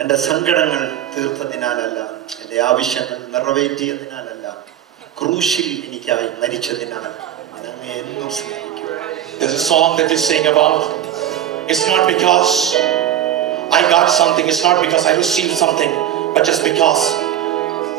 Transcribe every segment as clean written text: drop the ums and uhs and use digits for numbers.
എൻ്റെ സങ്കടങ്ങൾ തീർത്തതിനാലല്ല, എൻ്റെ ആവശ്യങ്ങൾ നിറവേറ്റിയതിനാലല്ല, ക്രൂശിൽ എനിക്കായി മരിച്ചതിനാൽ അങ്ങയെ എന്നും സ്നേഹിക്കും. There's a song that is saying about, it's not because I got something, it's not because I received something, but just because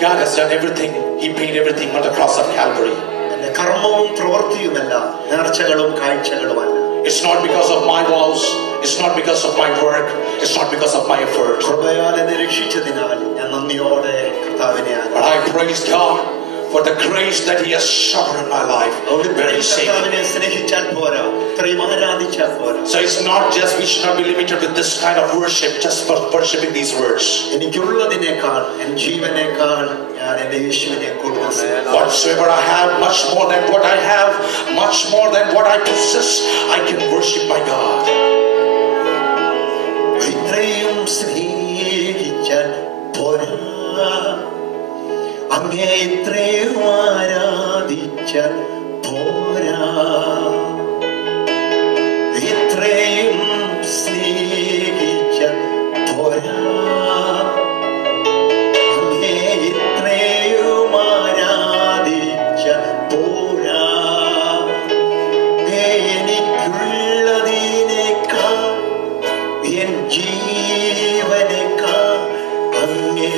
God has done everything. He paid everything on the cross of Calvary. എൻ്റെ കർമ്മവും പ്രവൃത്തിയുമല്ല, നേർച്ചകളും കാഴ്ചകളുമല്ല. It's not because of my vows, it's not because of my work, it's not because of my effort. കൃപയാൽ എന്നെ രക്ഷിച്ചതിനാൽ ഞാൻ നന്ദിയോടെ കർത്താവിനെ ആരാധിക്കുന്നു. But I praise God for the grace that He has showered in my life. കർത്താവിനെ സ്നേഹിച്ചാൽ പോരാ, ഇത്രയും ആരാധിച്ചാൽ പോരാ. So it's not just, we should not be limited with this kind of worship, just for worshiping these words. എനിക്കുള്ളതിനേക്കാൾ, എൻ്റെ ജീവനേക്കാൾ ഞാൻ എൻ്റെ യേശുവിനെ കൂടുതൽ സ്നേഹിക്കുന്നു. Whatsoever I have, much more than what I have, much more than what I possess, I can worship my God. ഇത്രയും സ്നേഹിച്ചാൽ പോരാ, അങ്ങേ ഇത്രയും ആരാധിച്ചാൽ പോരാ, ഇത്രയും സ്നേഹിച്ചാൽ പോരാ, അങ്ങേ ഇത്രയും ആരാധിച്ചാൽ പോരാ, എനിക്കുള്ളതിനേക്കാൾ എൻ ജീവനേക്കാൾ അങ്ങേ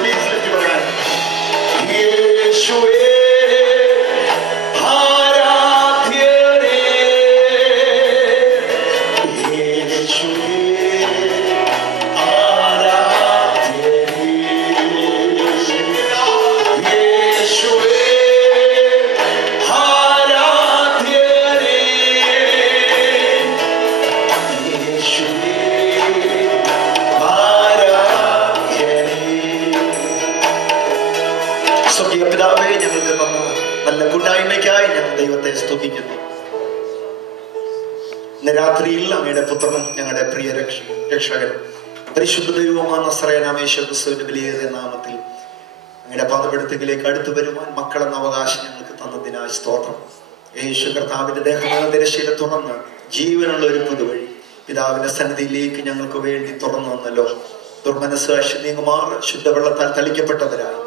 Please lift your hand. Yeshua. കൂട്ടായ്മയ്ക്കായി ഞങ്ങൾ ദൈവത്തെ സ്തുതിക്കുന്നു. ഇന്ന് രാത്രിയിൽ അങ്ങയുടെ പുത്രനും ഞങ്ങളുടെ പ്രിയ രക്ഷകനും പരിശുദ്ധ ദൈവമായ നസറേനായ യേശു ക്രിസ്തുവിന്റെ വിലയേറിയ നാമത്തിൽ അങ്ങയുടെ പാദപീഠത്തിലേക്ക് അടുത്തു വരുവാൻ മക്കളെന്ന അവകാശം ഞങ്ങൾക്ക് തന്നതിനായി സ്തോത്രം. യേശു കർത്താവിന്റെ ദേഹശീല തുറന്ന് ജീവനുള്ള ഒരു പുതുവഴി പിതാവിന്റെ സന്നിധിയിലേക്ക് ഞങ്ങൾക്ക് വേണ്ടി തുറന്നു വന്നല്ലോ. ദുർമനസ് നീങ്ങുമാർ ശുദ്ധവെള്ളത്താൽ തളിക്കപ്പെട്ടവരായി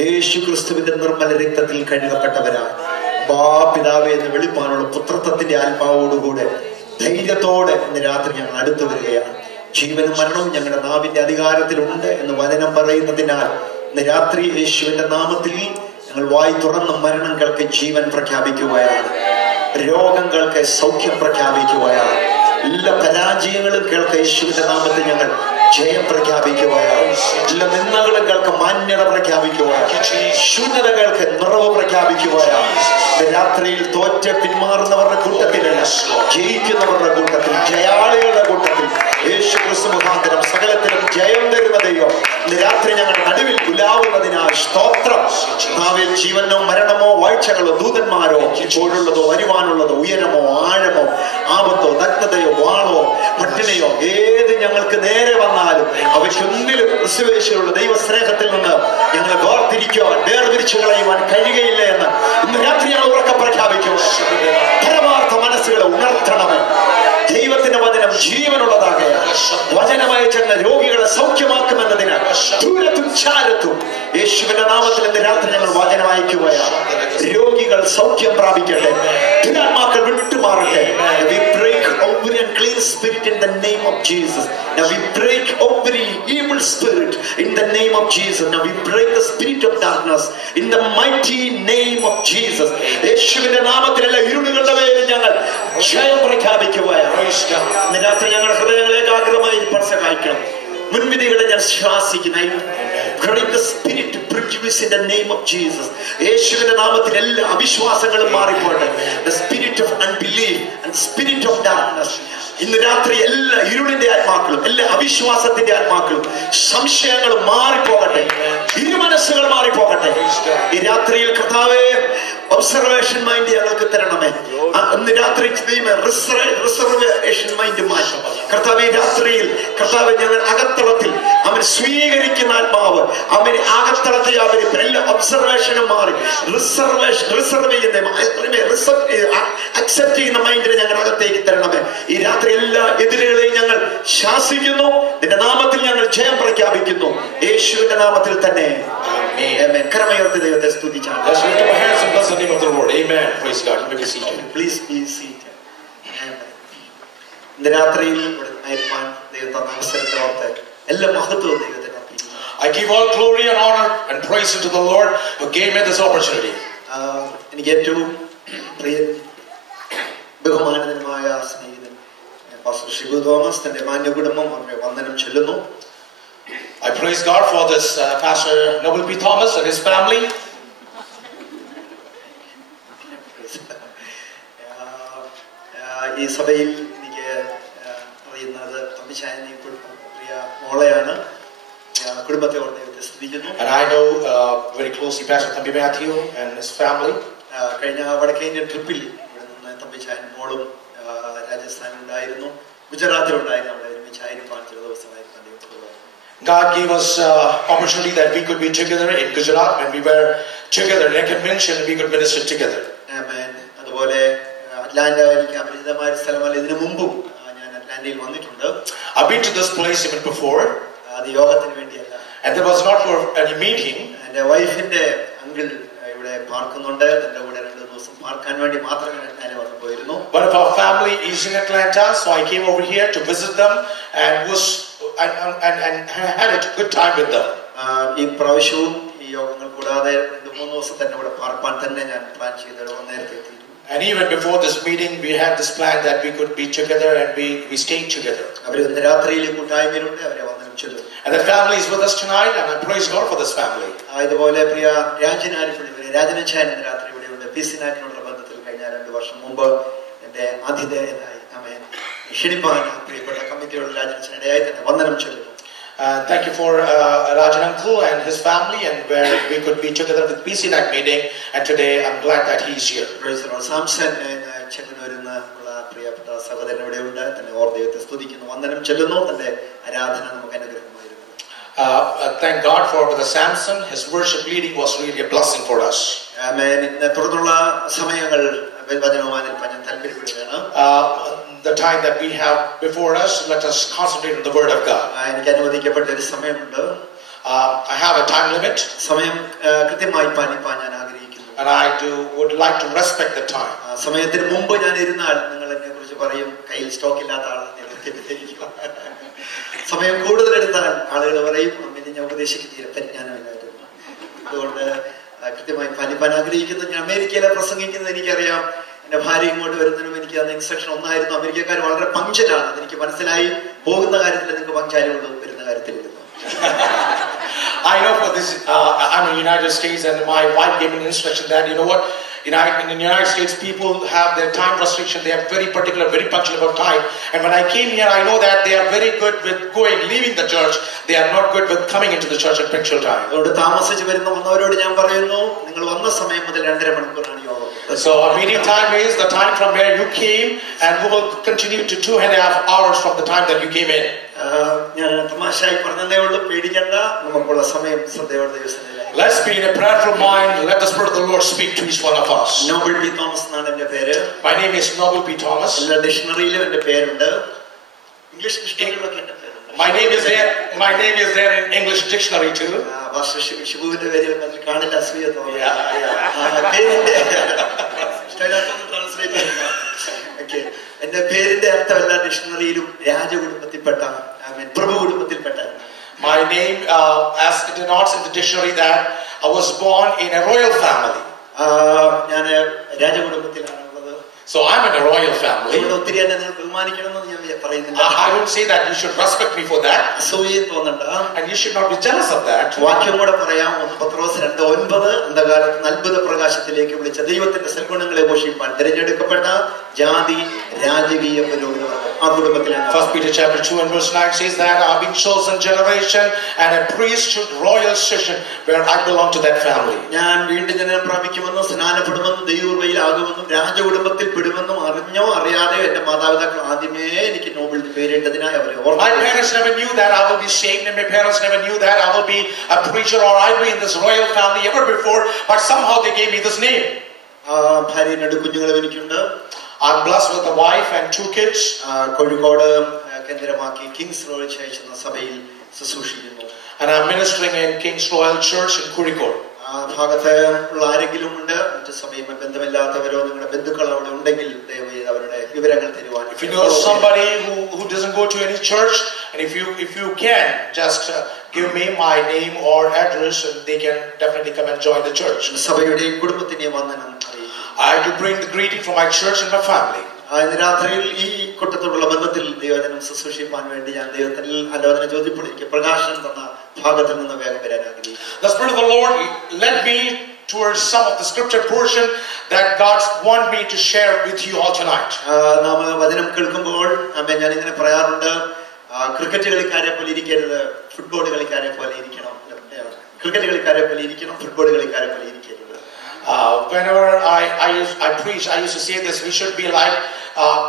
യേശു ക്രിസ്തുവിന്റെ നിർമ്മല രക്തത്തിൽ കഴുകപ്പെട്ടവരായി പിതാവേ എന്ന് വിളിപ്പാനുള്ള പുത്രത്വത്തിന്റെ ആത്മാവോടുകൂടെ ധൈര്യത്തോടെ ഇന്ന് രാത്രി ഞങ്ങൾ അടുത്തു വരികയാണ്. ജീവനും മരണവും ഞങ്ങളുടെ നാവിന്റെ അധികാരത്തിലുണ്ട് എന്ന് വചനം പറയുന്നതിനാൽ ഇന്ന് രാത്രി യേശുവിന്റെ നാമത്തിൽ ഞങ്ങൾ വായി തുറന്ന് മരണങ്ങൾക്ക് ജീവൻ പ്രഖ്യാപിക്കുകയാണ്, രോഗങ്ങൾക്ക് സൗഖ്യം പ്രഖ്യാപിക്കുകയാണ്, എല്ലാ പരാജയങ്ങളും കേൾക്ക യേശുവിന്റെ നാമത്തിൽ ഞങ്ങൾ ജയം പ്രഖ്യാപിക്കുകയാണ്, എല്ലാ നിന്ദകളും കേൾക്ക മാന്യത പ്രഖ്യാപിക്കുകയാണ്, ശൂന്യതകൾക്ക് നിറവ് പ്രഖ്യാപിക്കുകയാണ്. രാത്രിയിൽ തോറ്റ പിന്മാറുന്നവരുടെ കൂട്ടത്തിലല്ല, ജയിക്കുന്നവരുടെ കൂട്ടത്തിൽ, ജയാളികളുടെ കൂട്ടത്തിൽ യേശു ക്രിസ്തു മുഖാന്തരം സകലത്തിലും ജയം തരുന്ന ദൈവം ഇന്ന് രാത്രി ഞങ്ങളുടെ നടുവിൽ ഉലാവുന്നതിനാൽ സ്തോത്രം. ഭാവിയിൽ ജീവനോ മരണമോ വാഴ്ചകളോ ദൂതന്മാരോ ചോടുള്ളതോ വരുവാനുള്ളതോ ഉയരമോ ആഴമോ ആപത്തോ നഗ്നതയോ വാളോ പട്ടിണിയോ ഏത് ഞങ്ങൾക്ക് നേരെ വന്നാലും അവയ്ക്കൊന്നിലും ക്രിസ്തുവേശുള്ള ദൈവസ്നേഹത്തിൽ നിന്ന് ഞങ്ങളെ വേർതിരിക്കുവാൻ വേർതിരിച്ചു കളയുവാൻ കഴിയുകയില്ല എന്ന് ഇന്ന് രാത്രി ഞങ്ങൾ ഉറക്കെ പ്രഖ്യാപിക്കുക. പരമാർത്ഥ മനസ്സുകളെ ഉണർത്തണമേ. ദൈവത്തിന്റെ വചനം ജീവനുള്ളതാകയാൽ വചനമായി ചെന്ന രോഗികളെ സൗഖ്യമാക്കുമെന്നതിനാൽ ദൂരത്തും ചാരത്തും യേശുവിന്റെ നാമത്തിൽ ഇന്ന് രാത്രി ഞങ്ങൾ വചനം അയക്കുകയാണ്. രോഗികൾ സൗഖ്യം പ്രാപിക്കട്ടെ, ദുരാത്മാക്കൾ വിട്ടുമാറട്ടെ. We break every unclean spirit in the name of Jesus. Now we break every evil spirit in the name of Jesus. Now we break the spirit of darkness in the mighty name of Jesus. യേശുവിന്റെ നാമത്തിൽ എല്ലാ ഇരുളുകളുടെ മേൽ ഞങ്ങൾ ജയം പ്രഖ്യാപിക്കുകയാണ്. ഇന്ന് രാത്രി ഞങ്ങളുടെ ഹൃദയങ്ങളെ ഏകാഗ്രമായി സഹായിക്കണം. മുൻവിധികളെ ഞാൻ ശ്വാസിക്കുന്നു. യേശുവിന്റെ നാമത്തിൽ എല്ലാ അവിശ്വാസങ്ങളും മാറിപ്പോട്ടെ. The spirit of unbelief and spirit of darkness. ഇന്ന് രാത്രി എല്ലാ ഇരുളിന്റെ ആത്മാക്കളും എല്ലാ അവിശ്വാസത്തിന്റെ ആത്മാക്കളും സംശയങ്ങളും മാറിപ്പോകട്ടെ, ഇരുമനസ്സുകൾ മാറിപ്പോകട്ടെ. ഈ രാത്രിയിൽ കർത്താവേ ഒബ്സർവേഷൻ മൈൻഡ് ഞങ്ങൾക്ക് തരണമേ. ഇന്ന് രാത്രി റിസർവേഷൻ മൈൻഡ് മാറ്റും കർത്താവേ. രാത്രിയിൽ കർത്താവ് ഞങ്ങൾ അകത്തളത്തിൽ അവൻ സ്വീകരിക്കുന്ന ആത്മാവ് അവൻ അകത്തളത്തിൽ അവൻ എല്ലാ ഒബ്സർവേഷനും മാറി റിസർവ് അക്സെപ്റ്റ് ചെയ്യുന്ന മൈൻഡിനെ ഞങ്ങൾ അകത്തേക്ക് തരണമേ. ഈ രാത്രി എല്ലാ എതിരുകളെയും ഞങ്ങൾ ശാസിക്കുന്നു. നിന്റെ നാമത്തിൽ ഞങ്ങൾ ജയം പ്രഖ്യാപിക്കുന്നു, യേശുവിന്റെ നാമത്തിൽ തന്നെ. കരമയോർത്ത് ദൈവത്തെ സ്തുതിച്ചാണ്. ഇന്ന് രാത്രിയിൽ ദൈവത്തെ അവസരത്തെ ഓർത്ത് എല്ലാ മഹത്വവും ദൈവത്തിന്. I give all glory and honor and praise to the Lord who gave me this opportunity. എനിക്ക് ഏറ്റവും പ്രിയ ബഹുമാനമായ സ്നേഹിതൻ പാസ്റ്റർ ഷിബു തോമസ് തന്റെ മാന്യ കുടുംബം അവരെ വന്ദനം ചൊല്ലുന്നു. I praise God for this Pastor Noble P. Thomas and his family. ഈ സഭയിൽ എനിക്ക് അറിയുന്നത് തമ്പിച്ചായനെ പ്രിയ മോളെയാണ്. കുടുംബത്തെ ഓർത്ത് ദൈവത്തെ സ്തുതിക്കുന്നു. And I know very closely Pastor Thambi Matthew and his family. കഴിഞ്ഞ വടക്കേന്ത്യൻ ട്രിപ്പിൽ ഇവിടെ നിന്ന് തമ്പിച്ചായൻ മോളും രാജസ്ഥാനിലുണ്ടായിരുന്നു, ഗുജറാത്തിലുണ്ടായിരുന്നു. അവിടെ ഒരുമിച്ചായിരിക്കാൻ ചില ദിവസമായിരുന്നു. God gave us opportunity that we could be together in Gujarat when we were together in a convention. We could minister together. Amen. അതുപോലെ Atlanta എനിക്ക് അപരിചിതമായ സ്ഥലമല്ല. ഇതിനു മുമ്പും ഞാൻ അറ്റ്ലാന്റയിൽ വന്നിട്ടുണ്ട്. I've been to this place even before. അത് യോഗത്തിന് വേണ്ടിയല്ല. And there was not for any meeting. എൻ്റെ വൈഫിന്റെ അങ്കിൾ ഇവിടെ പാർക്കുന്നുണ്ട്. എൻ്റെ കൂടെ 2 ദിവസം പാർക്കാൻ വേണ്ടി മാത്രമേ ഞാൻ വന്നു പോയിരുന്നു. One of our family is in Atlanta, so I came over here to visit them and had a good time with them. ഈ പ്രാവശ്യവും ഈ യോഗങ്ങൾ കൂടാതെ 2-3 ദിവസം തന്നെ ഇവിടെ പാർക്കാൻ തന്നെ ഞാൻ പ്ലാൻ ചെയ്തത് നേരത്തെ എത്തി. And even before this meeting, we had this plan that we could be together and we stayed together. അവര് ഇന്ന് രാത്രിയിൽ കൂട്ടായ്മയിലുണ്ട്. അവരെ വന്ദനം ചൊല്ലുന്നു. And that family is with us tonight, and I praise God for this family. ഇതുപോലെ പ്രിയ രാജനച്ചായൻ ഇന്ന് രാത്രി ഇവിടെ ഉണ്ട്. പീസിനാറ്റിനുള്ള ബന്ധത്തിൽ കഴിഞ്ഞ 2 വർഷം മുമ്പ് എന്റെ ആതിഥേയനായി നമ്മെ ക്ഷണിപ്പാൻ പ്രിയപ്പെട്ട കമ്മിറ്റിയുള്ള രാജനച്ചാൻ ഇടയായി തന്നെ വന്ദനം ചൊല്ലുന്നു. Thank you for Rajan uncle and his family, and where we could be together with PCNAC meeting. And today I'm glad that he is here. Praise the Lord. Samson ചെങ്ങന്നൂരിൽ ഉള്ള പ്രിയപ്പെട്ട സഹോദരൻ ഇവിടെ ഉണ്ട്. തന്നെ ഓർ ദൈവത്തെ സ്തുതിക്കുന്നു, വന്ദനം ചെല്ലുന്നു. തന്റെ ആരാധന നമുക്ക് അനുഗ്രഹമായിരുന്നു. Thank God for Brother Samson. His worship leading was really a blessing for us. Amen. തുടർന്നുള്ള സമയങ്ങൾ വചനവുമായി ഞാൻ താല്പര്യപ്പെടുകയാണ്. The time that we have before us, let us concentrate on the Word of God. എനിക്ക് അനുവദിക്കപ്പെട്ട ഒരു സമയമുണ്ട്. I have a time limit. സമയം കൃത്യമായി പാലിപ്പാൻ ഞാൻ ആഗ്രഹിക്കുന്നു. And I would like to respect the time. സമയത്തിന് മുമ്പ് ഞാൻ ഇരുന്നാൽ നിങ്ങൾ എന്നെ കുറിച്ച് പറയും കയ്യിൽ സ്റ്റോക്ക് ഇല്ലാത്ത ആളാണ്. സമയം കൂടുതൽ എടുത്താൽ ആളുകൾ പറയും അമ്മേനെ ഞാൻ ഉപദേശിക്ക് തീരെ പരിജ്ഞാനമില്ലായിരുന്നു. അതുകൊണ്ട് കൃത്യമായി പാലിപ്പാൻ ആഗ്രഹിക്കുന്നു. ഞാൻ അമേരിക്കയിലെ പ്രസംഗിക്കുന്നത് എനിക്കറിയാം. എന്റെ ഭാര്യ ഇങ്ങോട്ട് വരുന്നതിനും എനിക്ക് അന്ന് ഇൻസ്ട്രക്ഷൻ ഒന്നായിരുന്നു. അമേരിക്കക്കാർ വളരെ പങ്ക്ച്വലാണ്. എനിക്ക് മനസ്സിലായി. പോകുന്ന കാര്യത്തിൽ നിങ്ങൾക്ക് പങ്ക്ച്വാലിറ്റി വരുന്ന കാര്യത്തിലിരുന്നു. I know for this, I'm in the United States, and my wife gave me an instruction that, you know what, in the United States, people have their time restriction. They are very particular, very punctual about time. And when I came here, I know that they are very good with leaving the church. They are not good with coming into the church at punctual time. അതുകൊണ്ട് താമസിച്ച് വന്നവരോട് ഞാൻ പറയുന്നു, നിങ്ങൾ വന്ന സമയം മുതൽ 2.5 മണിക്കൂറാണ് യോഗം. So our meeting time is the time from where you came, and we will continue to 2.5 hours from the time that you came in. ഞാൻ തമാശയായി പറഞ്ഞതേ ഉള്ളൂ, പേടിക്കണ്ട. നമുക്കുള്ള സമയം ശ്രദ്ധയോടെ ദിവസത്തിലായി. Let's be in a prayerful mind. Let the Spirit of the Lord speak to each one of us. Nobel P Thomas എന്നാണ് എന്റെ പേര്. My name is Noble P. Thomas. എല്ലാ ഡിക്ഷണറിയിലും എന്റെ പേരുണ്ട്. ഇംഗ്ലീഷ് ഡിക്ഷണറിയിലൊക്കെ എന്റെ പേരുണ്ട്. My name is there in English dictionary too. Pastor ഷിബുവിന്റെ പേരിൽ അതിൽ കാണില്ല, അസൂയ തോന്നുന്നു. എന്റെ പേരിന്റെ അർത്ഥം എല്ലാ ഡിക്ഷണറിയിലും രാജകുടുംബത്തിൽപ്പെട്ട പ്രഭു കുടുംബത്തിൽപ്പെട്ട. My name, as it denotes in the dictionary, that I was born in a royal family. ഞാൻ രാജകുടുംബത്തിലാണ്. So I'm in a royal family. I don't say that you should respect me for that. And you should not be jealous of that. First Peter chapter 2 and verse 9 says that I've been chosen generation and a priesthood, royal session, where I belong to that family. അറിഞ്ഞോ അറിയാതെയോ എന്റെ മാതാപിതാക്കൾ ആദ്യമേ എനിക്ക് Nobel പേരിട്ടതിനായി അവരെ ഓർമ്മ. My parents never knew that I will be saved, and my parents never knew that I will be a preacher or I'll be in this royal family ever before, but somehow they gave me this name. ഭാര്യയും 2 കുഞ്ഞുങ്ങളും എനിക്കുണ്ട്. I'm blessed with a wife and 2 kids. Kozhikode കേന്ദ്രമാക്കി Kings royal church എന്ന സഭയിൽ ശുശ്രൂഷിക്കുന്നു. And I'm ministering in King's Royal Church in Kurikod. ഭാഗത്ത് ഉള്ള ആരെങ്കിലും ഉണ്ട് മറ്റു സഭയുമായി ബന്ധമില്ലാത്തവരോ നിങ്ങളുടെ ബന്ധുക്കൾ അവിടെ ഉണ്ടെങ്കിൽ ദയവായി അവരുടെ വിവരങ്ങൾ തരുവാൻ. If you know somebody who doesn't go to any church, and if you can just give me my name or address, and they can definitely come and join the church. സഭയുടെയും കുടുംബത്തിന്റെയും വന്ദനം അറിയിക്കുന്നു. I do bring the greeting from my church and my family. ഇന്ന് രാത്രിയിൽ ഈ കൂട്ടത്തോടുള്ള ബന്ധത്തിൽ ദൈവവചനം ശുശ്രൂഷിക്കാൻ വേണ്ടി ഞാൻ ദൈവത്തിൽ ആലോചന ചോദിച്ചപ്പോൾ എനിക്ക് പ്രകാശനം തന്ന ഭാഗത്തിൽ നിന്ന് വേഗം വരാൻ ആഗ്രഹിക്കുന്നു. The Spirit of the Lord led me towards some of the scripture portion that God want me to share with you all tonight. നാം വചനം കേൾക്കുമ്പോൾ ഞാൻ ഇങ്ങനെ പറയാറുണ്ട്, ക്രിക്കറ്റ് കളിക്കാരെ പോലെ ഇരിക്കരുത്, ഫുട്ബോൾ കളിക്കാരെ പോലെ ഇരിക്കണം. ക്രിക്കറ്റ് കളിക്കാരെ പോലെ ഇരിക്കണം, ഫുട്ബോൾ കളിക്കാരെ പോലെ ഇരിക്കരുത്. Whenever I preach, I used to say this: we should be like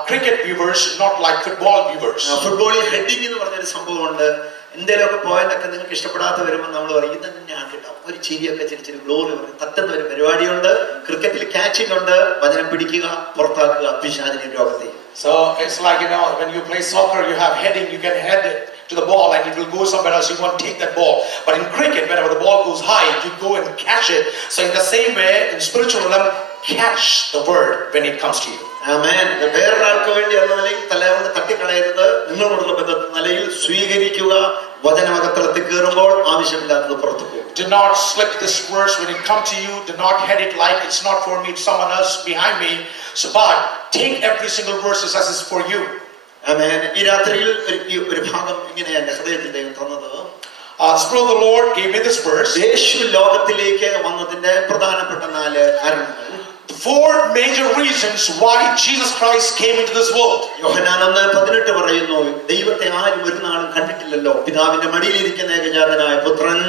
cricket viewers, not like football viewers. ഫുട്ബോളിൽ ഹെഡിങ് എന്ന് പറഞ്ഞൊരു സംഭവമുണ്ട്. എന്തെങ്കിലുമൊക്കെ പോയിന്റൊക്കെ നിങ്ങൾക്ക് ഇഷ്ടപ്പെടാത്ത വരുമ്പോൾ നമ്മൾ പറയും ഇത് തന്നെയാണ് കേട്ടോ, ഒരു ചിരിയൊക്കെ ചിരിച്ചൊരു ഗ്ലോറി പറയും, തട്ടുന്ന ഒരു പരിപാടിയുണ്ട്. ക്രിക്കറ്റിൽ ക്യാച്ചിങ് ഉണ്ട്, വചനം പിടിക്കുക, പുറത്താക്കുക പിശാചിനെ രോഗത്തെ. So it's like, you know, when you play soccer, you have heading, you can head it to the ball and it will go somewhere else. You won't take that ball. But in cricket, whenever the ball goes high, you go and catch it. So in the same way, in spiritual realm, catch the word when it comes to you. Amen. വേറൊരാൾക്ക് വേണ്ടി എന്ന നിലയിൽ തലയോട് തട്ടിക്കളയരുത്. നിങ്ങളോടുള്ള ബന്ധത്തിൽ നിലയിൽ സ്വീകരിക്കുക. വചനമകത്തളത്തിൽ കയറുമ്പോൾ ആവശ്യമില്ലാത്തത് പുറത്തു പോകും. Do not slip this verse when it comes to you. Do not head it like it's not for me, it's someone else behind me. So, but take every single verse as it's for you. Amen. ഈ രാത്രിയിൽ ഒരു ഭാഗം ഇങ്ങനെ എൻ്റെ ഹൃദയത്തിൽ ദൈവം തന്നത്. The Spirit of the Lord gave me this verse. യേശു ലോകത്തിലേക്ക് വന്നതിന്റെ പ്രധാനപ്പെട്ട 4 കാരണങ്ങൾ. The four major reasons why Jesus Christ came into this world. യോഹന്നാൻ 1:18 പറയുന്നു, ദൈവത്തെ ആരും ഒരു നാളും കണ്ടിട്ടില്ലല്ലോ, പിതാവിന്റെ മടിയിലിരിക്കുന്ന ഏകജാതനായ പുത്രൻ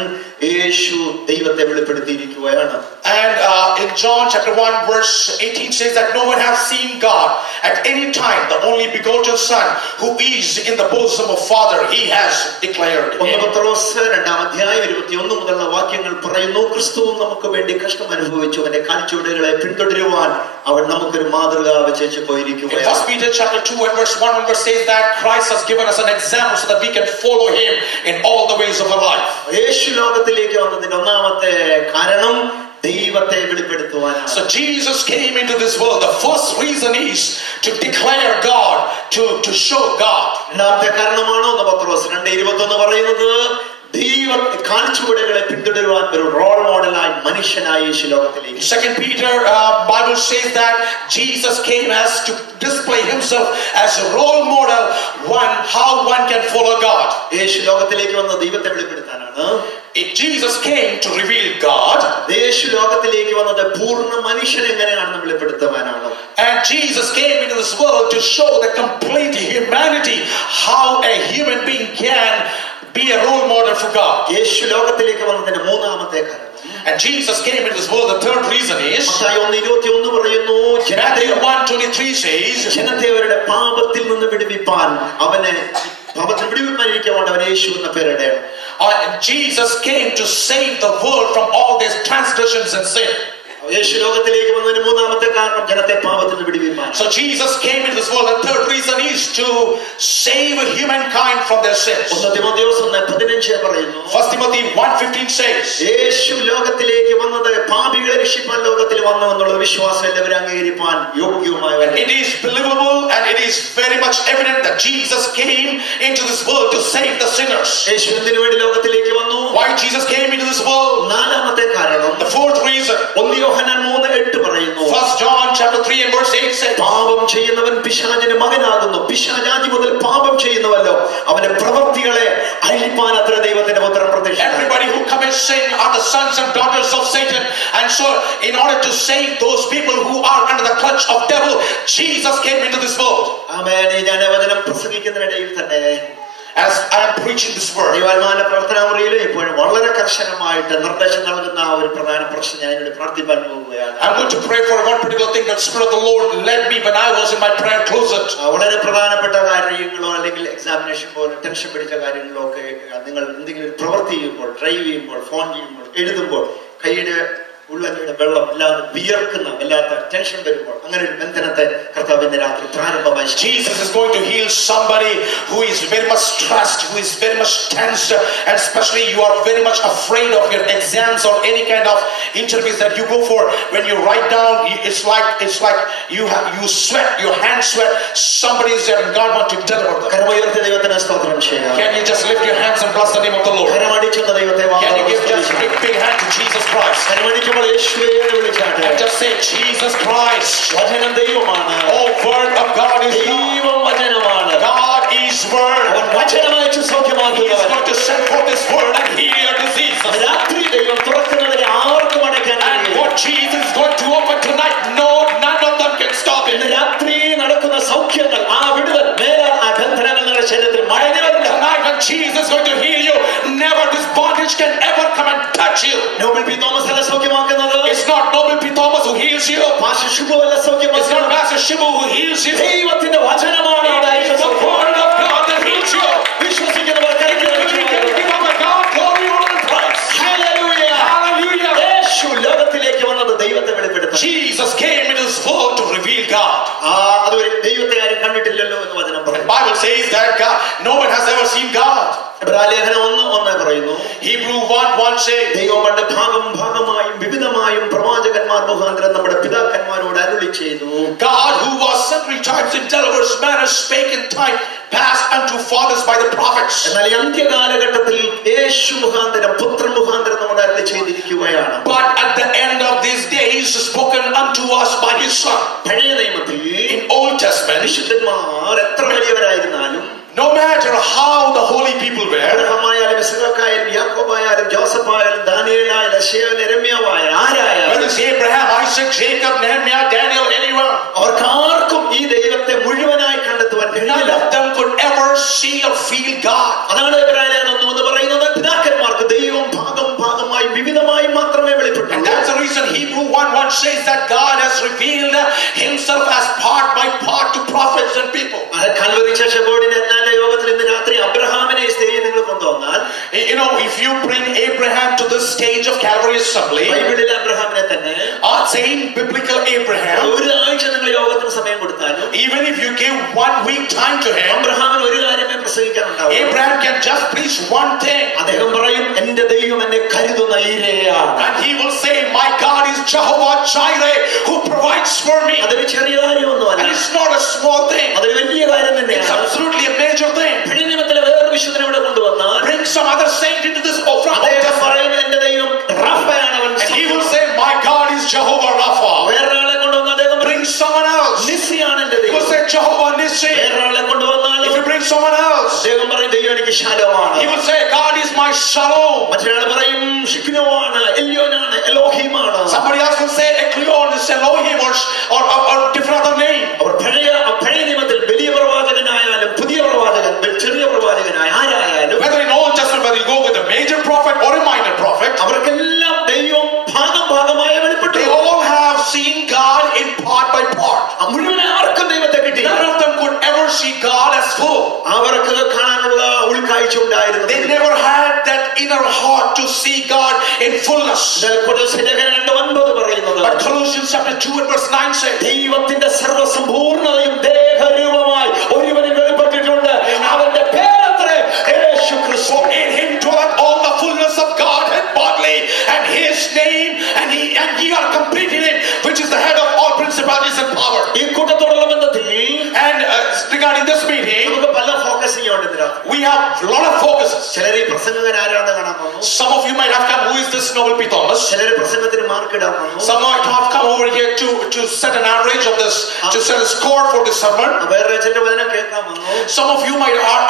യേശു ദൈവത്തെ വെളിപ്പെടുത്തിയിരിക്കുകയാണ്. And in John chapter 1 verse 18 says that no one has seen God at any time. The only begotten Son who is in the bosom of Father, he has declared. 1 പത്രോസ് 2:21 മുതലുള്ള വാക്യങ്ങൾ പറയുന്നു, ക്രിസ്തുവും നമുക്ക് വേണ്ടി കഷ്ടം അനുഭവിച്ചു, അവന്റെ കാൽച്ചുവടുകളെ പിന്തുടരുവാൻ അവൻ നമുക്കൊരു മാതൃക വെച്ചു പോയിരിക്കുകയാണ്. 1 Peter chapter 2 and verse 1 onward says that Christ has given us an example so that we can follow him in all the ways of our life. യേശു ലോകത്തിലേക്ക് വന്നതിന്റെ ഒന്നാമത്തെ കാരണം ദൈവത്തെ വെളിപ്പെടുത്തുവാനാണ്. So Jesus came into this world. The first reason is to declare God, to show God. രണ്ടാമത്തെ കാരണമാണ് 1 പത്രോസ് 2:21 പറയുന്നത്, ദൈവ കാൽച്ചുവടുകളെ പിന്തുടരുവാൻ ഒരു റോൾ മോഡലായി മനുഷ്യനായ യേശു ലോകത്തിലേക്ക്. 2 Peter Bible says that Jesus came as to display himself as a role model, how one can follow God. യേശു ലോകത്തിലേക്ക് വന്ന ദൈവത്തെ വെളിപ്പെടുത്താനാണ്. Jesus came to reveal God. യേശു ലോകത്തിലേക്ക് വന്നത് പൂർണ്ണ മനുഷ്യൻ എങ്ങനെയാണെന്ന് വെളിപ്പെടുത്തുവാനാണ്. And Jesus came into this world to show the complete humanity, how a human being can be a role model for God. യേശു ലോകത്തിലേക്ക് വന്നതിന്റെ മൂന്നാമത്തെ കാരണം. And Jesus came into this world. The third reason is Mathai 1:21 പറയുന്നു, Matthew 1:23 says, ജനത്തെ അവരുടെ പാപത്തിൽ നിന്ന് വിടുവിപ്പാൻ അവനെ പാപത്തിൽ വിടുവിപ്പാനിരിക്കാൻ അവൻ യേശു എന്ന പേരിടണം. Jesus came to save the world from all these transgressions and sin. യേശു ലോകത്തിലേക്ക് വന്നതിന്റെ മൂന്നാമത്തെ കാരണം ജനത്തെ പാപത്തിൽ നിന്ന് വിടുവിപ്പാൻ. So Jesus came into this world. The third reason is to save humankind from their sins. 1 തിമോഥെയോസ് 1:15 പറയുന്നു, 1 Timothy 1:15 says, യേശു ലോകത്തിലേക്ക് വന്നത് പാപികളെ രക്ഷിപ്പാൻ ലോകത്തിൽ വന്നു എന്നുള്ള വിശ്വാസം എല്ലാവരും അംഗീകരിപ്പാൻ യോഗ്യവുമായവൻ. It is believable and it is very much evident that Jesus came into this world to save the sinners. യേശു എന്തിനു വേണ്ടി ലോകത്തിലേക്ക് വന്നു? Why Jesus came into this world? നാലാമത്തെ കാരണം, The fourth reason, 1 യോഹന്നാൻ 3:8 പറയുന്നു, 1 John chapter 3 and verse 8 says, പാപം ചെയ്യുന്നവൻ പിശാചിന്റെ മകനാകുന്നു, പിശാചാദി മുതൽ പാപം ചെയ്യുന്നവല്ലോ, അവന്റെ പ്രവൃത്തികളെ അഴിപ്പാൻ അത്ര ദൈവത്തിന്റെ പുത്രൻ പ്രത്യക്ഷനായി. Everybody who commits sin are the sons and daughters of Satan, and so in order to save those people who are under the clutch of devil, Jesus came into this world. ആമേൻ. ഞാൻ വചനം പ്രസംഗിക്കുന്നതിനിടയിൽ തന്നെ as I am preaching this word, ദൈവാത്മാവിന്റെ പ്രാർത്ഥനാ മുറിയിൽ ഇപ്പോഴും വളരെ കർശനമായിട്ട് നിർദ്ദേശം നൽകുന്ന ഒരു പ്രധാന പ്രശ്നം ഞാൻ ഇവിടെ പ്രാർത്ഥിക്കാൻ പോവുകയാണ്. I'm going to pray for one particular thing that the Spirit of the Lord led me when I was in my prayer closet. വളരെ പ്രധാനപ്പെട്ട കാര്യങ്ങളോ അല്ലെങ്കിൽ എക്സാമിനേഷൻ പോലെ ടെൻഷൻ പിടിച്ച കാര്യങ്ങളോ ഒക്കെ നിങ്ങൾ എന്തെങ്കിലും പ്രവൃത്തി ചെയ്യുമ്പോൾ, ഡ്രൈവ് ചെയ്യുമ്പോൾ, ഫോൺ ചെയ്യുമ്പോൾ, എഴുതുമ്പോൾ കൈയുടെ ഉള്ളകയുടെ വെള്ളം ഇല്ലാതെ വിയർക്കുന്ന വല്ലാത്ത ടെൻഷൻ വരുമ്പോൾ അങ്ങനെ ഒരു ബന്ധനത്തെ കർത്താവിന്റെ രാത്രി പ്രാരംഭമായി. Jesus is going to heal somebody who is very much stressed, who is very much tensed, and especially you are very much afraid of your exams or any kind of interviews that you go for. When you write down, it's like you sweat, your hands sweat. Somebody is there and God wants to deliver them. കരമുയർത്തി ദൈവത്തിന് സ്തോത്രം ചെയ്യാം. Can you just lift your hands and bless the name of the Lord? കരമടിച്ചുള്ള ദൈവത്തെ Can you give just a big hand to Jesus Christ? കരമടിക്കുമ്പോൾ യേശുവേ എന്ന് വിളിച്ചാട്ടെ. And just say Jesus Christ. വചനം ദൈവമാണ്. Oh, word of God is ദൈവം വചനമാണ്. God is word. അവൻ വചനമയച്ച് സൗഖ്യമാക്കുന്നവൻ. He is going to send forth His word and heal your diseases. രാത്രി ദൈവം തുറക്കുന്നതിനെ ആർക്കും അടയ്ക്കാൻ And what Jesus is going to open tonight, none of them can stop it. രാത്രി നടക്കുന്ന സൗഖ്യങ്ങൾ, ആ വിടുതൽ, മേലാൽ ആ ബന്ധനങ്ങൾ നിങ്ങളുടെ ശരീരത്തിൽ മടങ്ങി വരില്ല. Tonight when Jesus is going to heal you, never this bondage can ever come and touch you. Noble P Thomas അല്ല സൗഖ്യമാക്കുന്നത്. It's not Noble P. Thomas who heals you. Pastor Shubhu അല്ല It's not സൗഖ്യമാക്കുന്നത്. Pastor Shibu who heals you. ദൈവത്തിന്റെ വചനമാണ് അവിടെ It's the word of God that heals you. വിശ്വസിക്കുന്നവർ കൈകളെ Give up a God, glory, honor and praise. Hallelujah. Hallelujah. യേശു ലോകത്തിലേക്ക് വന്നത് ദൈവത്തെ വെളിപ്പെടുത്താൻ. Jesus came into this world to reveal God. അതുവരെ ദൈവത്തെ ആരും കണ്ടിട്ടില്ലല്ലോ എന്ന് വചനം The പറയുന്നു. Bible says that no one has ever seen God. ഇബ്രാഹിലേഖനം 1:1 പറയുന്നു, Hebrew 1:1 says, ദൈവം പണ്ട് ഭാഗമായും വിവിധമായും പ്രവാചകന്മാർ മുഖാന്തരം നമ്മുടെ പിതാക്കന്മാരോട് അരുളി ചെയ്തു. God who was sundry times in diverse manners spake in time past unto fathers by the prophets. എന്നാൽ ഈ അന്ത്യകാലഘട്ടത്തിൽ യേശു മുഖാന്തരം, പുത്രൻ മുഖാന്തരം നമ്മോട് അരുളി ചെയ്തിരിക്കുകയാണ്. But at the end of these days spoken unto us by His Son. പഴയ നിയമത്തിൽ In Old Testament, വിശുദ്ധന്മാർ എത്ര വലിയവരായിരുന്നാലും, no matter how the holy people were, അബ്രഹാമായാലും ഇസ്ഹാക്കായാലും യാക്കോബായാലും ജോസഫായാലും ദാനിയേലായാലും യശയ്യായാലും യെരമ്യാവായാലും ആരായാലും, whether it's Abraham, Isaac, Jacob, Nehemiah, Daniel, anyone, അവർക്കാർക്കും ഈ ദൈവത്തെ മുഴുവനായി കണ്ടെത്തുവാൻ none കഴിയില്ല. of them could ever see or feel God. അതാണ് ഇബ്രാഹിം എന്ന് പറയുന്നത്. പിതാക്കന്മാർക്ക് ദൈവം ഭാഗമായി വിവിധമായി മാത്രമേ വെളിപ്പെട്ടു. And that's the reason Hebrew 1:1 says that God has revealed himself as part by part to prophets and people. Calvary ചർച്ച ബോർഡിന്റെ എന്നാന്റെ യോഗത്തിൽ ഇന്ന് രാത്രി അബ്രഹാമിനെ ഈ സ്റ്റേജിൽ നിങ്ങൾ കൊണ്ടുവന്നാൽ, You know, if you bring Abraham to this stage of Calvary Assembly, ബൈബിളിലെ അബ്രഹാമിനെ തന്നെ, same biblical Abraham, ഒരു ആഴ്ച നിങ്ങൾ യോഗത്തിന് സമയം കൊടുത്താലും, even if you give 1 week time to him, അബ്രഹാമിന് ഒരു കാര്യമേ പ്രസംഗിക്കാനുണ്ടാവും. Abraham can just preach one thing. അദ്ദേഹം പറയും, എന്റെ ദൈവം എന്നെ കരുതുന്ന ഈരയാണ്. And he will say, my God is Jehovah Jireh who provides for me. അതൊരു ചെറിയ കാര്യമൊന്നുമല്ല. And it's not a small thing. അതൊരു വലിയ കാര്യം It's തന്നെയാണ്. absolutely a major thing. പഴയ നിയമത്തിലെ വേറൊരു വിശുദ്ധനെ ഇവിടെ കൊണ്ടുവന്നാൽ, Bring some other saint into this offering. അദ്ദേഹം പറയും, എന്റെ ദൈവം റാഫയാണ് അവൻ. And he will say, my God is Jehovah Rapha. വേറൊരാളെ കൊണ്ടുവന്നാൽ അദ്ദേഹം Bring someone else. നിസ്സിയാണ് എന്റെ He will ദൈവം. say, Jehovah Nissi. വേറൊരാളെ കൊണ്ടുവന്നാൽ If you bring someone else, അദ്ദേഹം പറയും, ദൈവം എനിക്ക് ശാലോമാണ്. he will say, God is my Shalom. മറ്റൊരാൾ പറയും, ഷിക്നോവാണ്, എല്യോനാണ്, എലോഹീമാണ്. Somebody else will say, Eklion is Elohim or different other name. അവർ പഴയ നിയമത്തിൽ വലിയ പ്രവാചകനായാലും പുതിയ പ്രവാചകൻ, ചെറിയ പ്രവാചകനായ ആരായാലും, Whether in Old Testament, whether you go with a major prophet or a minor prophet, അവർക്കെല്ലാം ദൈവം ഭാഗമായി വെളിപ്പെട്ടു. they all have seen God in part by part. മുഴുവൻ ആർക്കും ദൈവത്തെ കിട്ടി. None of them could ever see God as full. അവർക്ക് കാണാനുള്ള ഉൾക്കാഴ്ച ഉണ്ടായിരുന്നു. They never had that inner heart to see God in fullness. But Colossians chapter 2 and verse 9 says, ദൈവത്തിന്റെ സർവ്വസമ്പൂർണ്ണതയും ദേഹരൂപമായി ഒരുവനിൽ വെളിപ്പെട്ടിട്ടുണ്ട്. അവന്റെ പേരത്രേ യേശു ക്രിസ്തു. in him dwelleth all the fullness of Godhead bodily, and his name, and ye are complete in it, which is the head of all principalities and power. ഈ കൂട്ടത്തോടുള്ള ബന്ധത്തിൽ And regarding this meeting, നമുക്ക് പല focusing ഉണ്ട്. we have a lot of focuses. ചിലർ ഈ പ്രസംഗകൻ ആരാണെന്ന് കാണാൻ വന്നു. Some of you might have come, who is this Noble P. Thomas? ചിലർ പ്രസംഗത്തിന് മാർക്ക് ഇടാൻ വന്നു. Some might have come over here to set an average of this, to set a score for this sermon. വേറെ ചിലർ വചനം കേൾക്കാൻ വന്നു. Some of you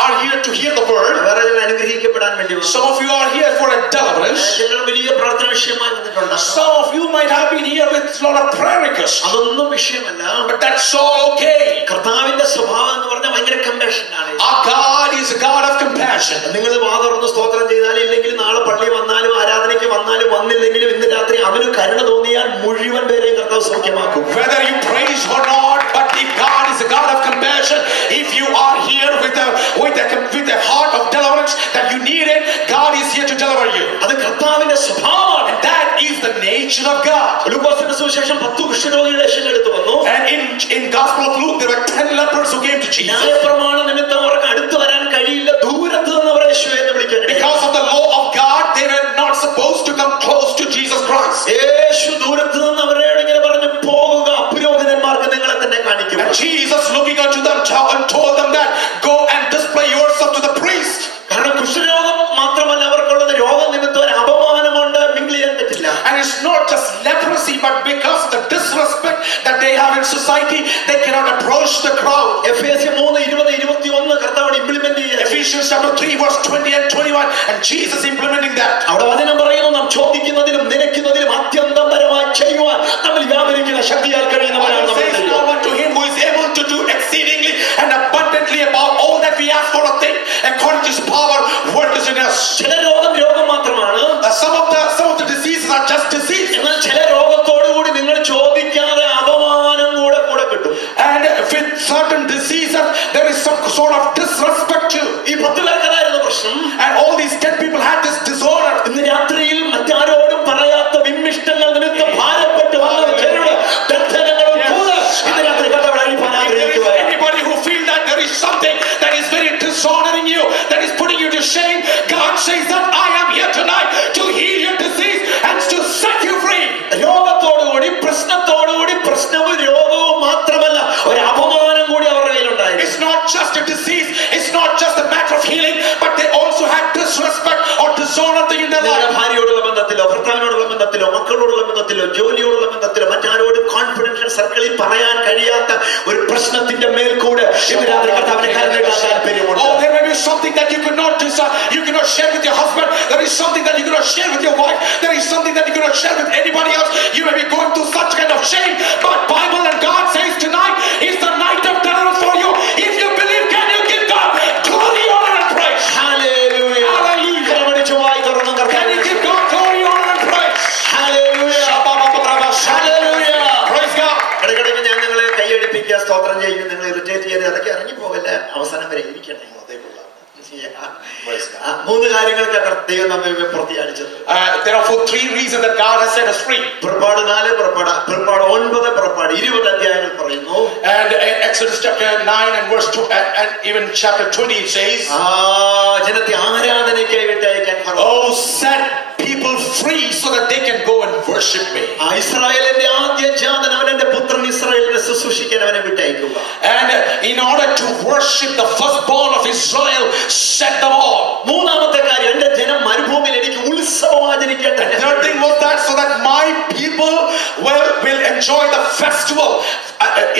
are here to hear the word. വേറെ ചിലർ അനുഗ്രഹിക്കപ്പെടാൻ വേണ്ടി വന്നു. Some of you are here for a deliverance. ചിലർ വലിയ പ്രാർത്ഥന വിഷയമായി വന്നിട്ടുണ്ട്. Some of you might have been here with a lot of prayer requests. അതൊന്നും വിഷയമല്ല. But that's all okay. കർത്താവിന്റെ സ്വഭാവം എന്ന് പറഞ്ഞാൽ ഭയങ്കര കമ്പാഷൻ ആണ്. Our God is a God of compassion. നിങ്ങൾ വാതുറന്ന് സ്തോത്രം ചെയ്താലും ഇല്ലെങ്കിൽ നാളെ പള്ളി വന്നാലും ആരാധനയ്ക്ക് വന്നാലും വന്നില്ലെങ്കിലും ഇന്ന് രാത്രി അവന് കരുണ തോന്നിയാൽ മുഴുവൻ പേരെയും കർത്താവ് സൗഖ്യമാക്കും. Whether you praise or not, but if God is a God of compassion, if you are here with a heart of deliverance that you need it, God is here to deliver you. അത് കർത്താവിന്റെ സ്വഭാവമാണ്. And that is the nature of God. ലൂക്കോസിന്റെ സുവിശേഷം 10 കുഷ്ഠരോഗികളെ യേശുവിനടുത്ത് വന്നു. And in Gospel of Luke, there were 10 lepers who came to Jesus. ന്യായപ്രമാണ നിമിത്തം അവർക്ക് അടുത്ത് വരാൻ കഴിയില്ല. ദൂരത്ത് നിന്ന് അവരെ യേശുവേ എന്ന് വിളിക്കാൻ. Because of the law of God, they were not supposed to come close to Jesus Christ. യേശു ദൂരത്ത് നിന്ന് അവരോട് ഇങ്ങനെ പറഞ്ഞു, പോകുക, പുരോഹിതന്മാർക്ക് നിങ്ങളെ തന്നെ കാണിക്കും. And Jesus looking unto them and told them that, go and display yourself to the priest. കാരണം കുഷ്ഠരോഗം മാത്രമല്ല അവർക്കുള്ളത്, രോഗനിമിത്തം ഒരു അപമാനമുണ്ട്, മിങ്കിൾ ചെയ്യാൻ പറ്റില്ല. And it's not just leprosy, but because of the disrespect that they have in society, they cannot approach the crowd. എഫേസ്യർ 3:20-21 കർത്താവ് implement ചെയ്യുക. Ephesians chapter 3 verse 20 and 21, and Jesus implementing that. അവിടെ വചനം പറയുന്നു, നാം ചോദിക്കുന്നതിലും നിലയ്ക്കുന്നതിലും അത്യന്തപരമായി ചെയ്യുവാൻ നമ്മൾ വ്യാപരിക്കുന്ന ശക്തിയാൽ കഴിയുന്നവരാണ് നമ്മൾ. Says now unto him who is able to do exceedingly and abundantly above all that we ask for or think, according to his power worketh in us. ചില രോഗം മാത്രമാണ്. Some of the diseases are just disease. എന്നാൽ ചില രോഗത്തോടുകൂടി നിങ്ങൾ ചോദിക്കാതെ അപമാനം കൂടെ കിട്ടും. And with certain diseases there is some sort of disrespect too. ഈ 10 പേർക്കതായിരുന്നു പ്രശ്നം. And all these 10 people had this disorder. ഇന്ന് രാത്രിയിൽ മറ്റാരോടും പറയാത്ത വിമ്മിഷ്ടങ്ങൾ നിമിത്തം ഭാരപ്പെട്ട് വന്ന ചെറുടെ ദർശനങ്ങളും കൂടെ ഇന്ന് രാത്രി കർത്താവ് അഴിപ്പാൻ ആഗ്രഹിക്കുകയാണ്. Anybody who feel that there is something that is very dishonoring you, that is putting you to shame, God says that I am here tonight to heal your disease and to set you free. രോഗത്തോടുകൂടി പ്രശ്നവും രോഗവും മാത്രമല്ല, ഒരു അപമാനം കൂടി അവരുടെ കയ്യിലുണ്ടായിരുന്നു. It's not just a disease, it's not just a matter of healing, but they also had disrespect or dishonor in their life. ഭാര്യയോടുള്ള ബന്ധത്തിലോ ഭർത്താവിനോടുള്ള ബന്ധത്തിലോ മക്കളോടുള്ള ബന്ധത്തിലോ ജോലിയോടുള്ള ബന്ധത്തിലോ മറ്റാരോടും കോൺഫിഡൻഷ്യൽ സർക്കിളിൽ പറയാൻ കഴിയാത്ത ഒരു പ്രശ്നത്തിന്റെ മേൽ കൂടെ ഇന്ന് രാത്രി കർത്താവിനെ കരുണയ്ക്കാൻ താല്പര്യമുണ്ട്. Oh, there may be is something that you cannot share with your husband. There is something that you cannot share with your wife. There is something that you cannot share with anybody else. You may be going through such kind of shame, but Bible and God says tonight is the night of deliverance for you. If you believe, can you give God glory, honor, and praise? Hallelujah. Hallelujah. Can you give God glory, honor, and praise? Hallelujah. Hallelujah. Praise God. ഇടയ്ക്കിടയ്ക്ക് ഞാൻ നിങ്ങളെ കൈയടിപ്പിക്കുക, സ്തോത്രം ചെയ്യും, നിങ്ങൾ irritate ചെയ്ത് ഇടയ്ക്ക് ഇറങ്ങി പോകല്ല, അവസാനം വരെ ഇരിക്കണേ. മൂന്ന് കാര്യങ്ങൾക്ക് ദൈവം നമ്മെ പ്രത്യാടിച്ചത്. There are three reasons that God has set us free. പുറപ്പാട് 4, പുറപ്പാട് 9, പുറപ്പാട് 20 അധ്യായങ്ങൾ പറയുന്നു. And Exodus chapter 9 and verse 2 and even chapter 20 it says, ജനത്തെ ആരാധനയ്ക്കായി വിട്ടയക്കാൻ set people free so that they can go and worship me. ഇസ്രായേലിന്റെ ആദ്യജാതൻ അവന്റെ പുത്രൻ ഇസ്രായേലിനെ ശുശ്രൂഷിക്കാൻ അവനെ വിട്ടയക്കുക. And in order to worship the firstborn of Israel, set them all. മൂന്നാമത്തെ കാര്യം, എന്റെ ജനം മരുഭൂമിയിൽ എനിക്ക് ഉത്സവം ആചരിക്കട്ടെ. Third thing was that so that my people will enjoy the festival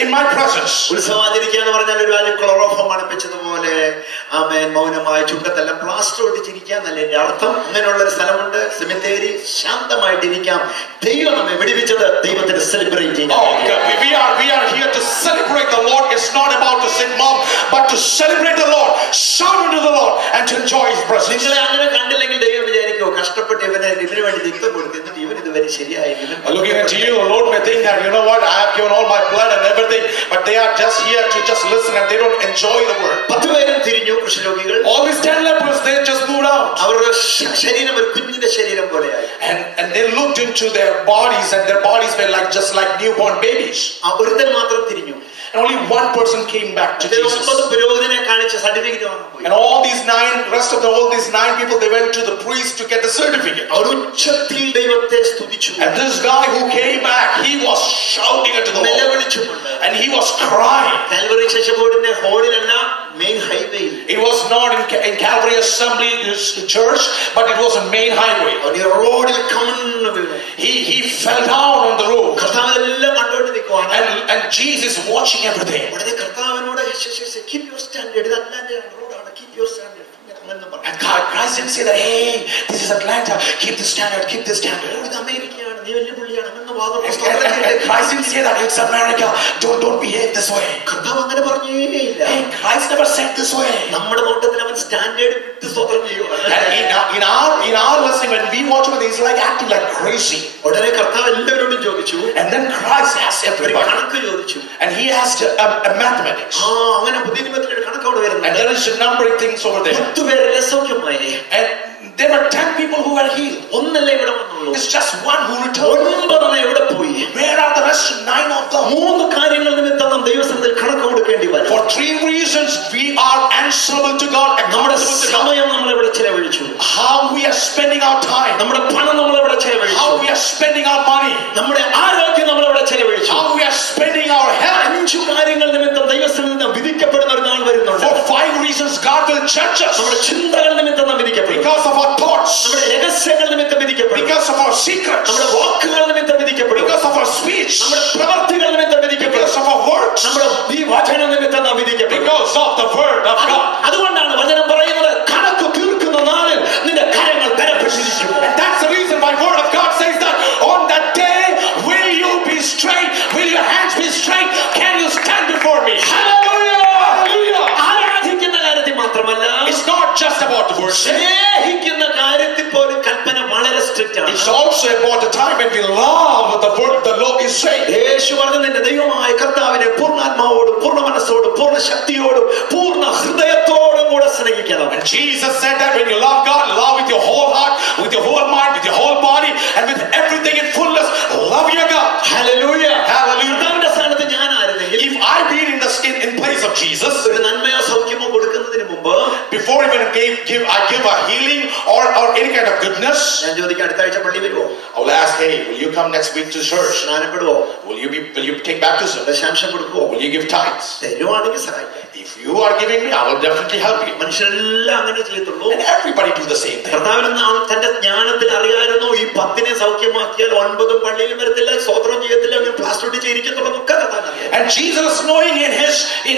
in my presence. ഉത്സവം ആചരിക്കുക എന്ന് പറഞ്ഞാൽ ഒരു ക്ലോറോഫോം മണപ്പിച്ചതുപോലെ ആമേൻ മൗനമായ ചുണ്ടത്തെല്ലാം പ്ലാസ്റ്റർ ഒട്ടിച്ചിരിക്കുക എന്നല്ലേ എന്റെ അർത്ഥം. അങ്ങനെയുള്ള ഒരു സ്ഥലമുണ്ട്, സെമിത്തേരി, ശാന്തമായിട്ടിരിക്കാം. ദൈവം നമ്മെ വിടുവിച്ചത് ദൈവത്തിന് സെലിബ്രേറ്റ് ചെയ്യാം. We are here to celebrate the Lord. It's not about to sit mum, but to celebrate the Lord, shout unto the Lord, and to enjoy His presence. നിങ്ങളെ അങ്ങനെ കണ്ടില്ലെങ്കിൽ ദൈവം വിചാരിക്കുമോ കഷ്ടപ്പെട്ട് ഇവന് ഇതിനു വേണ്ടി രക്തം കൊടുത്തിട്ട് ഇവൻ ഇതുവരെ ശരിയായില്ല. Looking at you, the Lord may think that, you know what, I have given all my blood and everything, but they are just here to just listen and they don't enjoy the word. 10 പേരും തിരിഞ്ഞു കുഷ്ഠരോഗികൾ. All these 10 lepers, they just moved out. അവരുടെ ശരീരം ഒരു കുഞ്ഞിന്റെ ശരീരം പോലെയായി. And they looked into their bodies and their bodies were just like newborn babies. ഒരുത്തൻ മാത്രം തിരിഞ്ഞു. And only one person came back to Jesus. And all these 9 people, they went to the priest to get the certificate. And this guy who came back, he was shouting unto the Lord. And he was crying. It was not in Calvary Assembly Church, but it was a main highway. He fell down on the road. And Jesus watching everything. Keep your standard. Keep your standard. And Christ didn't say that, hey, this is Atlanta, keep the standard, keep the standard. And Christ didn't say that, it's America, don't behave this way. Hey, Christ never said this way. And in our listening, when we watch him, he's like acting like crazy. And then Christ asked everybody. And he asked mathematics. And there is a numbering things over there. And there were 10 people who were healed. It's just one who returned. Where are the rest 9 of them? For 3 reasons we are answerable to God. How we are spending our time. How we are spending our money. How we are spending our health. For 5 reasons God will judge us. Because of our thoughts. Because of our secrets. Because of our speech. Because of our words. Because of the word of God. And that's the reason my word of God says that on that day will you be straight? Will your hands be straight? Can you stand before me? Hallelujah! Hallelujah! It's not just about the worship. It's also about the time when we love the word the Lord is saying. And Jesus said that when you love God, love with your whole heart, with your whole mind, with your whole body, and with everything in fullness, love your God. Hallelujah! Hallelujah! If I be in place of Jesus, before even I give a healing or any kind of goodness, I will ask, hey, will you come next week to church? Will you take baptism? Will you give tithes? If you are giving me, I will definitely help you. And everybody do the same thing. And Jesus, knowing in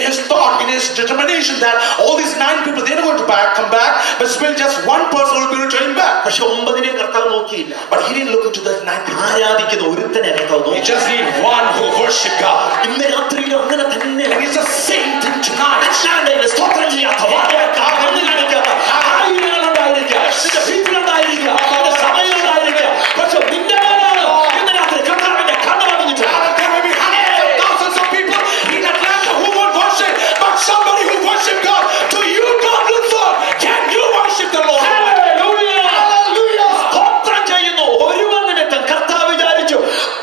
his thought, in his determination that all these 9 people, they going to come back, but still just one person will be returning back. പക്ഷെ 9 കർത്താവ് നോക്കിയില്ല. But he didn't look into the 9 people. ആരാധിക്കുന്ന ഒരുത്തനെ കർത്താവ് He നോക്കി. just need one who worship God. ഇന്ന് രാത്രിയിലും അങ്ങനെ തന്നെ. And it's the same thing tonight. അല്ലാതെ സ്തോത്രം ചെയ്യാത്ത ആയിരങ്ങളുണ്ടായിരിക്കാം, നിന്റെ വീട്ടിലുണ്ടായിരിക്കാം, നിന്റെ സഭയിലുണ്ടായിരിക്കാം. പക്ഷെ നിന്റെ മേലാണ് ഇന്ന് രാത്രി കർത്താവിന്റെ കണ്ണ് വന്നിട്ട്. There may be hundreds of thousands of people in Atlanta who won't worship, but somebody who worship God. To you, God looks on. Can you worship the Lord? Hallelujah. സ്തോത്രം ചെയ്യുന്നു. ഒരുവൻ നിമിത്തം കർത്താവ് വിചാരിച്ചു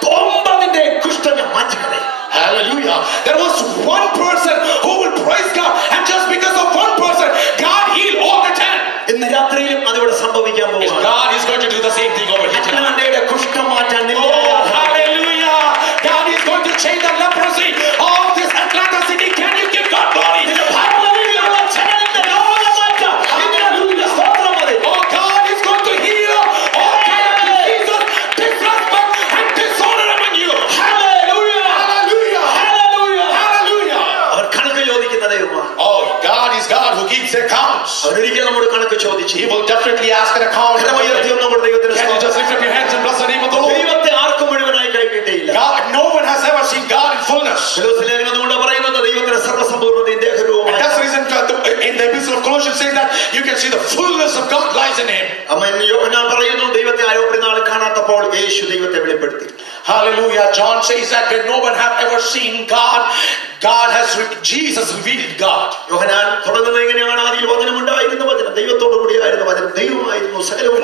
9 കുഷ്ഠം ഞാൻ മാറ്റിക്കളയും. Hallelujah. There was one person who will praise God, and just because of one person, God healed all the 10. ഇന്ന് രാത്രിയിലും അതിവിടെ സംഭവിക്കാൻ പോകുന്നു. God is going to do the same thing over here tonight. അറ്റ്ലാന്റയുടെ കുഷ്ഠം മാറ്റാൻ Oh, hallelujah. God is going to change the leprosy of this Atlanta city. Can you give God glory? Oh, God is going to heal all kind of diseases, disrespect, and dishonor among you. Hallelujah. അവർ കണക്ക് ചോദിക്കുന്ന ദൈവമാണ്. Oh, God is God who keeps accounts. അവരൊരിക്കൽ നമ്മോട് കണക്ക് ചോദിച്ചു. He will definitely ask an account. കരമുയർത്തി ഒന്നും കൂടെ ദൈവത്തിന് Can you just lift up your hands and bless the name of the Lord? ദൈവത്തെ ആർക്കും മുഴുവനായി കൈകിട്ടിയില്ല. God, no one has ever seen God in fullness. ലേഖനത്തിലൂടെ പറയുന്നത് ദൈവത്തിന്റെ സർവ്വസമ്പൂർണ്ണതയും ദേഹരൂപമായി. And that's the reason in the epistle of Colossians says that you can see the fullness of God lies in him. യോഹന്നാൻ പറയുന്നു ദൈവത്തെ ആരോ ഒരു നാൾ കാണാത്തപ്പോൾ യേശു ദൈവത്തെ വെളിപ്പെടുത്തി. Hallelujah. John says that when no one have ever seen God, Jesus revealed God. യോഹന്നാൻ തുടങ്ങുന്നത് എങ്ങനെയാണ്? ആദിയിൽ വചനമുണ്ടായിരുന്നു, വചനം ദൈവത്തോടു കൂടിയായിരുന്നു, വചനം ദൈവമായിരുന്നു, സകലവും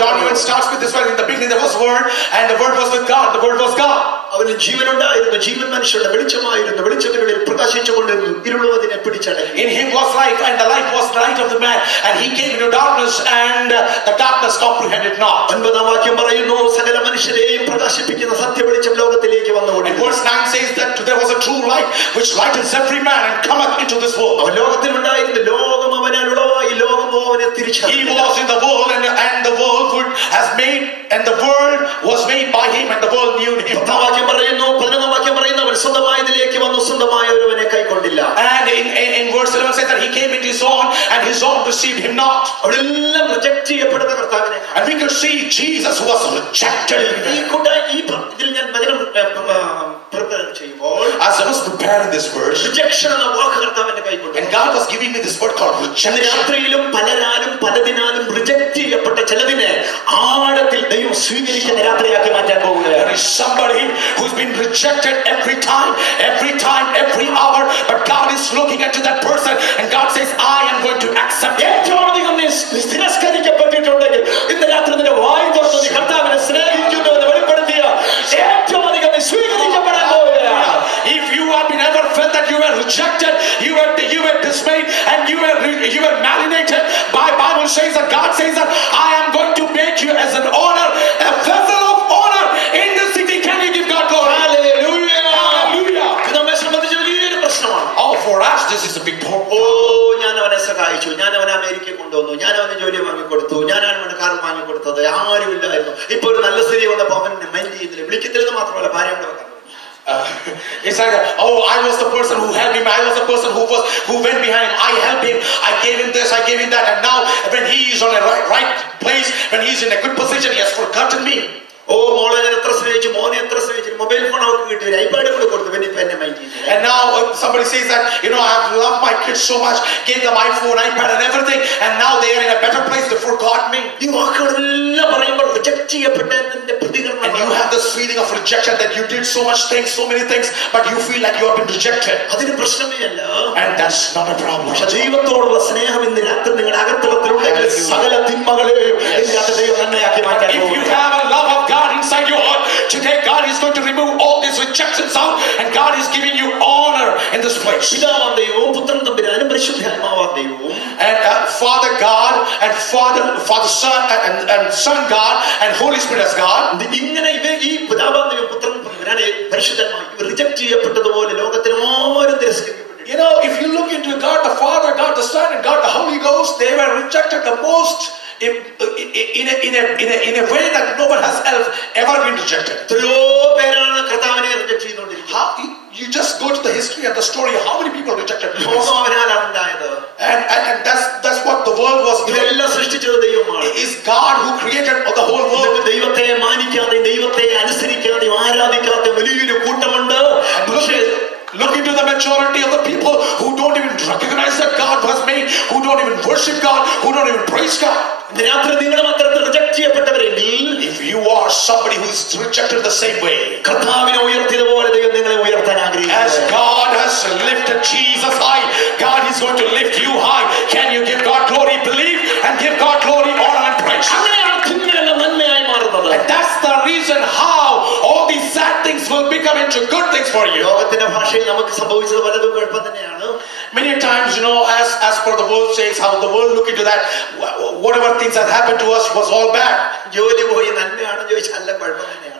John even starts with this one. In the beginning there was word, and the word was with God. The word was God. അവന് ജീവനുണ്ടായിരുന്നു, ജീവൻ മനുഷ്യരുടെ വെളിച്ചമായിരുന്നു, വെളിച്ചത്തിനുള്ളിൽ പ്രകാശിച്ചുകൊണ്ടിരുന്നു, ഇരുളും അതിനെ പിടിച്ചടക്കി. In him was life, and the life was the light of the man, and he came into darkness, and the darkness comprehended not. 9-ാം വാക്യം പറയുന്നു സകല മനുഷ്യരെയും പ്രകാശിപ്പിക്കുന്ന സത്യവെളിച്ചം ലോകത്തിലേക്ക് വന്നുകൊണ്ട്. And verse 9 says that there was a true light which lightens every man and cometh into this world. അവൻ ലോകത്തിലുണ്ടായിരുന്നു, ലോകം അവനാൽ ഉളവായി, ലോകമോ അവനെ തിരിച്ചറിഞ്ഞു. He was in the world, and the world has made, and the world was made by him, and the world knew him. 10-ാം വാക്യം പറയുന്നു, 11-ാം വാക്യം പറയുന്നു അവൻ സ്വന്തമായതിലേക്ക് വന്നു, സ്വന്തമായവനെ കൈക്കൊണ്ടില്ല. And in verse 11 says that he came into his own, and his own received him not. അവരെല്ലാം reject ചെയ്യപ്പെടുന്ന കർത്താവിനെ. And we could see Jesus who was rejected. ഇതിൽ ഞാൻ വചനം പ്രിപ്പയർ ചെയ്യുമ്പോൾ As I was preparing this verse, rejection എന്ന വാക്ക് കർത്താവിന്റെ കൈക്കൊണ്ടു. and God was giving me this word called rejection. രാത്രിയിലും പലരാലും പലതിനാലും റിജക്ട് ചെയ്യപ്പെട്ട ചിലതിനെ ആഴത്തിൽ ദൈവം സ്വീകരിക്കുന്ന രാത്രിയാക്കി മാറ്റാൻ പോവുകയാണ്. There is somebody who's been rejected every time, every hour, but God is looking into that person, and God says, I am going to accept it. ഏറ്റവും അധികം നീ തിരസ്കരിക്കപ്പെട്ടിട്ടുണ്ടെങ്കിൽ ഇന്ന് രാത്രി നിന്റെ വായി തുറന്ന് നീ കർത്താവിനെ സ്നേഹിക്കുന്നു എന്ന് വെളിപ്പെടുത്തിയ ഏറ്റവും അധികം നീ സ്വീകരിക്കപ്പെടാൻ പോവുകയാണ്. If you have been ever felt that you were rejected, you were dismayed, and you were malinated, Bible says that God says that I am going to make you as an honor, a vessel of honor in this city. Can you give God glory? Hallelujah. ഇത് നമ്മെ സംബന്ധിച്ച് വലിയൊരു പ്രശ്നമാണ്. Oh, for us this is a big problem. ഞാൻ അവനെ സഹായിച്ചു, ഞാൻ അവനെ അമേരിക്കയിൽ കൊണ്ടുവന്നു, ഞാൻ അവന് ജോലി വാങ്ങിക്കൊടുത്തു, ഞാനാണ് അവന് കാർ വാങ്ങിക്കൊടുത്തത്, ആരുമില്ലായിരുന്നു. ഇപ്പൊ ഒരു നല്ല സ്ഥിതി വന്നപ്പോ അവൻ മൈൻഡ് ചെയ്യുന്നില്ല. വിളിക്കത്തില്ലെന്ന് മാത്രമല്ല ഭാര്യ കൂടെ വെക്കാൻ. It's like, oh, I was the person who helped him. I was the person who went behind him. I helped him. I gave him this. I gave him that. And now, when he is on a right place, when he is in a good position, he has forgotten me. ഓ മോളെ ഞാൻ എത്ര സ്നേഹിച്ചു, മോനെ എത്ര സ്നേഹിച്ചു, mobile phone അവർക്ക് കിട്ടി, ഒരു ഐപാഡ് കൂടെ കൊടുത്തു, പിന്നെ ഇപ്പൊ എന്നെ മൈൻഡ് ചെയ്തു. And now somebody says that, I have loved my kids so much, gave them iPhone, iPad and everything, and now they are in a better place. They forgot me. ഈ വാക്കുകളെല്ലാം പറയുമ്പോൾ reject ചെയ്യപ്പെട്ടതിന്റെ പ്രതികരണം. And you have this feeling of rejection that you did so much things, so many things, but you feel like you have been rejected. അതിന് പ്രശ്നമേ അല്ല. And that's not a problem. പക്ഷെ ദൈവത്തോടുള്ള സ്നേഹം ഇന്ന് രാത്രി നിങ്ങളുടെ അകത്തളത്തിലുണ്ടെങ്കിൽ സകല തിന്മകളെയും ഇന്ന് രാത്രി ദൈവം നന്മയാക്കി മാറ്റാൻ If you പോകുന്നു. have a love of God inside your heart, today God is going to remove all these rejections out, and God is giving you honor in this place. പിതാവാം ദൈവവും പുത്രൻ തമ്പുരാനും പരിശുദ്ധാത്മാവാം ദൈവവും And Father God and Father Son and Son God and Holy Spirit as God. ഇങ്ങനെ ഈ പിതാവാം ദൈവം പുത്രൻ തമ്പുരാനെ പരിശുദ്ധാത്മാവ് ഇവർ റിജക്ട് ചെയ്യപ്പെട്ടതുപോലെ ലോകത്തിൽ ആരും തിരസ്കരിക്കപ്പെട്ടു. If you look into God the Father, God the Son, and God the Holy Ghost, they were rejected the most in a way that no one has ever been rejected. എത്രയോ പേരാണ് കർത്താവിനെ reject ചെയ്തുകൊണ്ടിരിക്കുന്നത്. You just go to the history and the story. How many people rejected Jesus? അവനാലാണ് ഉണ്ടായത്. And that's പഠിക്കാതെ ദൈവത്തെ അനുസരിക്കാതെ ആരാധിക്കാത്ത വലിയൊരു കൂട്ടമുണ്ട്. Look into the majority of the people who don't even recognize that God was made, who don't even worship God, who don't even praise God. രാത്രി നിങ്ങളും അത്തരത്തിൽ reject ചെയ്യപ്പെട്ടവരെങ്കിൽ, if you are somebody who is rejected the same way, കർത്താവിനെ ഉയർത്തിയതുപോലെ ദൈവം നിങ്ങളെ ഉയർത്താൻ ആഗ്രഹിക്കുന്നു. as God has lifted Jesus high, God is going to lift you high. Can you give God glory? Believe and give God glory, honor and praise. അങ്ങനെയാണ് തിന്മയെല്ലാം നന്മയായി മാറുന്നത്. And that's the reason how all these sad things will become into good things for you. ലോകത്തിന്റെ ഭാഷയിൽ നമുക്ക് സംഭവിച്ചത് പലതും കുഴപ്പം തന്നെയാണ്. Many times, as per the world says, how the world look into that, whatever things that happened to us was all bad. ജോലി പോയി നന്മയാണെന്ന് ചോദിച്ചാൽ എല്ലാം കുഴപ്പം തന്നെയാണ്.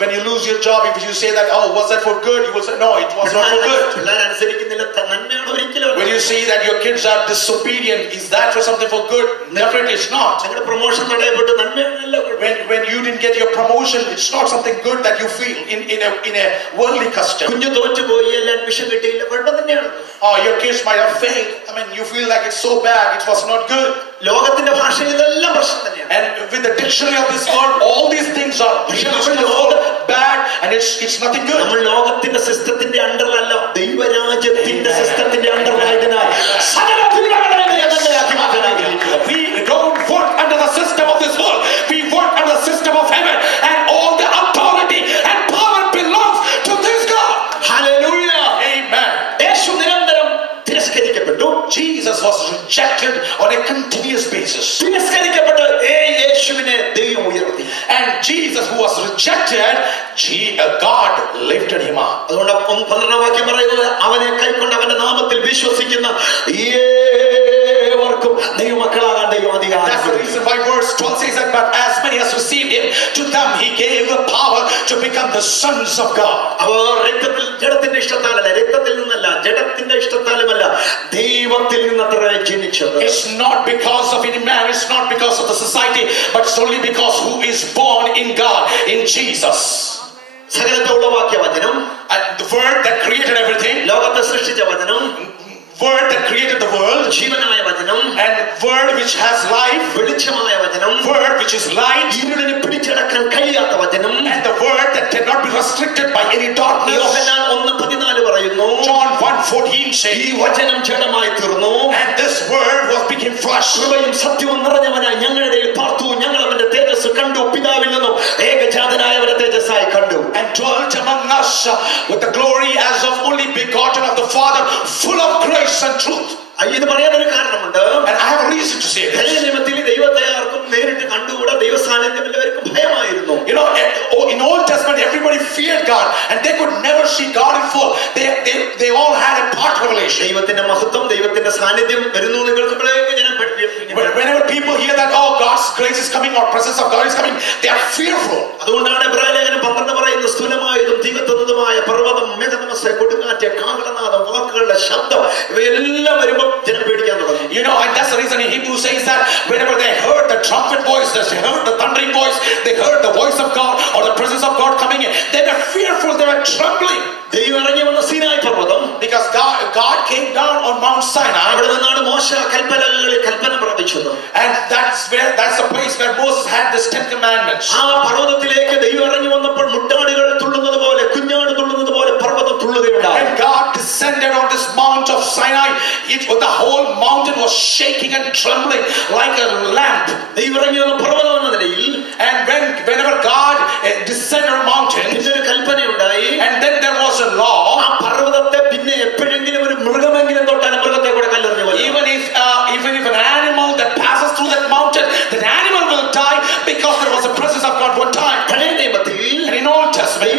When you lose your job, if you say that, oh, was that for good? You will say, no, it was not for good. When you see that your kids are disobedient, is that for something for good? Definitely it's not. When you didn't get your promotion, it's not something good that you feel in a worldly custom. Oh, your kids might have failed. I mean, you feel like it's so bad, it was not good. And with the dictionary of this world, all these things are bad and it's nothing good. We don't work under the system of this world. We work under the system of heaven, and all the authority and power belongs to this God. Hallelujah. Amen. Jesus was rejected on a continuous basis. And Jesus, who was rejected, God lifted him up. That's the reason why verse 12 says that, but as many as received him, to them he gave the power to become the sons of God. It's not because of any man, it's not because of the society, but it's only because who is born in God, in Jesus. And the word that created everything, word that created the world, and word which has life, word which is light, and the word that cannot be restricted by any darkness. John 1:14 says, and this word became flesh and dwelt among us with the glory as of only begotten of the Father, full of grace and truth. And I have a reason to say this. In Old Testament, everybody feared God, and they could never see God in full. They all had a part revelation. Whenever people hear that, oh, God's grace is coming or presence of God is coming, they are fearful. And that's the reason in Hebrew says that whenever they heard the trumpet voice, they heard the thundering voice, they heard the voice of God or the presence of God coming in, they were fearful, they were trembling. Because God came down on Mount Sinai, and that's the place where Moses had the 10 commandments. When God descended on this Mount of Sinai, the whole mountain was shaking and trembling like a lamp. And whenever God descended on a mountain, and then there was a law, even if an animal that passes through that mountain, that animal will die because there was a presence of God one time. And in Old Testament,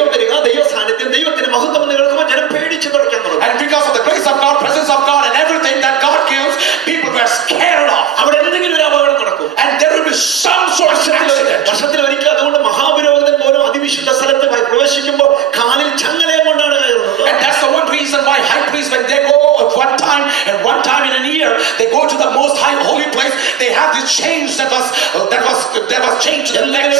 and because of the grace of God, presence of God, and everything that God gives, people were scared of. And there will be some sort of accident. And that's the one reason why high priests, when they go one time in a year, they go to the most high holy place, they have this chains that was chained to the legs.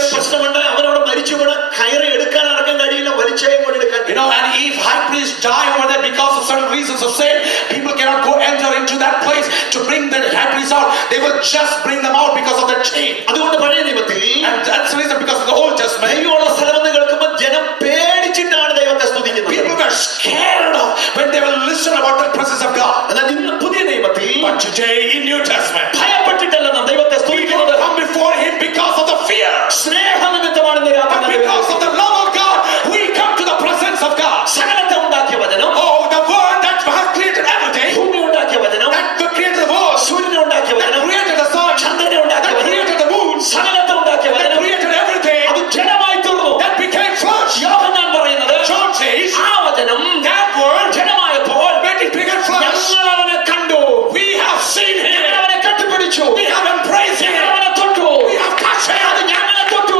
And if high priests die over there because of certain reasons of sin, people cannot go enter into that place to bring the high priest out. They will will just bring them out because of the chain. അതുകൊണ്ട് പഴയ നിയമത്തിൽ And that's the reason because of the Old Testament. ദൈവമുള്ള സ്ഥലമെന്ന് കേൾക്കുമ്പോൾ ജനം പേടിച്ചിട്ടാണ് ദൈവത്തെ സ്തുതിക്കുന്നത്. People were scared when they will listen about the presence of God. എന്നാൽ ഇന്ന് പുതിയ നിയമത്തിൽ But today in New Testament, ഭയപ്പെട്ടിട്ടല്ല നാം ദൈവത്തെ we സ്തുതിക്കുന്നത്. don't come before Him because of the fear, സ്നേഹനിമിത്തമാണ് ഇന്ന് രാത്രി but because of the love of God. We come to the presence of God. സകലത്തെ ഉണ്ടാക്കിയ വചനം, Oh, the Word that has created everything, ഭൂമി ഉണ്ടാക്കിയ വചനം, that created the world, സൂര്യനെ ഉണ്ടാക്കിയ that വചനം, created the sun, ചന്ദ്രനെ ഉണ്ടാക്കിയ that വചനം, created the moon, സകലത്തെ ഉണ്ടാക്കിയ that വചനം, created everything, അത് ജനമായി തീർന്നു. that became flesh. യോഹന്നാൻ പറയുന്നത് John says, ആ വചനം that word, ജനമായപ്പോൾ when it became flesh, ഞങ്ങൾ അവനെ കണ്ടു, we have seen ഞങ്ങൾ Him, അവനെ കെട്ടിപ്പിടിച്ചു, we have embraced ഞങ്ങൾ Him, അവനെ തൊട്ടു, we have touched അത് Him. ഞങ്ങളെ തൊട്ടു.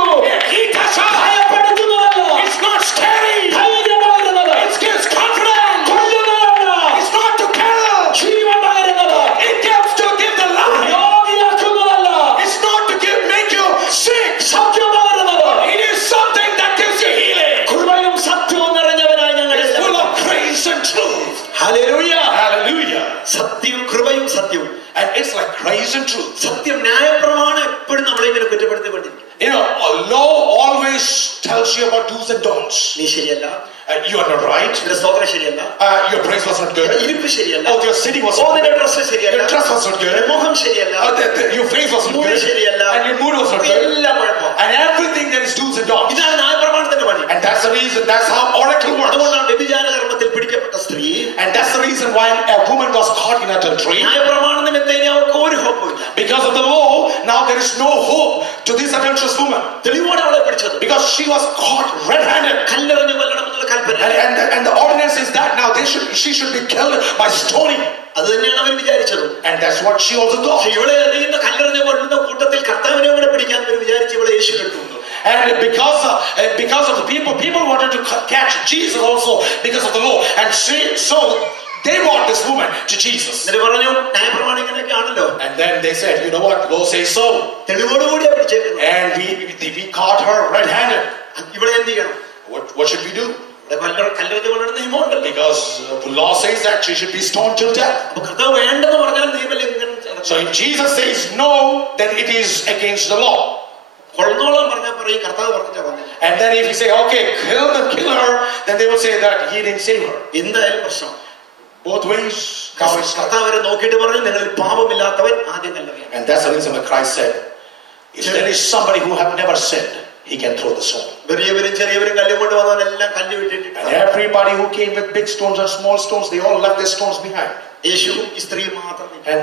He touched us. ഭയപ്പെടുത്തുന്നതല്ല, It's not scary. ധൈര്യം പകരുന്നത്, It gives confidence. കൊല്ലുന്നതല്ല, It's not to kill. ജീവൻ പകരുന്നത്, It gives to give the life. രോഗിയാക്കുന്നതല്ല, It's not to make you sick. സത്യം പകരുന്നത്. It is something that gives you healing. കൃപയും സത്യവും നിറഞ്ഞവനായി ഞങ്ങൾ It's full of grace and truth. Hallelujah. Hallelujah. സത്യവും കൃപയും സത്യവും. And it's like grace and truth. സത്യം ന്യായപ്രമാണം എപ്പോഴും നമ്മളെ ഇങ്ങനെ കുറ്റപ്പെടുത്തിക്കൊണ്ടിരിക്കും. You know, law always tells you about do's and don'ts. നീ ശരിയല്ല, You are not right. നിന്റെ സ്തോത്രം ശരിയല്ല, Your praise was not good. ഇരിപ്പ് ശരിയല്ല, Oh, your sitting was oh not നിന്റെ good. ഡ്രസ് ശരിയല്ല, Your dress was not good. മുഖം ശരിയല്ല, Your face was not mood good. ശരിയല്ല, And your mood was not good. എല്ലാം കുഴപ്പം. And everything there is do's and don'ts. ഇതാണ് ന്യായപ്രമാണത്തിന്റെ പണി. And that's the reason, that's how oracle works. അതുകൊണ്ടാണ് വ്യഭിചാര കർമ്മത്തിൽ പിടിക്കപ്പെട്ട സ്ത്രീ And that's the reason why a woman was caught in adultery. ന്യായപ്രമാണം നിമിത്തം അവർക്ക് ഒരു ഹോപ്പുമില്ല. Because of the law, now there is no hope to this adulterous woman. തെളിവോടെ അവളെ പിടിച്ചത്, Because she was caught red-handed. കല്ലെറിഞ്ഞു കൊല്ലണമെന്നുള്ള കൽപ്പന. And the ordinance is that now she should be killed by stoning. അത് തന്നെയാണ് അവർ വിചാരിച്ചത്. And that's what she also thought. ഇവളെ എറിയുന്ന കല്ലെറിഞ്ഞു കൊല്ലുന്ന കൂട്ടത്തിൽ കർത്താവിനെ കൂടെ പിടിക്കാൻ അവർ വിചാരിച്ച് ഇവളെ യേശു കിട്ടുന്നു. And because of the people wanted to catch Jesus also because of the law. And so they brought this woman to Jesus. എന്നിട്ട് പറഞ്ഞു ന്യായപ്രമാണം ഇങ്ങനെയൊക്കെ ആണല്ലോ. And then they said, you know what, law says so. തെളിവോടുകൂടിയാ പിടിച്ചേക്കുന്നത്. And we caught her red-handed. ഇവളെ എന്ത് ചെയ്യണം? What should we do? കല്ലെറിഞ്ഞു കൊല്ലുന്ന നിയമമുണ്ടല്ലോ. Because the law says that she should be stoned till death. അപ്പൊ കർത്താവ് വേണ്ടെന്ന് പറഞ്ഞാൽ നിയമലംഘനം. So if Jesus says no, then it is against the law. കൊള്ളോളം പറഞ്ഞാൽ പറയും കർത്താവ് പറഞ്ഞാ പറഞ്ഞു. And then if you say, okay, kill her, then they will say that he didn't save her. എന്തായാലും പ്രശ്നം. Both ways. കർത്താവ് അവരെ നോക്കിയിട്ട് പറഞ്ഞു നിങ്ങളിൽ പാപമില്ലാത്തവൻ ആദ്യം കല്ലെറിയണം. And that's the reason why Christ said, if there is somebody who have never sinned, he can throw the stone. വലിയവരും ചെറിയവരും കല്ലും കൊണ്ട് വന്നവരെല്ലാം കല്ല് വിട്ടിട്ട്. And everybody who came with big stones and small stones, they all left their stones behind. യേശുവും ഈ സ്ത്രീയും മാത്രം. And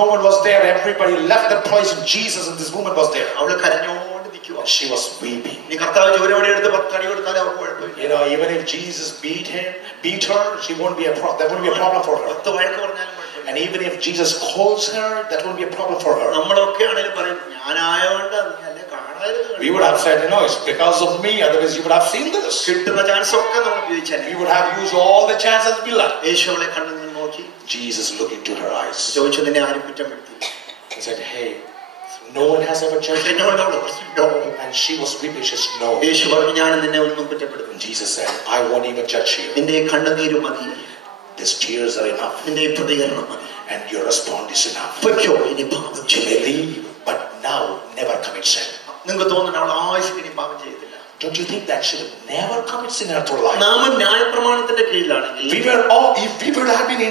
no one was there. Everybody left the place. Jesus and this woman was there. അവള് കരഞ്ഞോണ്ട് നിൽക്കുക. She was weeping. നീ കർത്താവ് ജോലിയോടെ എടുത്ത് 10 അടി കൊടുത്താൽ അവർക്ക് കുഴപ്പമില്ല. You know, even if Jesus beat her, she won't be that won't be a problem for her. 10 വഴക്ക് പറഞ്ഞാലും കുഴപ്പമില്ല. And even if Jesus calls her, that won't be a problem for her. നമ്മളൊക്കെ ആണെങ്കിലും പറയും ഞാനായോണ്ട് നീ അല്ലേ കാണായിരുന്നു. We would have said, you know, it's because of me. Otherwise, you would have seen this. കിട്ടുന്ന chance ഒക്കെ നമ്മൾ ഉപയോഗിച്ചാൽ We would have used all the chances we left. യേശു അവളെ കണ്ണു നിന്ന് നോക്കി Jesus looked into her eyes. ചോദിച്ചു നിന്നെ ആരും കുറ്റം വരുത്തിയില്ല. He said, hey, no one has ever judged you. എന്നോട് അവൾ പറഞ്ഞു, "No." And she was weeping. She said, no. യേശു പറഞ്ഞു ഞാൻ നിന്നെ ഒന്നും കുറ്റപ്പെടുത്തും. Jesus said, I won't even judge you. നിന്റെ കണ്ണുനീര് മതി, These tears are enough. നിന്റെ പ്രതികരണം മതി. And your response is enough. പൊയ്ക്കോ, ഇനി പാപം You ചെയ്യരുത്. may leave, but now never commit sin. നിങ്ങൾക്ക് തോന്നുന്നു അവൾ ആയുസ്സിൽ ഇനി പാപം ചെയ്തില്ല. Don't you think that she would never commit sin in her life? നാം ന്യായപ്രമാണത്തിന്റെ കീഴിലാണെങ്കിൽ If we would have been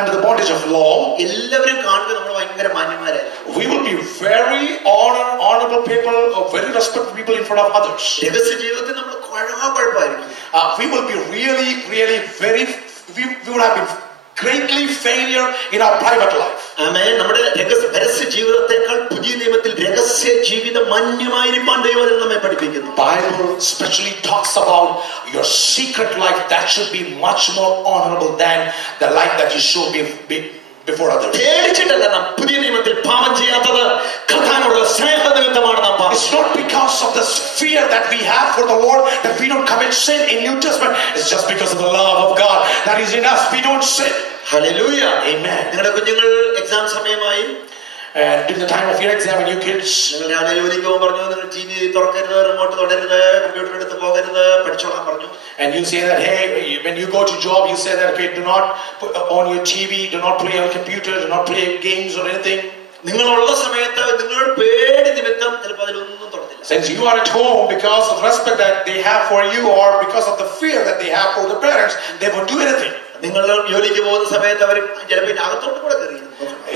under the bondage of law, എല്ലാവരും കാണുക നമ്മൾ ഭയങ്കര മാന്യന്മാരായി. we will be very honorable people, very respectful people in front of others. രഹസ്യ ജീവിതത്തിൽ നമ്മൾ കുഴപ്പമായിരിക്കും. We will be really very. We would have been greatly failure in our private life. ആമേൻ. നമ്മുടെ രഹസ്യ ജീവിതത്തെക്കാൾ പുതിയ നിയമത്തിൽ രഹസ്യ ജീവിതം മാന്യമായിരിക്കാൻ ദൈവം നമ്മെ പഠിപ്പിക്കുന്നു. Bible especially talks about your secret life that should be much more honorable than the life that you show before others. പേടിച്ചിട്ടല്ല നാം പുതിയ നിയമത്തിൽ പാപം ചെയ്യാത്തത്, കർത്താവിനോടുള്ള സ്നേഹനിമിത്തമാണ് നാം പാപം. It's not because of the fear that we have for the Lord that we don't commit sin in New Testament. It's just because of the love of God that is in us. We don't sin. Hallelujah. Amen. നിങ്ങളുടെ കുഞ്ഞുങ്ങൾ exam സമയമായി. And during the time of your exam, when you kids, നിങ്ങൾ രാവിലെ ജോലിക്ക് പോകുമ്പോൾ പറഞ്ഞു നിങ്ങൾ TV തുറക്കരുത്, remote തൊടരുത്, കമ്പ്യൂട്ടർ എടുത്ത് പോകരുത്, പഠിച്ചോളാൻ പറഞ്ഞു. and you say that, hey, when you go to job, you say that, okay, do not put on your TV, do not play on computer, do not play games or anything. നിങ്ങളുള്ള സമയത്ത് നിങ്ങളുടെ പേടി നിമിത്തം ചിലപ്പോൾ അതിലൊന്നും തൊടത്തില്ല. Since you are at home, because of respect that they have for you or because of the fear that they have for the parents, they won't do anything. നിങ്ങൾ ജോലിക്ക് പോകുന്ന സമയത്ത് അവർ ചിലപ്പോൾ അകത്തോട്ട് കൂടെ കയറി,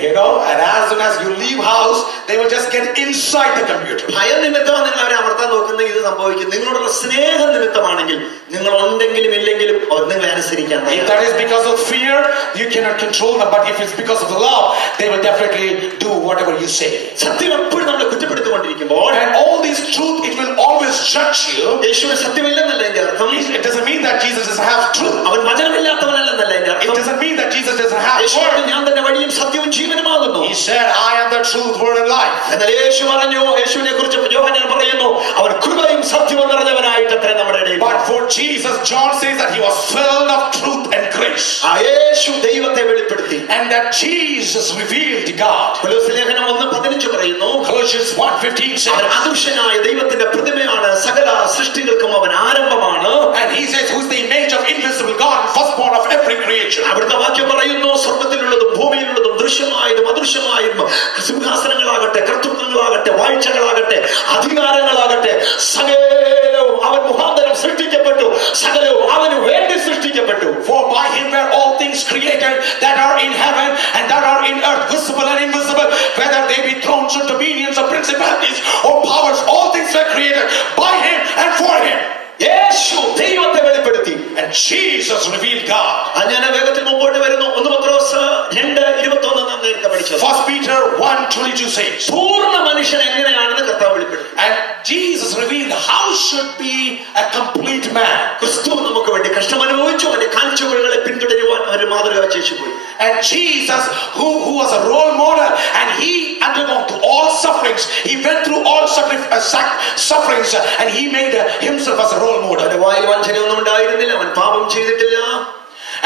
you know, and as soon as you leave house, they will just get inside the computer. ഭയം നിമിത്തമാണ് നിങ്ങൾ അവരെ അമർത്താൻ നോക്കുന്നത്. ഇത് സംഭവിക്കും നിങ്ങളോടുള്ള സ്നേഹ നിമിത്തമാണെങ്കിൽ നിങ്ങൾ ഉണ്ടെങ്കിലും ഇല്ലെങ്കിലും അവർ നിങ്ങളെ അനുസരിക്കാൻ. If that is because of fear, you cannot control them. But if it's because of the love, they will definitely do whatever you say. സത്യം എപ്പോഴും നമ്മളെ കുറ്റപ്പെടുത്തിക്കൊണ്ടിരിക്കുമ്പോൾ, and all this truth, it will always judge you. യേശുവിന് സത്യമില്ലെന്നല്ല എന്റെ അർത്ഥം. It doesn't mean that Jesus doesn't have truth. അവൻ വചനമില്ലാത്തവനല്ലെന്നല്ല എന്റെ അർത്ഥം. It doesn't mean that Jesus doesn't have word. ഞാൻ തന്നെ വഴിയും സത്യവും ജീവനുമാകുന്നു. He said, I am the truth, word and life. എന്നാൽ യേശു പറഞ്ഞു, യേശുവിനെ കുറിച്ച് യോഹന്നാൻ പറയുന്നു, അവൻ കൃപയും സത്യവും നിറഞ്ഞവനായിട്ട് അത്രേ നമ്മുടെ ഇടയിൽ. But for Jesus, John says that he was filled of truth and grace. ആ യേശു ദൈവത്തെ വെളിപ്പെടുത്തി. And that Jesus revealed God. കൊലോസ്യ ലേഖനം 1:15 പറയുന്നു, Colossians 1:15 says, അവൻ അദൃശ്യനായ ദൈവത്തിന്റെ പ്രതിമയാണ്, സകല സൃഷ്ടികൾക്കും അവൻ ആരംഭമാണ്. and he says, who is the image of invisible God, firstborn of every creature. അവിടുത്തെ വാക്യം പറയുന്നു, സ്വർഗ്ഗത്തിലുള്ളതും ഭൂമിയിലുള്ളതും ദൃശ്യമായതും അദൃശ്യമായതും സിംഹാസനങ്ങളാകട്ടെ, കർത്തൃത്വങ്ങളാകട്ടെ, വാഴ്ചകളാകട്ടെ, അധികാരങ്ങളാകട്ടെ, സകലവും അവൻ മുഖാന്തരം സൃഷ്ടിക്കപ്പെട്ടു, സകലവും അവന് വേണ്ടി സൃഷ്ടിക്കപ്പെട്ടു. For by him were all things created that are in heaven and that are in earth, visible and invisible, whether they be thrones or dominions or principalities or powers, all things were created by him and for him. യേശു ദൈവത്തെ വെളിപ്പെടുത്തി. And Jesus revealed God. ഞാൻ വേഗത്തിൽ മുമ്പോട്ട് വരുന്നു. 1 പത്രോസ് 2:21 നാം നേരത്തെ പഠിച്ചത്. 1 Peter 1:22 says, പൂർണ്ണ മനുഷ്യൻ എങ്ങനെയാണെന്ന് കർത്താവ് വെളിപ്പെടുത്തി. and Jesus revealed how should be a complete man. ക്രിസ്തു നമുക്ക് വേണ്ടി കഷ്ടം അനുഭവിച്ചു, അവന്റെ കാൽച്ചുവടുകളെ പിന്തുടരുവാൻ അവൻ മാതൃക വെച്ചു പോയി. And Jesus, who was a role model, and he undergone to all sufferings, he went through all sufferings, and he made himself as a role model. അവന്റെ വായിൽ വഞ്ചനയൊന്നും ഉണ്ടായിരുന്നില്ല, അവൻ പാപം ചെയ്തിട്ടില്ല.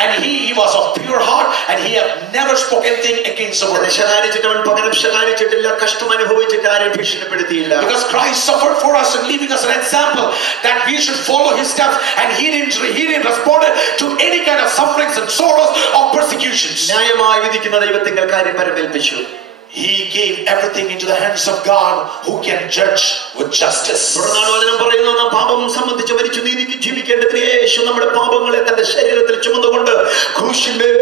And he was of pure heart, and he had never spoken anything against the world. ശകാരിച്ചിട്ടവൻ പകരം ശകാരിച്ചിട്ടില്ല, കഷ്ടം അനുഭവിച്ചിട്ട് ആരെയും ഭീഷണിപ്പെടുത്തിയില്ല. Because Christ suffered for us and leaving us an example that we should follow his steps, and he didn't respond to any kind of sufferings and sorrows or persecutions. ന്യായമായി വിധിക്കുന്ന ദൈവത്തിങ്കൽ കാര്യം പരമേൽപ്പിച്ചു. He gave everything into the hands of God, who can judge with justice. പറയുന്നു, നാം പാപം സംബന്ധിച്ച് മരിച്ചു നീതിക്ക് ജീവിക്കേണ്ടതിന് യേശു നമ്മുടെ പാപങ്ങളെ തന്റെ ശരീരത്തിൽ ചുമന്നുകൊണ്ട് ക്രൂശിന്മേൽ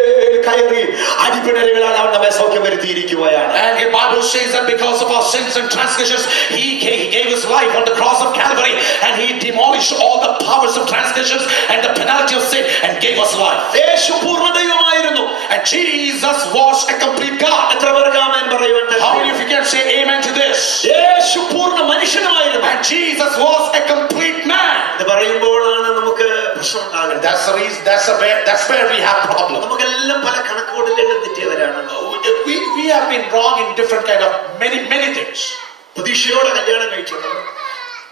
കയറി അടിപ്പിണരുകളാൽ അവൻ നമ്മെ സൗഖ്യം വരുത്തിയിരിക്കുകയാണ്. And the Bible says that because of our sins and transgressions, he gave his life on the cross of Calvary, and he demolished all the powers of transgressions and the penalty of sin and gave us life. യേശു പൂർണ്ണ ദൈവമായിരുന്നു. And Jesus was a complete God. എത്ര പേർക്ക് ആമേൻ പറയുവാൻ? How many of you can say amen to this? യേശു പൂർണ്ണ മനുഷ്യനായിരുന്നു. And Jesus was a complete man. ഇത് പറയുമ്പോഴാണ് നമുക്ക് പ്രശ്നം ഉണ്ടാകുന്നത്. That's the reason. That's where we have problem. നമുക്കെല്ലാം പല കണക്കുകൂട്ടലുകളും തെറ്റിയവരാണ്. We have been wrong in different kind of many things. പ്രതീക്ഷയോടെ കല്യാണം കഴിച്ചത്,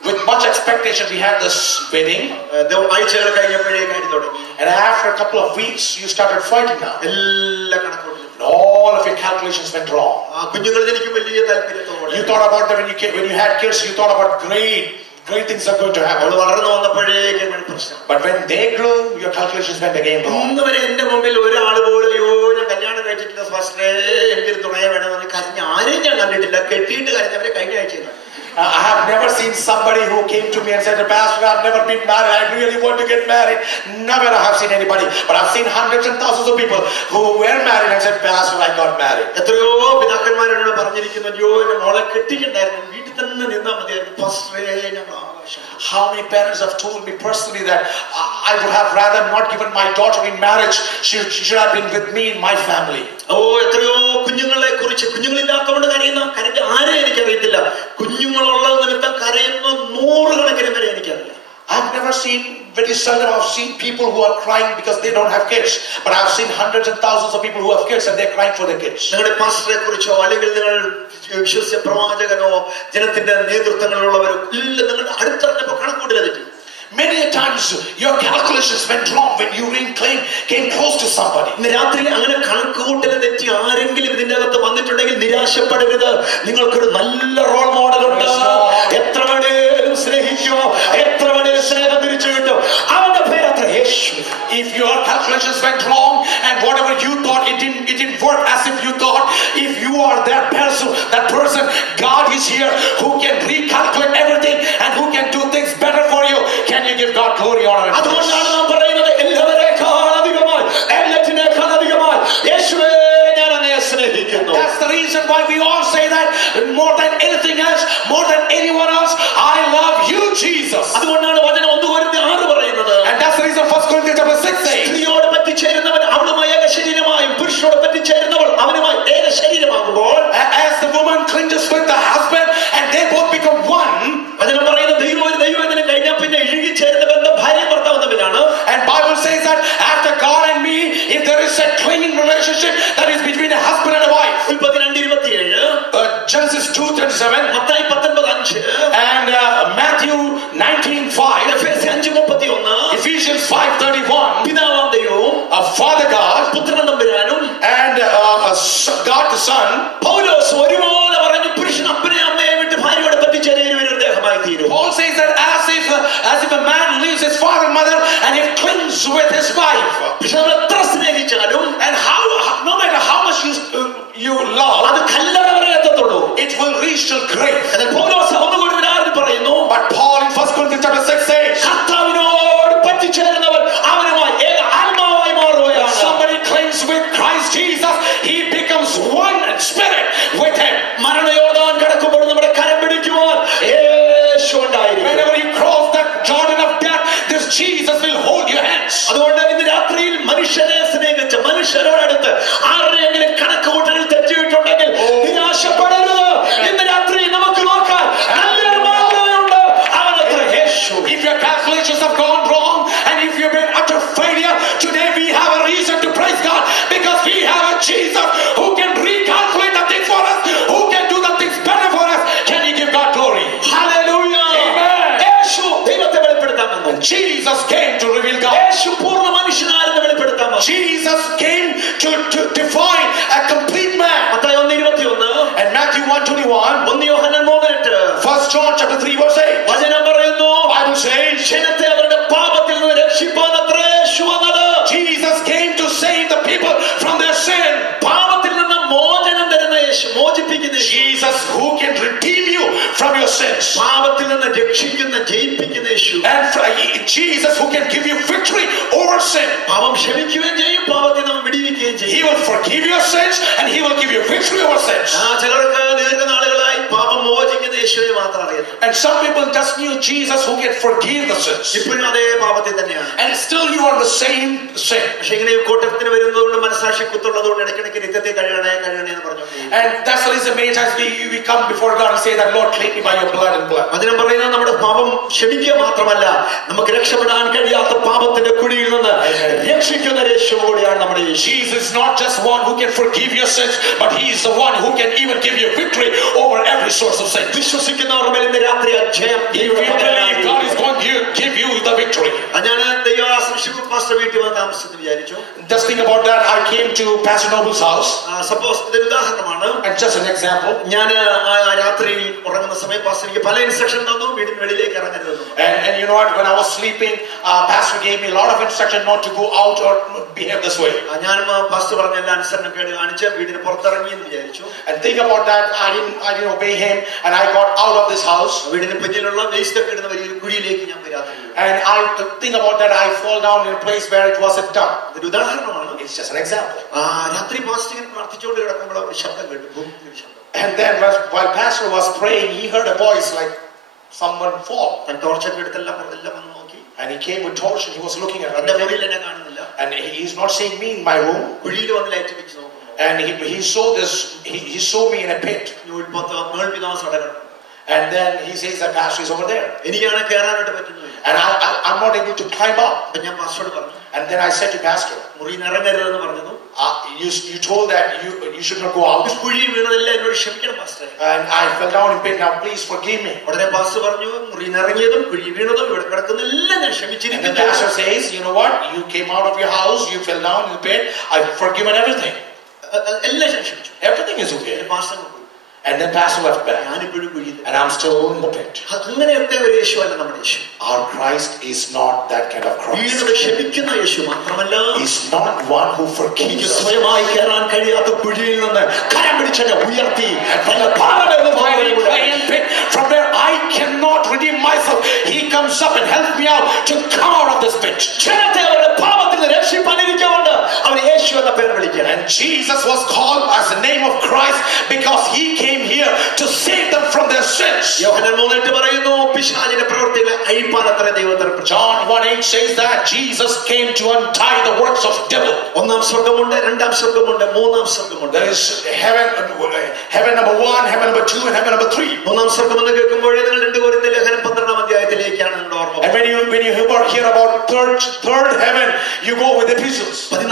with much expectation we had this wedding, ആഴ്ചകൾ കഴിഞ്ഞപ്പോഴേ കാര്യം തുടങ്ങി. and after a couple of weeks you started fighting now. എല്ലാ കണക്കുകൂട്ടലും, all of your calculations went wrong. കുഞ്ഞുങ്ങൾ എനിക്ക് വലിയ താല്പര്യത്തോടെ, you thought about that when you had kids, you thought about great things are going to happen. വളർന്നു വന്നപ്പോഴേക്കും പ്രശ്നം. But when they grew, your calculations went again wrong. ഇന്ന് വരെ എന്റെ മുമ്പിൽ ഒരാൾ പോലും ഞാൻ കല്യാണം കഴിച്ചിട്ടില്ല, ഫസ്റ്റേ എനിക്കൊരു തുണയെ വേണമെന്ന് കരഞ്ഞ ആരെയും ഞാൻ കണ്ടിട്ടില്ല. കെട്ടിയിട്ട് കരഞ്ഞവരെ കഴിഞ്ഞ ആഴ്ച I have never seen somebody who came to me and said, Pastor, I've never been married, I really want to get married. Never have seen anybody. But I've seen hundreds and thousands of people who were married and said, Pastor, I got married. എത്രയോ പിതാക്കന്മാർ എന്നോട് പറഞ്ഞിരിക്കുന്നു, അയ്യോ എന്റെ മോളെ കെട്ടിയിട്ടുണ്ടായിരുന്നു, വീട്ടിൽ തന്നെ നിന്നാ മതിയായിരുന്നു, ഫസ്റ്റേ ഞങ്ങൾ ആവശ്യം. How many parents have told me personally that I would have rather not given my daughter in marriage. She should have been with me in my family. എത്രയോ കുഞ്ഞുങ്ങളെ കുറിച്ച്, കുഞ്ഞുങ്ങളില്ലാത്തതുകൊണ്ട് കരയുന്ന ആരെ എനിക്കറിയത്തില്ല, കുഞ്ഞുങ്ങളുള്ള നിമിത്തം കരയുന്ന 100 കണക്കിന് വരെ എനിക്കറിയാം. I've never seen, very seldom I've seen people who are crying because they don't have kids. But I've seen hundreds and thousands of people who have kids and they're crying for their kids. നിങ്ങളുടെ പാസ്റ്ററെ കുറിച്ചോ അല്ലെങ്കിൽ നിങ്ങൾ വിശ്വസിച്ച പ്രവാചകനോ ജനത്തിന്റെ നേതൃത്വങ്ങളിലുള്ളവരോ ഇല്ല, നിങ്ങളുടെ അടുത്തറിഞ്ഞപ്പോ കണക്കൂട്ടില്ല തെറ്റി. Many a times your calculations went wrong when you came close to somebody. ഇന്ന് രാത്രി അങ്ങനെ കണക്കുകൂട്ടൽ തെറ്റി ആരെങ്കിലും ഇതിന്റെ അകത്ത് വന്നിട്ടുണ്ടെങ്കിൽ നിരാശപ്പെടരുത്. നിങ്ങൾക്കൊരു നല്ല റോൾ മോഡൽ ഉണ്ട്. എത്ര വേണേലും സ്നേഹിക്കുമോ, എത്ര വേണേലും സ്നേഹം തിരിച്ചു കിട്ടും. അവന്റെ പേരത്ര യേശു. If your calculations went wrong and whatever you thought it didn't work as if you thought, if you are that Genesis 2:37 Mathai 19:5 and Matthew 19:5, എഫേസ്യർ 5:31 Ephesians 5:31, പിതാവാം ദൈവവും Father God പുത്രൻ തമ്പുരാനും and God the Son. പൗലോസ് ഒരുപോലെ പറഞ്ഞു പുരുഷൻ അപ്പനെ അമ്മയെ വിട്ട് ഭാര്യയോട് പറ്റിച്ചേരുന്ന ഒരു ദേഹമായി തീരും. Paul says that as if a man leaves his father and mother and he clings with his wife. പക്ഷെ നമ്മൾ എത്ര സ്നേഹിച്ചാലും And no matter how much you love, അത് കല്ലറ വരെ എത്തത്തുള്ളൂ. it will reach till grave. എന്നാൽ പൗലോസ് ഒന്നുകൂടി പറയുന്നു, But Paul in 1 Corinthians chapter 6 says, കർത്താവിനോട് പറ്റിച്ചേരുന്നവർ അവനുമായി ഏക ആത്മാവായി മാറുകയാണ്. somebody clings with Christ Jesus, he becomes one spirit with him. മരണയോർദാൻ കടക്കുമ്പോൾ നമ്മുടെ കരം പിടിക്കുവാൻ യേശു ഉണ്ടായിരിക്കും. Whenever you cross that Jordan of death, this Jesus will hold your hands. അതുകൊണ്ട് ഇന്ന് രാത്രിയിൽ മനുഷ്യനെ സ്നേഹിച്ച മനുഷ്യരോടടുത്ത് ആരുടെയെങ്കിലും കണക്കുകൂട്ടലിൽ തെറ്റിയിട്ടുണ്ടെങ്കിൽ നിരാശപ്പെടരുത്. ഇന്ന് രാത്രി നമുക്ക് നോക്കാം നല്ലൊരു മാർഗ്ഗമുണ്ട്, അവനത്ര യേശു. If your calculations have gone wrong and if you've been utter failure, today we have a reason to praise God because we have a Jesus who can recalculate the things for us, who can do the things better for us. Can you give God glory? Hallelujah. Amen. യേശു ദൈവത്തെ വെളിപ്പെടുത്താൻ വന്നു. Jesus came to reveal God. യേശു പൂർണ്ണ മനുഷ്യനാണെന്ന് വെളിപ്പെടുത്താൻ വന്നു. Jesus came to define a complete man. Mathai 1:21 And Matthew 1:21, 1 Yohannan 3:8 1 John chapter 3 verse 8. വചനം പറയുന്നു, Bible says ജനത്തെ അവരുടെ പാപത്തിൽ നിന്ന് രക്ഷിപ്പാൻ അത്രേ യേശു വന്നത്. Jesus came to save the people from their sin. പാപത്തിൽ നിന്ന് മോചനം തരുന്ന യേശു, മോചിപ്പിക്കുന്ന യേശു. Jesus who can redeem you from your sins. പാപത്തിൽ നിന്ന് രക്ഷിക്കുന്ന ജയിപ്പിക്കുന്ന യേശു. And Jesus who can give you victory over sin. പാപം ക്ഷമിക്കുകയും ചെയ്യും, പാപത്തിൽ നിന്ന് വിടുവിക്കുകയും He ചെയ്യും. will forgive your sins and he will give you victory over sins. ചിലർക്ക് ദീർഘനാളുകളായി പാപം മോചിക്കുന്ന യേശുവിനെ മാത്രം അറിയുന്നു. And some people just knew Jesus who can forgive the sins. ഇപ്പോഴും അതേ പാപത്തിൽ തന്നെയാണ്. And still you are the same sin. പക്ഷെ ഇങ്ങനെ കൂട്ടത്തിന് വരുന്നതുകൊണ്ട് മനസാക്ഷി കുത്തുള്ളതുകൊണ്ട് ഇടയ്ക്കിടയ്ക്ക് നിത്യത്തെ കഴിയണേ എന്ന് പറഞ്ഞു. And that's the reason many times we come before God and say that, Lord, clean me by your blood and blood. അതിനും പറയുന്നത് നമ്മുടെ പാപം ക്ഷമിക്കുക മാത്രമല്ല, നമുക്ക് രക്ഷപ്പെടാൻ കഴിയാത്ത പാപത്തിന്റെ കുഴിയിൽ നിന്ന് രക്ഷിക്കുന്ന യേശു കൂടിയാണ് നമ്മുടെ യേശു. Jesus is not just one who can forgive your sins, but he is the one who can even give you victory over every source of sin. വിശ്വസിക്കുന്നവരുടെ മേൽ ഇന്ന് രാത്രി ജയം. If you believe God is going to give you the victory. ഞാൻ ദൈവദാസൻ Shiva pastor വീട്ടിൽ വന്ന് താമസിച്ചെന്ന് വിചാരിച്ചു. Just think about that. I came to Pastor Noble's house. Suppose ഇതൊരു ഉദാഹരണമാണ്. And just an example. ഞാൻ രാത്രിയിൽ ഉറങ്ങുന്ന സമയം പാസ്റ്റർ എനിക്ക് പല ഇൻസ്ട്രക്ഷൻ തന്നു, വീടിന് വെളിയിലേക്ക് ഇറങ്ങരുതെന്നു. And you know what? When I was sleeping, Pastor gave me a lot of instruction not to go out or behave this way. ഞാൻ പാസ്റ്റർ പറഞ്ഞ എല്ലാ അനുസരണക്കേട് കാണിച്ച് വീടിന് പുറത്തിറങ്ങി എന്ന് വിചാരിച്ചു. And think about that. I didn't obey him, and I got out of this house. വീടിന് പിന്നിലുള്ള വേസ്റ്റ് ഒക്കെ ഇടുന്ന വലിയൊരു കുഴിയിലേക്ക് ഞാൻ രാത്രി. And I think about that. I fall down in a place where it wasn't done. ഇതൊരു ഉദാഹരണമാണ്. It's just an example. രാത്രി പാസ്റ്റർ ഇങ്ങനെ പ്രാർത്ഥിച്ചുകൊണ്ട് കിടക്കുമ്പോൾ ഒരു ശബ്ദം കേട്ടു, ബൂം ഒരു ശബ്ദം. And then while Pastor was praying, he heard a voice like someone fall. ഞാൻ ടോർച്ചൊക്കെ എടുത്തെല്ലാം വന്ന് നോക്കി. And he came with torch and he was looking at എന്റെ me. മുറിയിൽ എന്നെ കാണുന്നില്ല. And he's not seeing me in my room. കുഴിയിൽ വന്ന് light വെച്ച് നോക്കുന്നു. And he saw this. He saw me in a pit. And then he says that Pastor is over there. And I'm not able to climb up. And then I said to Pastor, you told that you should not go out. And I fell down in pit. Now please forgive me. And the pastor says, you know what? You came out of your house. You fell down in the pit. I've forgiven everything. Everything is okay. And then Pastor left back. And I'm still in the pit. Our Christ is not that kind of Christ. He's not one who forgives us. From where I cannot redeem myself, he comes up and helps me out to come out of this pit. And Jesus was called as the name of Christ because he came here to save them from their sins. John 1:8 says that Jesus came to untie the works of devil. There is heaven number 1, heaven number 2, and heaven number 3. And when you hear about third heaven, you go with epistles. When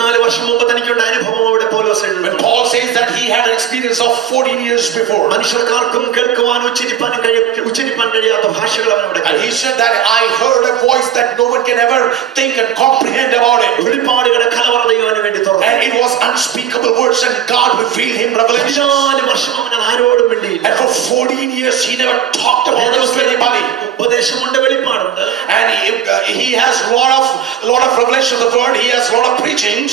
Paul says that he had had an experience of 14 years before. മനുഷ്യർക്കാർക്കും കേൾക്കുവാനും ഉച്ചരിപ്പാൻ കഴിയാത്ത ഭാഷകൾ അവനോട്. And he said that I heard a voice that no one can ever think and comprehend about it. വെളിപ്പാടുകളുടെ കലവറ ദൈവത്തിന് വേണ്ടി തുറന്നു. And it was unspeakable words, and God revealed him revelation. 14 വർഷം അവൻ ആരോടും മിണ്ടിയില്ല. And for 14 years he never talked about this to anybody. ഉപദേശമുണ്ട്, വെളിപ്പാടുണ്ട്. And he has lot of revelation of the word. He has lot of preachings,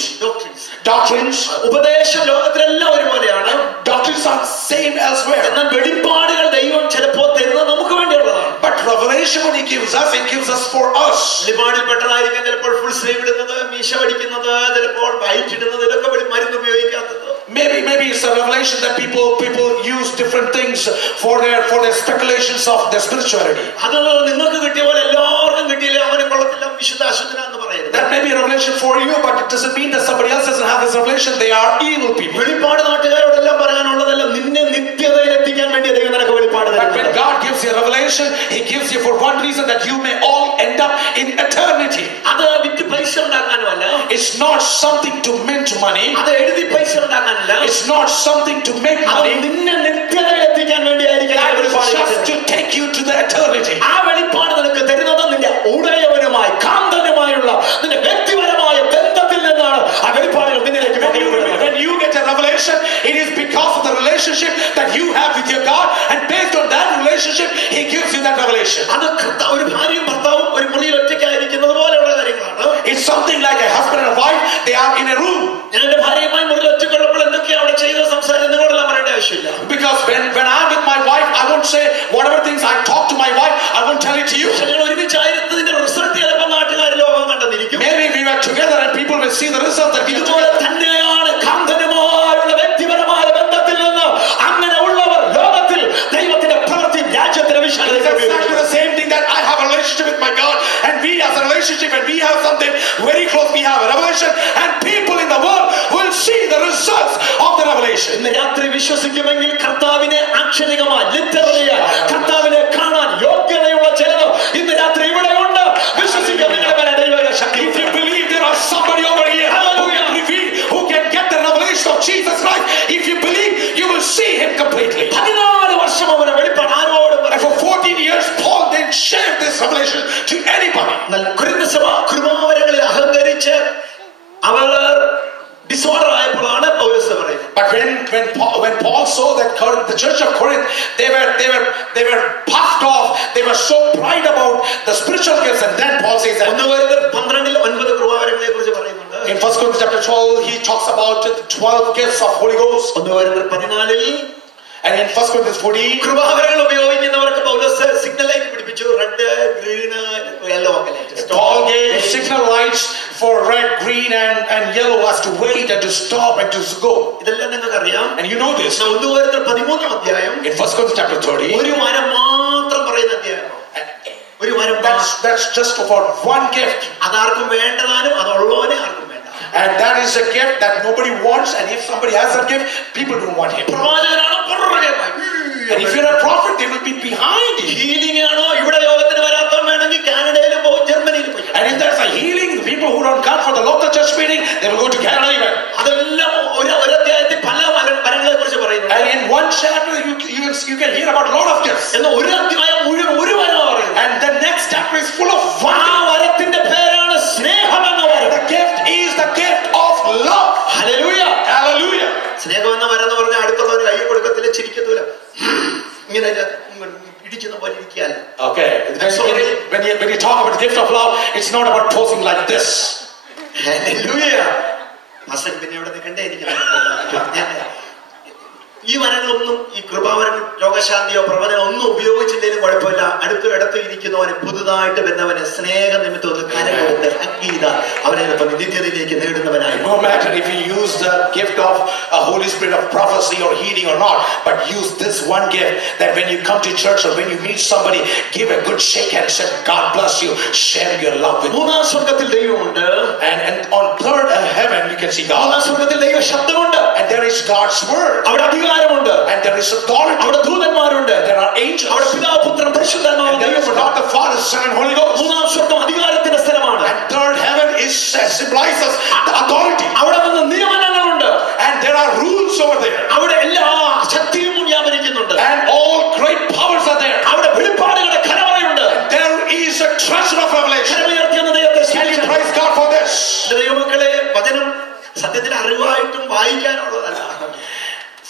doctrines. ഉപദേശം ലോകത്തിലെല്ലാം ഒരുപോലെയാണ്. Doctrines are same elsewhere. എന്നാൽ വെളിപ്പാടുകൾ ദൈവം ചിലപ്പോൾ തരുന്നത് നമുക്ക് വേണ്ടിയുള്ളതാണ്. But revelation when he gives us, it gives us for us. വെളിപ്പാടിൽ പെട്ടതായിരിക്കും ചിലപ്പോൾ full sleeve ഇടുന്നത്, മീശ പഠിക്കുന്നത്, ചിലപ്പോൾ വൈറ്റ് ഇടുന്നത്, ഇതൊക്കെ മരുന്ന് ഉപയോഗിക്കാത്തത്. Maybe it's a revelation that people use different things for their speculations of their spirituality. അത് നിങ്ങൾക്ക് കിട്ടിയ പോലെ എല്ലാവർക്കും കിട്ടിയില്ല, അവനെ കൊള്ളത്തില്ല, വിശുദ്ധ അശുദ്ധനാന്ന് പറയരുത്. That may be a revelation for you, but it doesn't mean that somebody else doesn't have this revelation. They are evil people. വെളിപ്പാട് നാട്ടുകാരോടെല്ലാം പറയാനുള്ളതല്ല, നിന്നെ നിത്യതയിൽ എത്തിക്കാൻ വേണ്ടി ദൈവം നിനക്ക് വെളിപ്പാട് തരും. But when God gives you a revelation, He gives you for one reason, that you may all end up in eternity. അത് വിറ്റ് പൈസ ഉണ്ടാക്കാനുമല്ല. It's not something to mint money. അത് എഴുതി പൈസ ഉണ്ടാക്കാനല്ല. It's not something to make money. നിന്നെ നിത്യതയിൽ എത്തിക്കാൻ വേണ്ടിയായിരിക്കും. Just to take you to the eternity. ആ വെളിപ്പാട് നിനക്ക് തരുന്നത് നിന്റെ ഉടയവനുമായി കാന്തനുമായുള്ള നിന്റെ വ്യക്തിപരമായ ബന്ധത്തിൽ നിന്നാണ് ആ വെളിപ്പാടുകൾ നിന്നിലേക്ക്. When you get a revelation, it is because of the relationship that you have with your God, and based on that relationship, He gives you that revelation. അത് ഒരു ഭാര്യയും ഭർത്താവും ഒരു മുറിയിൽ ഒറ്റയ്ക്കായിരിക്കുന്നത് പോലെയുള്ള കാര്യങ്ങളാണ്. It's something like a husband and a wife. They are in a room. ഞാൻ എന്റെ ഭാര്യയുമായി മുറിയിൽ ഒറ്റയ്ക്കുള്ളപ്പോൾ എന്തൊക്കെയാണ് അവിടെ ചെയ്ത സംസാരം നിങ്ങളോടെല്ലാം പറയേണ്ട ആവശ്യമില്ല. Because when I'm with my wife, I won't say whatever things I talk to my wife, I won't tell it to you. നിങ്ങൾ ഒരുമിച്ചായിരുന്നതിന്റെ റിസൾട്ട് ചിലപ്പോൾ നാട്ടുകാർ ലോകം കണ്ടെന്നിരിക്കും. Maybe we were together and people will see the result that we ഇതുപോലെ തന്നെയാണ് കാന്തനുമായുള്ള വ്യക്തിപരമായ ബന്ധത്തിൽ നിന്ന് അങ്ങനെ ഉള്ളവർ ലോകത്തിൽ ദൈവത്തിന്റെ പ്രവൃത്തി രാജ്യത്തിന്റെ വിശാലത. exactly the same thing, that I have a relationship with my God, and we as a relationship, and we have something very close, we have a revelation, and people in the world will see the results of the revelation. ഇന്ന് രാത്രി വിശ്വസിക്കുമെങ്കിൽ കർത്താവിനെ അക്ഷരികമായി literally കർത്താവിനെ കാണാൻ യോഗ്യതയുള്ള ചിലത് ഇന്ന് രാത്രി ഇവിടെ ഉണ്ട്. വിശ്വസിക്കുക, നിങ്ങളുടെ ദൈവ ശക്തി. If you believe there are somebody over here who can get the revelation of Jesus Christ, if you believe, you will see Him completely. 14 വർഷം അവനെ വെളിപ്പാട് ആരോടും. And for 14 years, Paul didn't share this revelation to anybody. കൊരിന്ത സഭ കൃപാവരങ്ങളിൽ അഹങ്കരിച്ച് അവർ disorder ആയപ്പോഴാണ് പൗലോസ് പറയുന്നത്. But when Paul saw that the church of Corinth, they were puffed off, they were so pride about the spiritual gifts, and then Paul says that 1 Corinthians 12 കൃപാവരങ്ങളെ കുറിച്ച് പറയുന്നുണ്ട്. in 1 Corinthians chapter 12 he talks about the 12 gifts of Holy Ghost. 1 Corinthians 14 and in 1 Corinthians 14 കൃപാവരങ്ങൾ ഉപയോഗിക്കുന്നവർക്ക് പൗലോസ് signal light പിടിപ്പിച്ചു. Red, green, yellow ഒക്കെ light. Paul gave signal lights for red, green and yellow as to wait and to stop and to go. ഇതെല്ലാം നിങ്ങൾക്ക് അറിയാം. And you know this. 1 Corinthians 13 അധ്യായം In 1 Corinthians chapter 30, ഒരു വരം മാത്രം പറയുന്ന അധ്യായം. ഒരു വരം, that's just for one gift. അതാർക്കും വേണ്ടതാനും അതുള്ളവനെ ആർക്കും വേണ്ട. And that is a gift that nobody wants, and if somebody has that gift, people don't want him. പ്രവാചകനാണ് പുറകെ. And if you're a prophet, they will be behind you. Healing ആണോ ഇവിടെ യോഗത്തിന് വരാത്ത വേണമെങ്കിൽ കാനഡയിലും പോകും, ജർമ്മനിയിലും പോയി. And if there's a healing, the people who don't come for the local church meeting, they will go to Canada even. അതെല്ലാം ഒരു അധ്യായത്തിൽ പല വരങ്ങളെ കുറിച്ച് പറയുന്നു. And in one chapter you can hear about a lot of gifts. എന്നാൽ ഒരു അധ്യായം മുഴുവൻ ഒരു വരമാണ് പറയുന്നത്. And the next chapter is full of ആ വരത്തിന്റെ പേരാണ് സ്നേഹം എന്ന വരം. The gift is the gift of love. Hallelujah, hallelujah. സ്നേഹം എന്ന വരം എന്ന് പറഞ്ഞാൽ അടുത്തുള്ളവർ കൈ കൊടുക്കത്തില്ല, ചിരിക്കത്തില്ല, ഇങ്ങനെ ഇടിക്കുന്ന പോലെ ഇരിക്കുകയല്ല. Okay, when you talk about the gift of love, it's not about posing like this. Hallelujah. Master പിന്നെ ഇവിടെ നിൽക്കണ്ടേ ഇരിക്കുന്നത്. ഈ വരങ്ങളൊന്നും, ഈ കൃപാവരങ്ങൾ, രോഗശാന്തിയോ പ്രവചനം ഒന്നും ഉപയോഗിച്ചില്ലെങ്കിലും കുഴപ്പമില്ല. അടുത്ത് ഇരിക്കുന്നവനെ, പുതുതായിട്ട് വരുന്നവനെ സ്നേഹ നിമിത്തം ഒന്ന് കരം കൊടുത്ത് അംഗീത അവനെ നിത്യതയിലേക്ക് നേടുന്നവനായി. No matter if you use the gift of a Holy Spirit of prophecy or healing or not, but use this one gift, that when you come to church or when you meet somebody, give a good shake and say, God bless you, share your love with them. മൂന്നാം സ്വർഗ്ഗത്തിൽ ദൈവമുണ്ട്. And on third heaven you can see God. മൂന്നാം സ്വർഗ്ഗത്തിൽ ദൈവ ശബ്ദമുണ്ട്. And there is God's word. അവിടെ അധികാരമുണ്ട്. And there is authority. അവിടെ ദൂതന്മാരുണ്ട്. There are angels. അവിടെ പിതാവ്, പുത്രൻ, പരിശുദ്ധാത്മാവ്. There is not the Father, Son and Holy Ghost. മൂന്നാം സ്വർഗ്ഗം അധികാരത്തിന്റെ സ്ഥലമാണ്. And third heaven symbolizes the authority. അവിടെ നിന്ന് നിയമനങ്ങളുണ്ട്. And there are rules over there. അവിടെ മുഴുവായിട്ടും വായിക്കാനുള്ളതല്ല.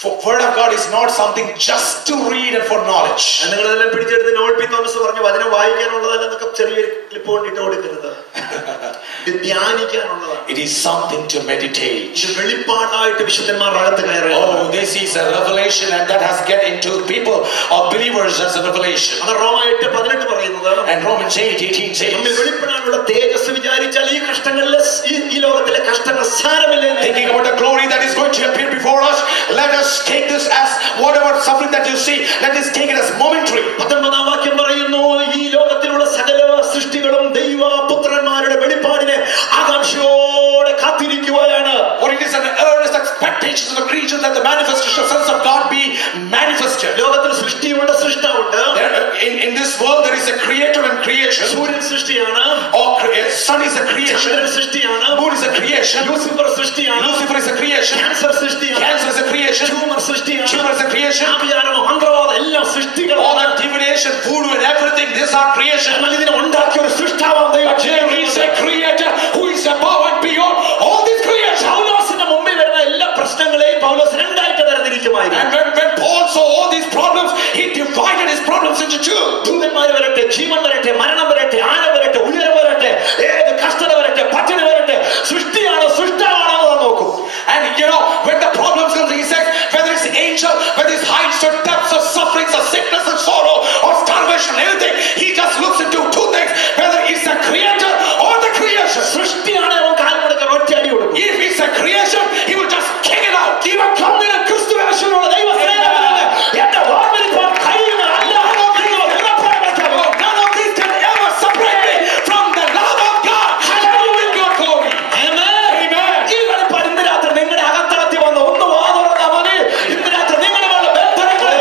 For word of God is not something just to read and for knowledge. നിങ്ങളെല്ലാം പിടിച്ചെടുത്ത് not P Thomas പറഞ്ഞു വചനം വായിക്കാനുള്ളതല്ല എന്നൊക്കെ ചെറിയൊരു ക്ലിപ്പ് കൊണ്ട് ഇട്ട് കൊടുക്കരുത്. ഇത് ധ്യാനിക്കാനുള്ളതാണ്. It is something to meditate. ഇത് വെളിപ്പാടായിട്ട് വിശുദ്ധന്മാരുടെ അകത്ത് കയറുക. Oh, this is a revelation, and that has get into people or believers as a revelation. അത് റോമ 8:18 പറയുന്നത്. And Romans 8:18 says, നമ്മൾ വെളിപ്പെടാനുള്ള തേജസ് വിചാരിച്ചാൽ ഈ കഷ്ടങ്ങളിലെ ഈ ലോകത്തിലെ കഷ്ടങ്ങൾ സാരമില്ല. Thinking about the glory that is going to appear before us, let us take this as whatever suffering that you see, let us take it as momentary. 19-ാം വാക്യം പറയുന്നു, ഈ ലോകത്തിലുള്ള സകല സൃഷ്ടികളും ദൈവപുത്രന്മാരുടെ വെളിപ്പാടിനെ ആകാംക്ഷയോടെ കാത്തിരിക്കുകയാണ്. For it is an earnest expectation of the creature that the manifestation of sons of God be manifested. ലോകത്തിൽ സൃഷ്ടിയുണ്ട്, സൃഷ്ടാവുണ്ട്. In this world there is a creator and creation. സൂര്യൻ സൃഷ്ടിയാണ്. Sun is a creation. ചന്ദ്രൻ സൃഷ്ടിയാണ്. Moon is a creation. Lucifer സൃഷ്ടിയാണ്. Lucifer is a creation. Cancer സൃഷ്ടിയാണ്. Cancer is a creation. Tumour സൃഷ്ടിയാണ്. Tumor is a creation. ആഭിചാരം, മന്ത്രവാദം എല്ലാം സൃഷ്ടികളാണ്. All that divination, voodoo and everything, these are creation. എന്നാൽ ഇതിനെ ഉണ്ടാക്കിയ ഒരു സൃഷ്ടാവാണ് ദൈവം. But there is a creator who is above and beyond all these creation. പൗലോസിന്റെ മുമ്പിൽ വരുന്ന എല്ലാ പ്രശ്നങ്ങളെയും പൗലോസ് രണ്ടായിട്ട് തരംതിരിക്കുമായിരുന്നു. And when Paul saw all these problems, he divided his problems into two. ദൂതന്മാർ വരട്ടെ, ജീവൻ വരട്ടെ, മരണം വരട്ടെ, ആന വരട്ടെ, ഉയരം വരട്ടെ, ഏത് കഷ്ടത വരട്ടെ, പട്ടിണി വരട്ടെ, സൃഷ്ടിയാണോ സൃഷ്ടാവാണോ എന്ന് നോക്കും. And you know, when the problems come, he says, whether it's angel, whether it's heights or depths or sufferings or sickness and sorrow or starvation, anything, he just looks into two things, whether it's the creator or the creation. സൃഷ്ടിയാണ് അവൻ കാൽമുടക്കാൻ ഒറ്റയടി കൊടുക്കും. If it's a creation, he will just kick it out. ഇവൻ കണ്ണിന് ക്രിസ്തുവേശുവിനുള്ള ദൈവസ്നേഹത്തിലാണ് എന്റെ വാർത്തയിപ്പോൾ കഴിയുന്ന അല്ല. None of these can ever separate me from the love of God. Hallelujah, God glory. Amen. ഈ വെളിപ്പാട് ഇന്ന് രാത്രി നിങ്ങളുടെ അകത്തളത്തിൽ വന്ന് ഒന്ന് വാ തുറന്നാ മതി. ഇന്ന് രാത്രി നിങ്ങളുടെ മേലുള്ള ബന്ധനങ്ങളെ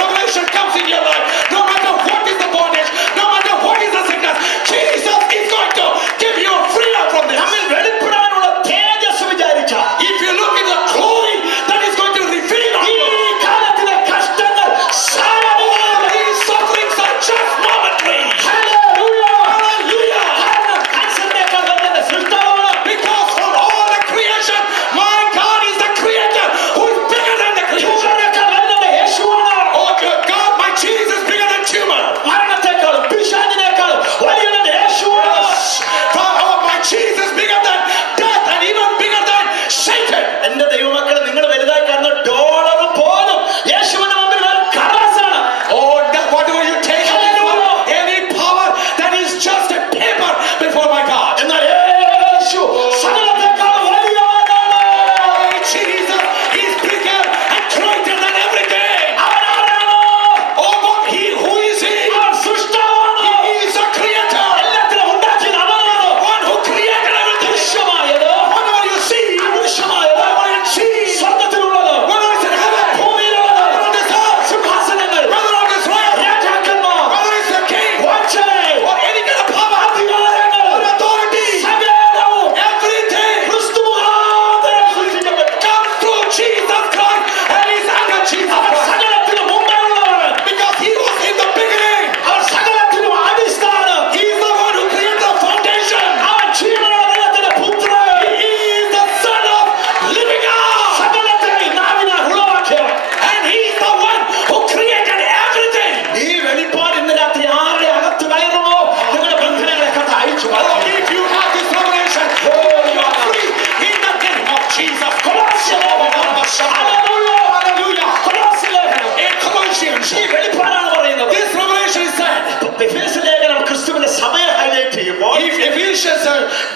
Revelation comes in your life. No matter what is the bondage, no matter what is the sickness, Jesus is going to give you freedom from this. നമ്മിൽ വെളിപ്പെടാനുള്ള തേജസ് വിചാരിച്ച If you look at the glory that is going to reveal on you, ഈ കാലത്തിലെ കഷ്ടങ്ങൾ സാരമില്ല. these sufferings are just momentary. Hallelujah. Hallelujah. കാരണം കാൻസറിനേക്കാൾ വലിയ സൃഷ്ടാവാണ്. Because from all the creation, my God is the creator who is bigger than the creation. tumorനേക്കാൾ വലിയ യേശുവാണ്. Oh God, my Jesus is bigger than tumor. മരണത്തെക്കാൾ പിശാചിനേക്കാൾ വലിയ യേശുവാണ്. My Jesus bigger than death and even bigger than Satan. എന്റെ ദൈവമക്കളെ, നിങ്ങൾ വലുതായി കാണുന്ന dollar പോലും യേശുവിന്റെ മുമ്പിൽ വെറും കടലാസാണ്. Oh, whatever you take of this world, any power that is just a paper before my God. എന്നാൽ യേശു സകലത്തെക്കാൾ വലിയവനാണ്. Jesus is bigger and greater than everything. അവനാരാണോ? Oh God, who is he? അവൻ സൃഷ്ടാവാണ്. He is a creator. എല്ലാത്തിനും ഉണ്ടാക്കിയത് അവനാണ്. One who created everything. ദൃശ്യമായത്, Whatever you see, അദൃശ്യമായത്, whatever you see, സ്വർഗ്ഗത്തിലുള്ളത്, whether it's in heaven, ഭൂമിയിലുള്ളത്, whether on this earth, സിംഹാസനങ്ങൾ, whether on this earth, രാജാക്കന്മാർ, whether it's the king വാഴ്ചകൾ, or any kind of power, അധികാരങ്ങൾ, or authority, സകലവും everything ക്രിസ്തു മുഖാന്തരം സൃഷ്ടിക്കപ്പെട്ടു. comes through Jesus Christ and is under Jesus അവൻ Christ. സകലത്തിനും മുമ്പുള്ളവൻ. Because he was in the beginning. അവൻ സകലത്തിനും അടിസ്ഥാനം. He is the one who created the foundation. അവൻ ജീവനുള്ള ദൈവത്തിന്റെ പുത്രൻ. He is the son of living God. സകലത്തെയും നാവിനാൽ ഉളവാക്കിയവൻ. And he is the one who created everything. ഈ വെളിപ്പാട് ഇന്ന് രാത്രി ആരുടെ അകത്ത് കയറുമോ നിങ്ങളുടെ ബന്ധനങ്ങളെ കഥ അയച്ചു Oh, if you have this revelation, you are free in the name of Jesus. Hallelujah. In Colossians, ഈ വെളിപ്പാടാണ് പറയുന്നത്. this revelation is said. എഫേസ്യ ലേഖനം ക്രിസ്തുവിന്റെ സഭയെ ഹൈലൈറ്റ് ചെയ്യുമ്പോൾ If Ephesians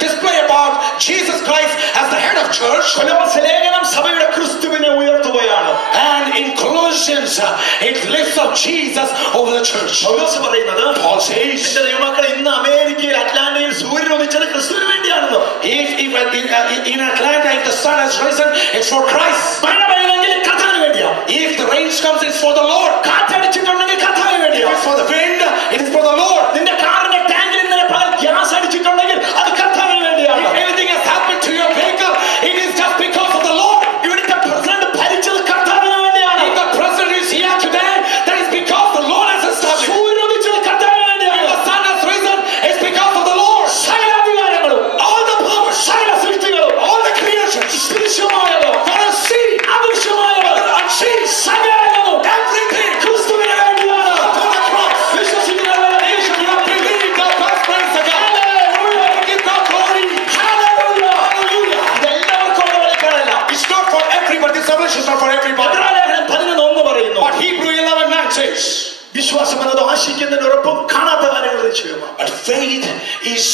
display about Jesus Christ as the head of church, കൊലോസ്യ ലേഖനം സഭയുടെ ക്രിസ്തുവിനെ ഉയർത്തുകയാണ്. and in Colossians it lifts up Jesus over the church. പൗലോസ് പറയുന്നത്, Paul says, എന്റെ ദൈവമക്കളെ, ഇന്ന് അമേരിക്കയിൽ അറ്റ്ലാന്റയിൽ സൂര്യൻ ഉദിച്ചത് ക്രിസ്തുവിന് വേണ്ടിയാണെന്ന്. if in Atlanta if the sun has risen, it's for Christ. മഴ പെയ്യുന്നെങ്കിൽ കർത്താവിന് വേണ്ടിയാണ്. If the rain comes, it's for the Lord. കാറ്റടിച്ചിട്ടുണ്ടെങ്കിൽ കർത്താവിന് If വേണ്ടിയാണ്. it's for the wind, it is for the Lord. നിന്റെ കാറിന്റെ ടാങ്കിൽ ഇന്നലെ ഗ്യാസ് അടിച്ചിട്ടുണ്ടെങ്കിൽ അത് കർത്താവിന് വേണ്ടിയാണ്. If anything has happened to your vehicle, it is just because of the Lord. ഇവിടുത്തെ പ്രസിഡന്റ് ഭരിച്ചത് കർത്താവിന് വേണ്ടിയാണ്. If the president is here today, that is because the Lord has established. സൂര്യൻ ഉദിച്ചത് കർത്താവിന് വേണ്ടിയാണ്. If the sun has risen, it's because of the Lord. സകല അധികാരങ്ങളും All the powers, സകല സൃഷ്ടി faith is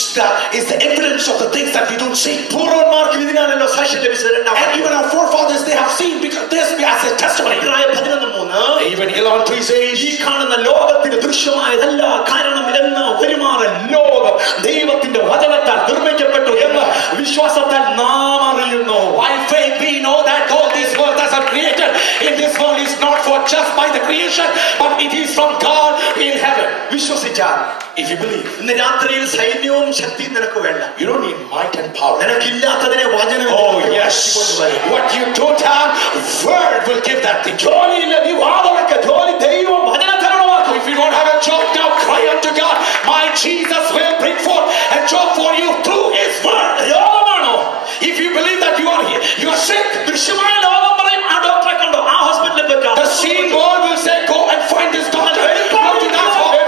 the evidence of the things that we don't see. പൂർവ്വന്മാർക്ക് ഇതിനാണല്ലോ സാക്ഷ്യം ലഭിച്ചത്. And even our forefathers, they have seen, because this as a testimony. 11:3 Even 11:3 says, ഈ കാണുന്ന ലോകത്തിന് ദൃശ്യമായതല്ല, കാരണം എന്ന് പെരുമാറാൻ ലോകം ദൈവത്തിന്റെ വചനത്താൽ നിർമ്മിക്കപ്പെട്ടു എന്ന് വിശ്വാസത്താൽ നാം അറിയുന്നു. by faith we know that all this world that are created in this world is not for just by the creation, but it is from God in heaven. വിശ്വസിച്ചാൽ, if you believe, ഇന്ന് രാത്രിയിൽ സൈന്യവും ശക്തിയും നിനക്ക് വേണ്ട. you don't need might and power. നിനക്കില്ലാത്തതിനെ വചനം. Oh yes, what you don't have, word will give that thing. ജോലിയില്ല, നീ വാദമൊക്കെ ജോലി ദൈവം വചനത്തിലുള്ളതാക്കും. If you don't have a job now, cry unto God. My Jesus will bring forth a job for you through His word. രോഗമാണോ? If you believe that you are here, you are sick. ദൃശ്യമായ ലോകം പറയും ആ ഡോക്ടറെ കണ്ടോ, ആ ഹോസ്പിറ്റലിൽ പോയി. The seen world will say, go and find this doctor.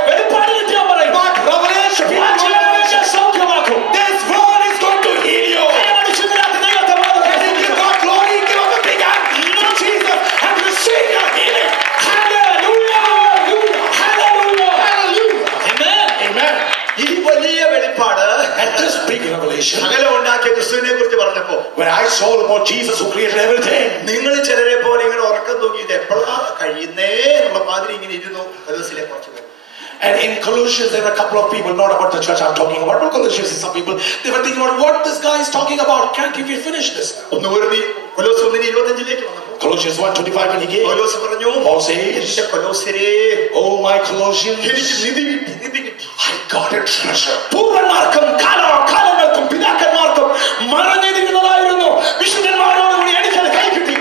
വെളിപ്പാട് കിട്ടിയാൽ പറയും, But revelation, സൗഖ്യമാക്കും. this word is going to heal you. Give God glory, give up a big hand to Jesus and receive your healing. Hallelujah, hallelujah, hallelujah. Amen. Amen. ഈ വലിയ വെളിപ്പാട് And this big revelation, സകലം ഉണ്ടാക്കിയ ക്രിസ്തുവിനെ കുറിച്ച് പറഞ്ഞപ്പോ, when I saw about Jesus who created everything, നിങ്ങൾ ചിലരെ പോലെ ഇങ്ങനെ ഉറക്കം തൂങ്ങിയത് എപ്പോഴാ കഴിയുന്നേ എന്നുള്ള മാതിരി ഇങ്ങനെ ഇരുന്നു. കൊലോസിലെ കുറച്ച് പേര്. and in Colossians there were a couple of people, not about the church I'm talking about, but Colossians, some people, they were thinking about what this guy is talking about. Can't we finish this? ഒന്ന് വരുന്ന കൊലോസ് 1:25 വന്നപ്പോ Colossians 1:25 when he came, കൊലോസ് പറഞ്ഞു, Paul says, എന്റെ കൊലോസ്യരേ, oh my Colossians, എനിക്ക് നിധി കിട്ടി. I got a treasure. പൂർവ്വന്മാർക്കും കാലങ്ങൾക്കും പിതാക്കന്മാർക്കും മറഞ്ഞിരിക്കുന്നതായിരുന്നു, വിശുദ്ധന്മാരോടുകൂടി എനിക്കത് കൈ കിട്ടി.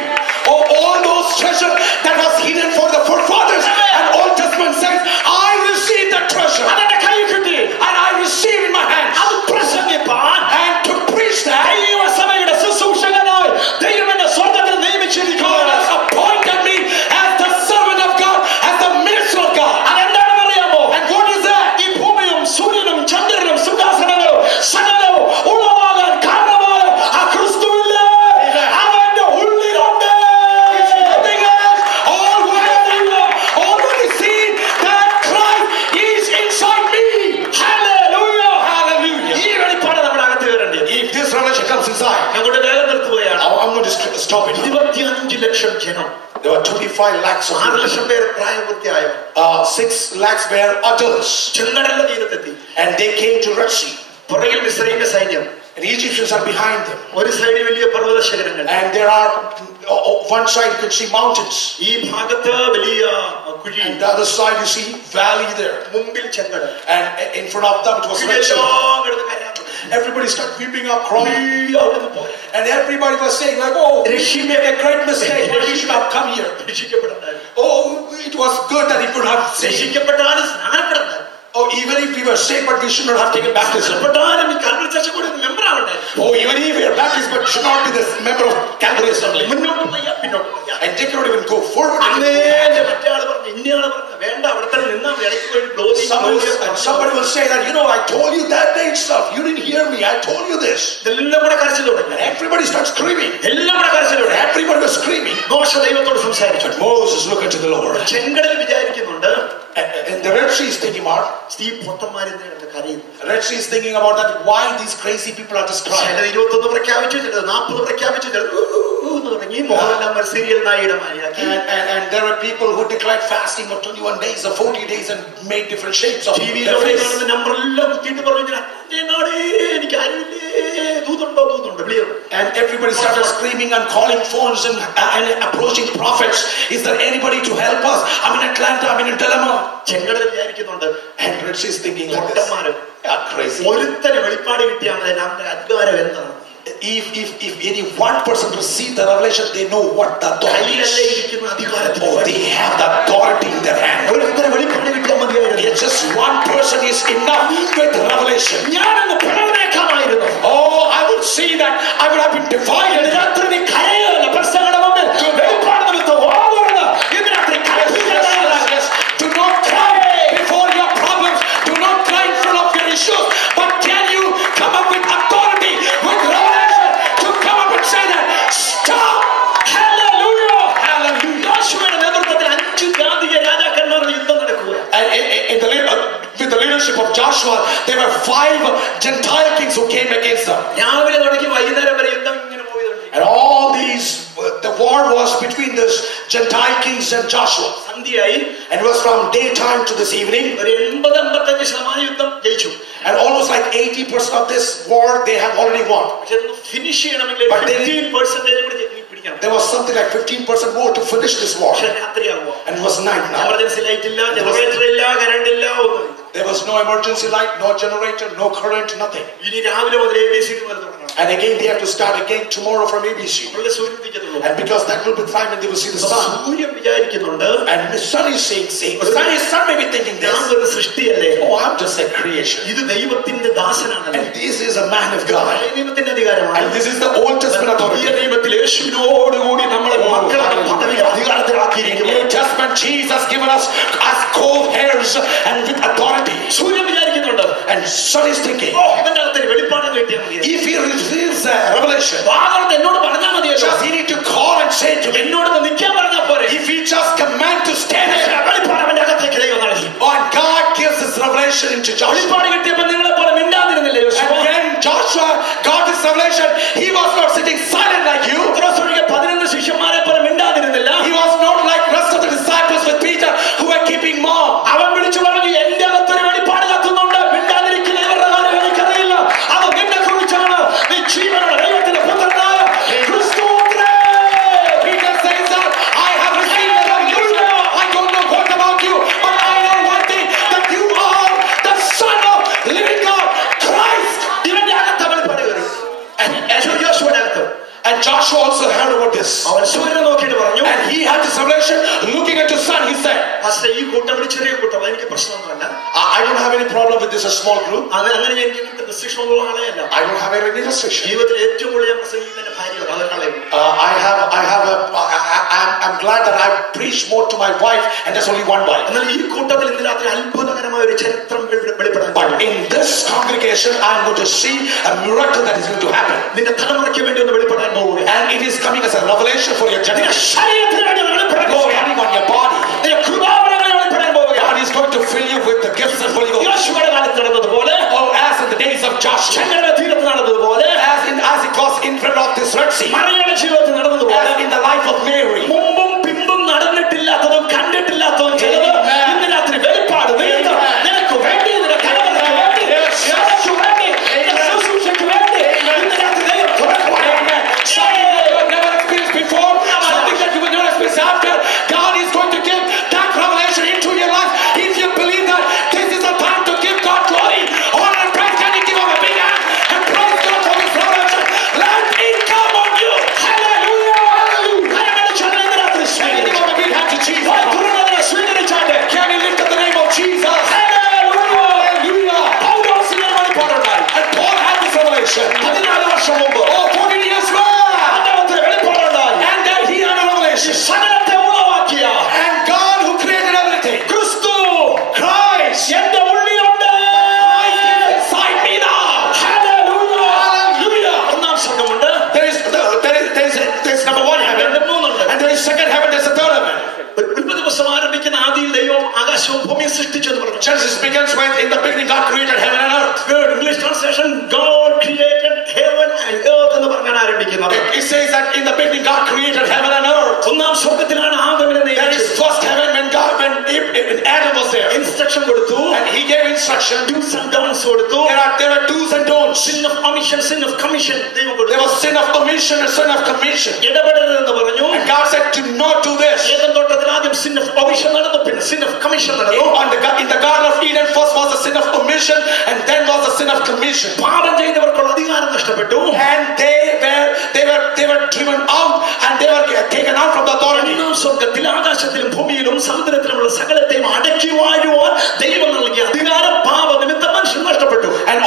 Oh, all those treasure that was hidden for the forefathers, and Old Testament says, I received that treasure, അതെന്റെ കൈ കിട്ടി. and I received in my hand, അത് പ്രസംഗിപ്പാൻ and to preach that ദൈവസഭയുടെ ശുശ്രൂഷകനായി ദൈവം എന്നെ സ്വർഗ്ഗത്തിൽ നിയമിച്ചിരിക്കുന്നു. God has appointed me as the servant of God, as the minister of God. അതെന്താണെന്ന് അറിയാമോ? And what is that? ഈ ഭൂമിയും സൂര്യനും ചന്ദ്രനും സിംഹാസനങ്ങളും സകലവും ഉളവാകാൻ കാരണമായ ആ ക്രിസ്തുവില്ലേ, അവന്റെ ഉള്ളിലുണ്ട്. It's nothing else. All what is seen, that Christ is inside me. Hallelujah. Hallelujah. ഈ വെളിപ്പാട് നമ്മുടെ അകത്ത് വരേണ്ടത്. If this revelation comes inside, ഞങ്ങളുടെ വേല നിർത്തുകയാണ്. I'm going to stop it. 25 ലക്ഷം ജനം, There were 25 lakhs of 6 people. ലക്ഷം പേര് പ്രായപൂർത്തിയായവർ 6 lakhs were adults, ചെങ്കടലിന്റെ തീരത്തെത്തി. and they came to Red Sea, പുറകിൽ മിസ്രയീമിന്റെ സൈന്യം, and the Egyptians are behind them, ഒരു സൈഡിൽ വലിയ പർവ്വത ശിഖരങ്ങൾ, and there are one side you can see mountains, ഈ ഭാഗത്ത് വലിയ കുഴി, and the other side you see valley there, മുമ്പിൽ ചെങ്കടൽ. and in front of them it was Red Sea. എല്ലാം കിടന്ന് കരയാൻ തുടങ്ങി. Everybody started weeping up, crying, അവിടുന്ന് പോയി. and everybody was saying like, oh, we made a great mistake, we should have come here. രക്ഷിക്കപ്പെടണ്ടായിരുന്നു. Oh, it was good that he could have saved. രക്ഷിക്കപ്പെട്ടാലും സ്നാനപ്പെടണ്ടായിരുന്നു. Oh, even if we were saved, but we should not have taken baptism. പെട്ടാലും ഈ Calvary ചർച്ച കൂടി member ആവണ്ടായിരുന്നു. Oh, even if we are baptized, but should not be the member of Calvary Assembly. മുന്നോട്ട് പോയാ പിന്നോട്ട് പോയാ. And they cannot even go forward. അന്നേ മറ്റേ ആള് പറഞ്ഞു, ഇന്നയാള് പറഞ്ഞു, വേണ്ട അവിടെ തന്നെ നിന്നാ ഇടയ്ക്ക് പോയി Somebody will say that, you know, I told you that day stuff. You didn't hear me. I told you this. എല്ലാം കൂടെ കരച്ചിൽ തുടങ്ങി. And everybody starts screaming. എല്ലാം കൂടെ കരച്ചിൽ തുടങ്ങി. Everybody was screaming. മോശ ദൈവത്തോട് സംസാരിച്ചു. But Moses looked unto the Lord. ചെങ്കടൽ വിചാരിക്കുന്നുണ്ട്, And the Red Sea is thinking about. ഈ പൊട്ടന്മാരെന്തിനാണ് കരയുന്നത്? Red Sea is thinking about that. Why these crazy people are just crying. ചിലത് 21 പ്രഖ്യാപിച്ചു, ചിലത് 40 പ്രഖ്യാപിച്ചു, ചിലത് തുടങ്ങി മോഹൻലാൽ സീരിയൽ നായിയുടെ മാരിയാക്കി. And there were people who declared fasting for 21 days or 40 days and made different shapes of their face. Number എല്ലാം കുത്തിയിട്ട് പറഞ്ഞു, എനിക്ക് ആരുമില്ലേ, ദൂതുണ്ടോ ദൂതുണ്ടോ വിളിയോ. And everybody started screaming and calling phones and approaching prophets. Is there anybody to help us? I'm in Atlanta, I'm in a dilemma. ചെങ്കടൽ വിചാരിക്കുന്നുണ്ട്, And Red Sea is thinking like this. Crazy. ഒരുത്തന് വെളിപ്പാട് കിട്ടിയാണ് നമ്മുടെ അധികാരം എന്താണ്. If any one person receive the revelation, they know what the authority is. Oh, they have the authority in their hand. ഒരുത്തന് വെളിപ്പാട് കിട്ടിയാൽ മതിയായിരുന്നു. It's just one person is enough with revelation. ഞാനൊന്ന് പിളർന്നേക്കാമായിരുന്നു. Oh, I would see that I would have been divided. രാത്രി നീ കരയല്ല, പ്രശ്നങ്ങളുടെ മുമ്പിൽ വെളിപ്പാട് നിമിത്തം ഓടുന്നു. ഇന്ന് രാത്രി Do not cry before your problems. Do not cry in front of your issues. But can you come up with authority, with revelation, to come up and say that? Stop! Hallelujah! Hallelujah! യോശുവയുടെ നേതൃത്വത്തിൽ 5 ജാതീയ രാജാക്കന്മാരുടെ യുദ്ധം നടക്കുക. And with the leadership of Joshua, there were war was between the Gentile kings and Joshua. സന്ധ്യയായി. And it was from daytime to this evening. ഒരു 80-85% യുദ്ധം ജയിച്ചു. And almost like 80% of this war they have already won. പക്ഷേ finish ചെയ്യണമെങ്കിൽ 15% കൂടി പിടിക്കണം. There was something like 15% more to finish this war. പക്ഷേ രാത്രിയാവുക. And it was night now. Emergency light ഇല്ല, generator ഇല്ല, കറണ്ട് ഇല്ല, ഒന്നും. There was no emergency light, no generator, no current, nothing. ഇനി രാവിലെ മുതൽ ABC മുതൽ തുടങ്ങണം. And again they have to start again tomorrow from ABC. അവരുടെ സൂര്യൻ ഉദിക്കത്തുള്ളൂ. And because that will be the time when they will see the sun. സൂര്യൻ വിചാരിക്കുന്നുണ്ട്. And the sun is saying, sun may be thinking this. ഞാൻ ഒരു സൃഷ്ടിയല്ലേ. Oh, I'm just a creation. ഇത് ദൈവത്തിന്റെ ദാസനാണല്ലേ. And this is a man of God. ദൈവത്തിന്റെ അധികാരമാണ്. And this is the Old Testament authority. ഈ ദൈവത്തിൽ യേശുവിനോട് കൂടി നമ്മളെ മക്കളാക്കി പദവിയിൽ അധികാരത്തിലാക്കിയിരിക്കുന്നു. In New Testament Jesus given us as co-heirs and with authority. സൂര്യൻ വിചാരിക്കുന്നുണ്ട്. And sun is thinking. ഓ ഇവന്റെ അകത്ത് വെളിപ്പാട് കിട്ടിയാൽ മതി. If he receives a revelation, വാദം എന്നോട് പറഞ്ഞാൽ മതിയല്ലോ. just he need to call and say to me. എന്നോട് നിൽക്കാൻ പറഞ്ഞാൽ പോരെ. If he just command to stand there. വെളിപ്പാട് അവന്റെ അകത്തേക്ക് ദൈവം നൽകി. And God gives his revelation into Joshua. വെളിപ്പാട് കിട്ടിയപ്പോൾ നിങ്ങളെ പോലെ മിണ്ടാതിരുന്നില്ലേ യോശുവ? And when Joshua got this revelation, he was not sitting silent like you. പത്രോസ് ഒഴികെ 11 ശിഷ്യന്മാരെ പോലെ മിണ്ടാതിരുന്നില്ല. He was not like rest of the disciples with Peter who were keeping mum. അവൻ വിളിച്ചു പറഞ്ഞു, എന്റെ അകത്തൊരു വെളിപ്പാട് കത്തുന്നുണ്ട്. മിണ്ടാതിരിക്കുന്ന ഇവരുടെ കാര്യം എനിക്കറിയില്ല. അത് നിന്നെ കുറിച്ചാണ്. നീ ജീവനുള്ള ദൈവത്തിന്റെ പുത്രനായ ക്രിസ്തുവത്രേ. Peter says that I have received the revelation. I don't know what about you, but I know one thing, that you are the Son of living God, Christ. ഇവന്റെ അകത്ത് വെളിപ്പാട് കയറി. യോശുവയുടെ അകത്ത്. And Joshua also heard about this. അവൻ സൂര്യനെ നോക്കിയിട്ട് പറഞ്ഞു. And he had this revelation. Looking at the sun, he said, "pastor, ഈ കൂട്ടം ഒരു ചെറിയ കൂട്ടം, എനിക്ക് പ്രശ്നമൊന്നുമല്ല. I don't have any problem with this, a small group. അങ്ങനെ എനിക്ക് ഇങ്ങനത്തെ റെസ്ട്രിക്ഷൻ ഉള്ള ആളെയല്ല. I don't have any restriction. ജീവിതത്തിൽ ഏറ്റവും കൂടുതൽ ഞാൻ പ്രസംഗിക്കുന്ന എന്റെ ഭാര്യയോട്, അതൊരാളെ. I'm glad that I preach more to my wife, and there's only one wife. എന്നാൽ ഈ കൂട്ടത്തിൽ ഇന്ന് രാത്രി അത്ഭുതകരമായ ഒരു ചരിത്രം വെളിപ്പെടാൻ. But in this congregation, I'm going to see a miracle that is going to happen. നിന്റെ തലമുറയ്ക്ക് വേണ്ടി ഒന്ന് വെളിപ്പെടാൻ പോകുക. And it is coming as a revelation for your generation. ശരീരത്തിന് വേണ്ടി വെളിപ്പെടാൻ It's പോകുക. coming on your body. നിന്റെ കൃപാവരങ്ങൾ വെളിപ്പെടാൻ പോകുക. God is going to fill you with the gifts of Holy Ghost. യോശുവയുടെ കാലത്ത് നടന്നതുപോലെ, Oh, as in the days of Joshua, ചെങ്കടൽ തീരത്ത് നടന്നതുപോലെ, as it was in front of this Red Sea, മറിയയുടെ ജീവിതത്തിൽ നടന്നതുപോലെ, as in the life of Mary. മുമ്പും പിമ്പും നടന്നിട്ടില്ലാത്തതും കണ്ടിട്ടില്ലാത്തതും ചിലത് ഇന്ന് രാത്രി വെളിപ്പാട് നിനക്ക് വേണ്ടി, നിന്റെ തലമുറയ്ക്ക് വേണ്ടി, യേശു വേണ്ടി, നിന്റെ ശുശ്രൂഷയ്ക്ക് വേണ്ടി ഇന്ന് രാത്രി ദൈവം തുറക്കുകയാണ്. Something that you have never experienced before, something that you will not experience after. God is going to give that revelation into your life. If you believe that this is the time to give God glory, honor and praise, can you give him a big hand and praise God for his revelation? Let it come on you. Hallelujah, hallelujah. കരങ്ങൾ ചൊല്ലി ഇന്ന് രാത്രി Can you give him a big hand to Jesus? തുറന്നതിനെ സ്വീകരിച്ചാട്ടെ. Can you lift up the name of Jesus? Hallelujah. Hallelujah. പൗലോസിന് വെളിപ്പാടുണ്ടായി. And Paul had this revelation. 14 വർഷം മുമ്പ് 14 years back. അദ്ദേഹത്തിന് വെളിപ്പാടുണ്ടായി. And then he had a revelation. സകലത്തെ ഉളവാക്കിയ And God who created everything, ക്രിസ്തു Christ, എന്റെ ഉള്ളിലുണ്ട്. inside me now. Hallelujah. Hallelujah. ഒന്നാം സ്വർഗ്ഗമുണ്ട്. There's number one heaven, രണ്ട് മൂന്നുണ്ട്. and there is second heaven, there's a third heaven. ഉൽപ്പത്തി ദിവസം ആരംഭിക്കുന്ന ആദിയിൽ ദൈവം ആകാശവും ഭൂമിയും സൃഷ്ടിച്ചു എന്ന് പറഞ്ഞു. Genesis begins with, in the beginning God created heaven and earth. Good English translation, God created heaven and earth എന്ന് പറഞ്ഞാണ് ആരംഭിക്കുന്നത്. It says that in the beginning God created heaven and earth. ഒന്നാം സ്വർഗ്ഗത്തിലാണ് ആദമിനെ There is നിയമിച്ചത്. first heaven when Adam was there, instruction കൊടുത്തു. and he gave instruction. Do's and don'ts കൊടുത്തു. There are do's and don'ts. Sin of omission, sin of commission ദൈവം കൊടുത്തു. There was sin of omission and sin of commission. ഇടപെടരുതെന്ന് പറഞ്ഞു. And God said to not do this. Eden തോട്ടത്തിൽ ആദ്യം sin of omission നടന്നു, പിന്നെ sin of commission നടന്നു. In the Garden of Eden, first was the sin of omission, and then was the sin of commission. പാപം ചെയ്തവർക്കുള്ള അധികാരം നഷ്ടപ്പെട്ടു. And they were driven out, and they were taken out from the authority. ഒന്നാം സ്വർഗ്ഗത്തിൽ ആകാശത്തിലും ഭൂമിയിലും സമുദ്രത്തിലുമുള്ള സകലത്തെയും അടക്കി വാഴുവാൻ ദൈവം നൽകിയ അധികാരം പാപനിമിത്തം മനുഷ്യൻ നഷ്ടപ്പെട്ടു. And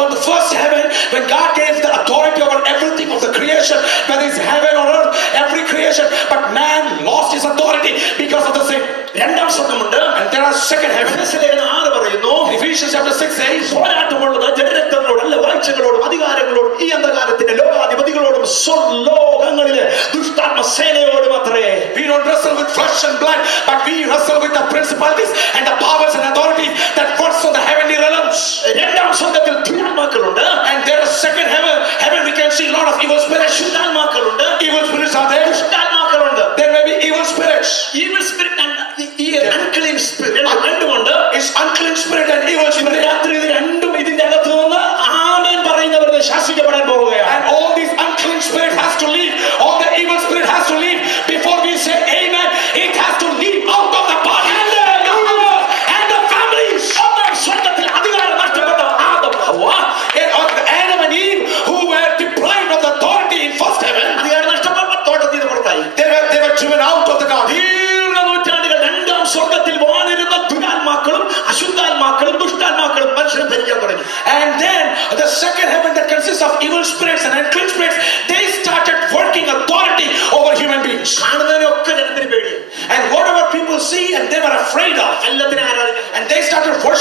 on the first heaven, when God gave the authority over everything of the creation, whether it's heaven or earth, every creation, but man lost his authority because of the sin. രണ്ടാം സ്വർഗ്ഗമുണ്ട്. And there are second heaven. എഫെസ്യലേഖനം 6 പറയുന്നു, Ephesians chapter 6 says, പോരാട്ടമുള്ളത് ജനരക്തങ്ങളോടല്ല, വാഴ്ചകളോടും അധികാരങ്ങളോടും ഈ അന്ധകാരത്തിന്റെ ലോകാധിപതികളോടും സ്വർലോകങ്ങളിലെ ദുഷ്ടാത്മ സേനയോടും അത്രേ. we don't wrestle with flesh and blood, but we wrestle with the principalities and the powers and authorities that works on the heavenly realms. രണ്ടാം സ്വർഗ്ഗത്തിൽ ദുരാത്മാക്കളുണ്ട്. And there is second heaven we can see a lot of evil spirits. ശുദ്ധാത്മാക്കളുണ്ട്. Evil spirits are there. ദുഷ്ടാത്മാക്കളുണ്ട്.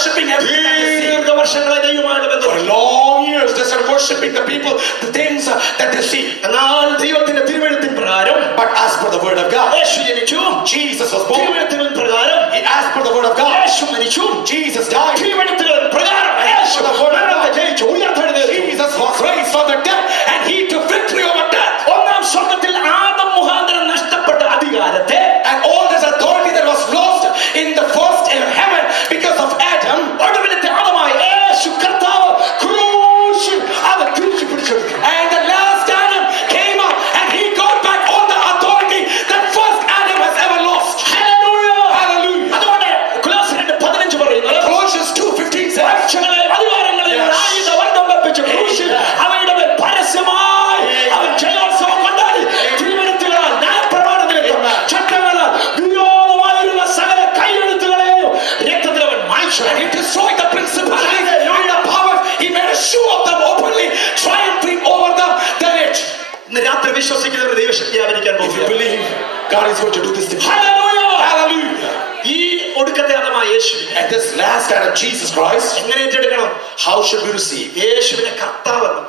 worshipping everything that they see. ദീർഘവർഷങ്ങളെ ദൈവമായിട്ട് For ബന്ധപ്പെട്ടു. long years they started worshipping the people, the things that they see. എന്നാൽ ദൈവത്തിന്റെ തിരുവെഴുത്തിൻ പ്രകാരം But as per the word of God, യേശു ജനിച്ചു. Jesus was born. തിരുവെഴുത്തിൻ പ്രകാരം As per the word of God, യേശു മരിച്ചു. Jesus died. തിരുവെഴുത്തുകളിൻ പ്രകാരം യേശു മരണത്തെ ജയിച്ചു ഉയർത്തെഴുന്നേറ്റു. Jesus was raised from the dead and he took victory over death. ഒന്നാം സ്വർഗ്ഗത്തിൽ ആദം മുഖാന്തരം നഷ്ടപ്പെട്ട അധികാരത്തെ And all this authority that was lost in the first in heaven because of Adam, ഒടുവിലത്തെ ആദമായ യേശു കർത്താവ് ക്രൂശിൽ അത് തിരിച്ചു പിടിച്ചെടുത്തു. and the last Adam came up and he got back all the authority that first Adam has ever lost. Hallelujah. Hallelujah. അതുകൊണ്ട് കൊലോസ്യർ 2:15 പറയുന്നത് Colossians 2:15 says, പരീക്ഷകളെയും അധികാരങ്ങളെയും Yes. ആയുധവർഗ്ഗം വെപ്പിച്ച് ക്രൂശിൽ അവയുടെ മേൽ പരസ്യമായി അവൻ ജയോത്സവം കൊണ്ടാടി. തിരുവെഴുത്തുകളാൽ ന്യായപ്രമാണനിമിത്തം ചട്ടങ്ങളാൽ വിരോധമായിരുന്ന സകല കൈയെഴുത്തുകളെയും രക്തത്തിൽ അവൻ മായ്ച്ചു. and he destroyed the principalities and the powers. He made a show of them openly, triumphing over them. Then it, ഇന്ന് രാത്രി വിശ്വസിക്കുന്നവർ ദൈവശക്തി ആവരിക്കാൻ if you പോകുക. believe, God is going to do this thing. Hallelujah. Hallelujah. ഈ ഒടുക്കത്തെ ആദമായ യേശു And this last Adam, Jesus Christ, എങ്ങനെ ഏറ്റെടുക്കണം? how should we receive? യേശുവിനെ കർത്താവെന്ന്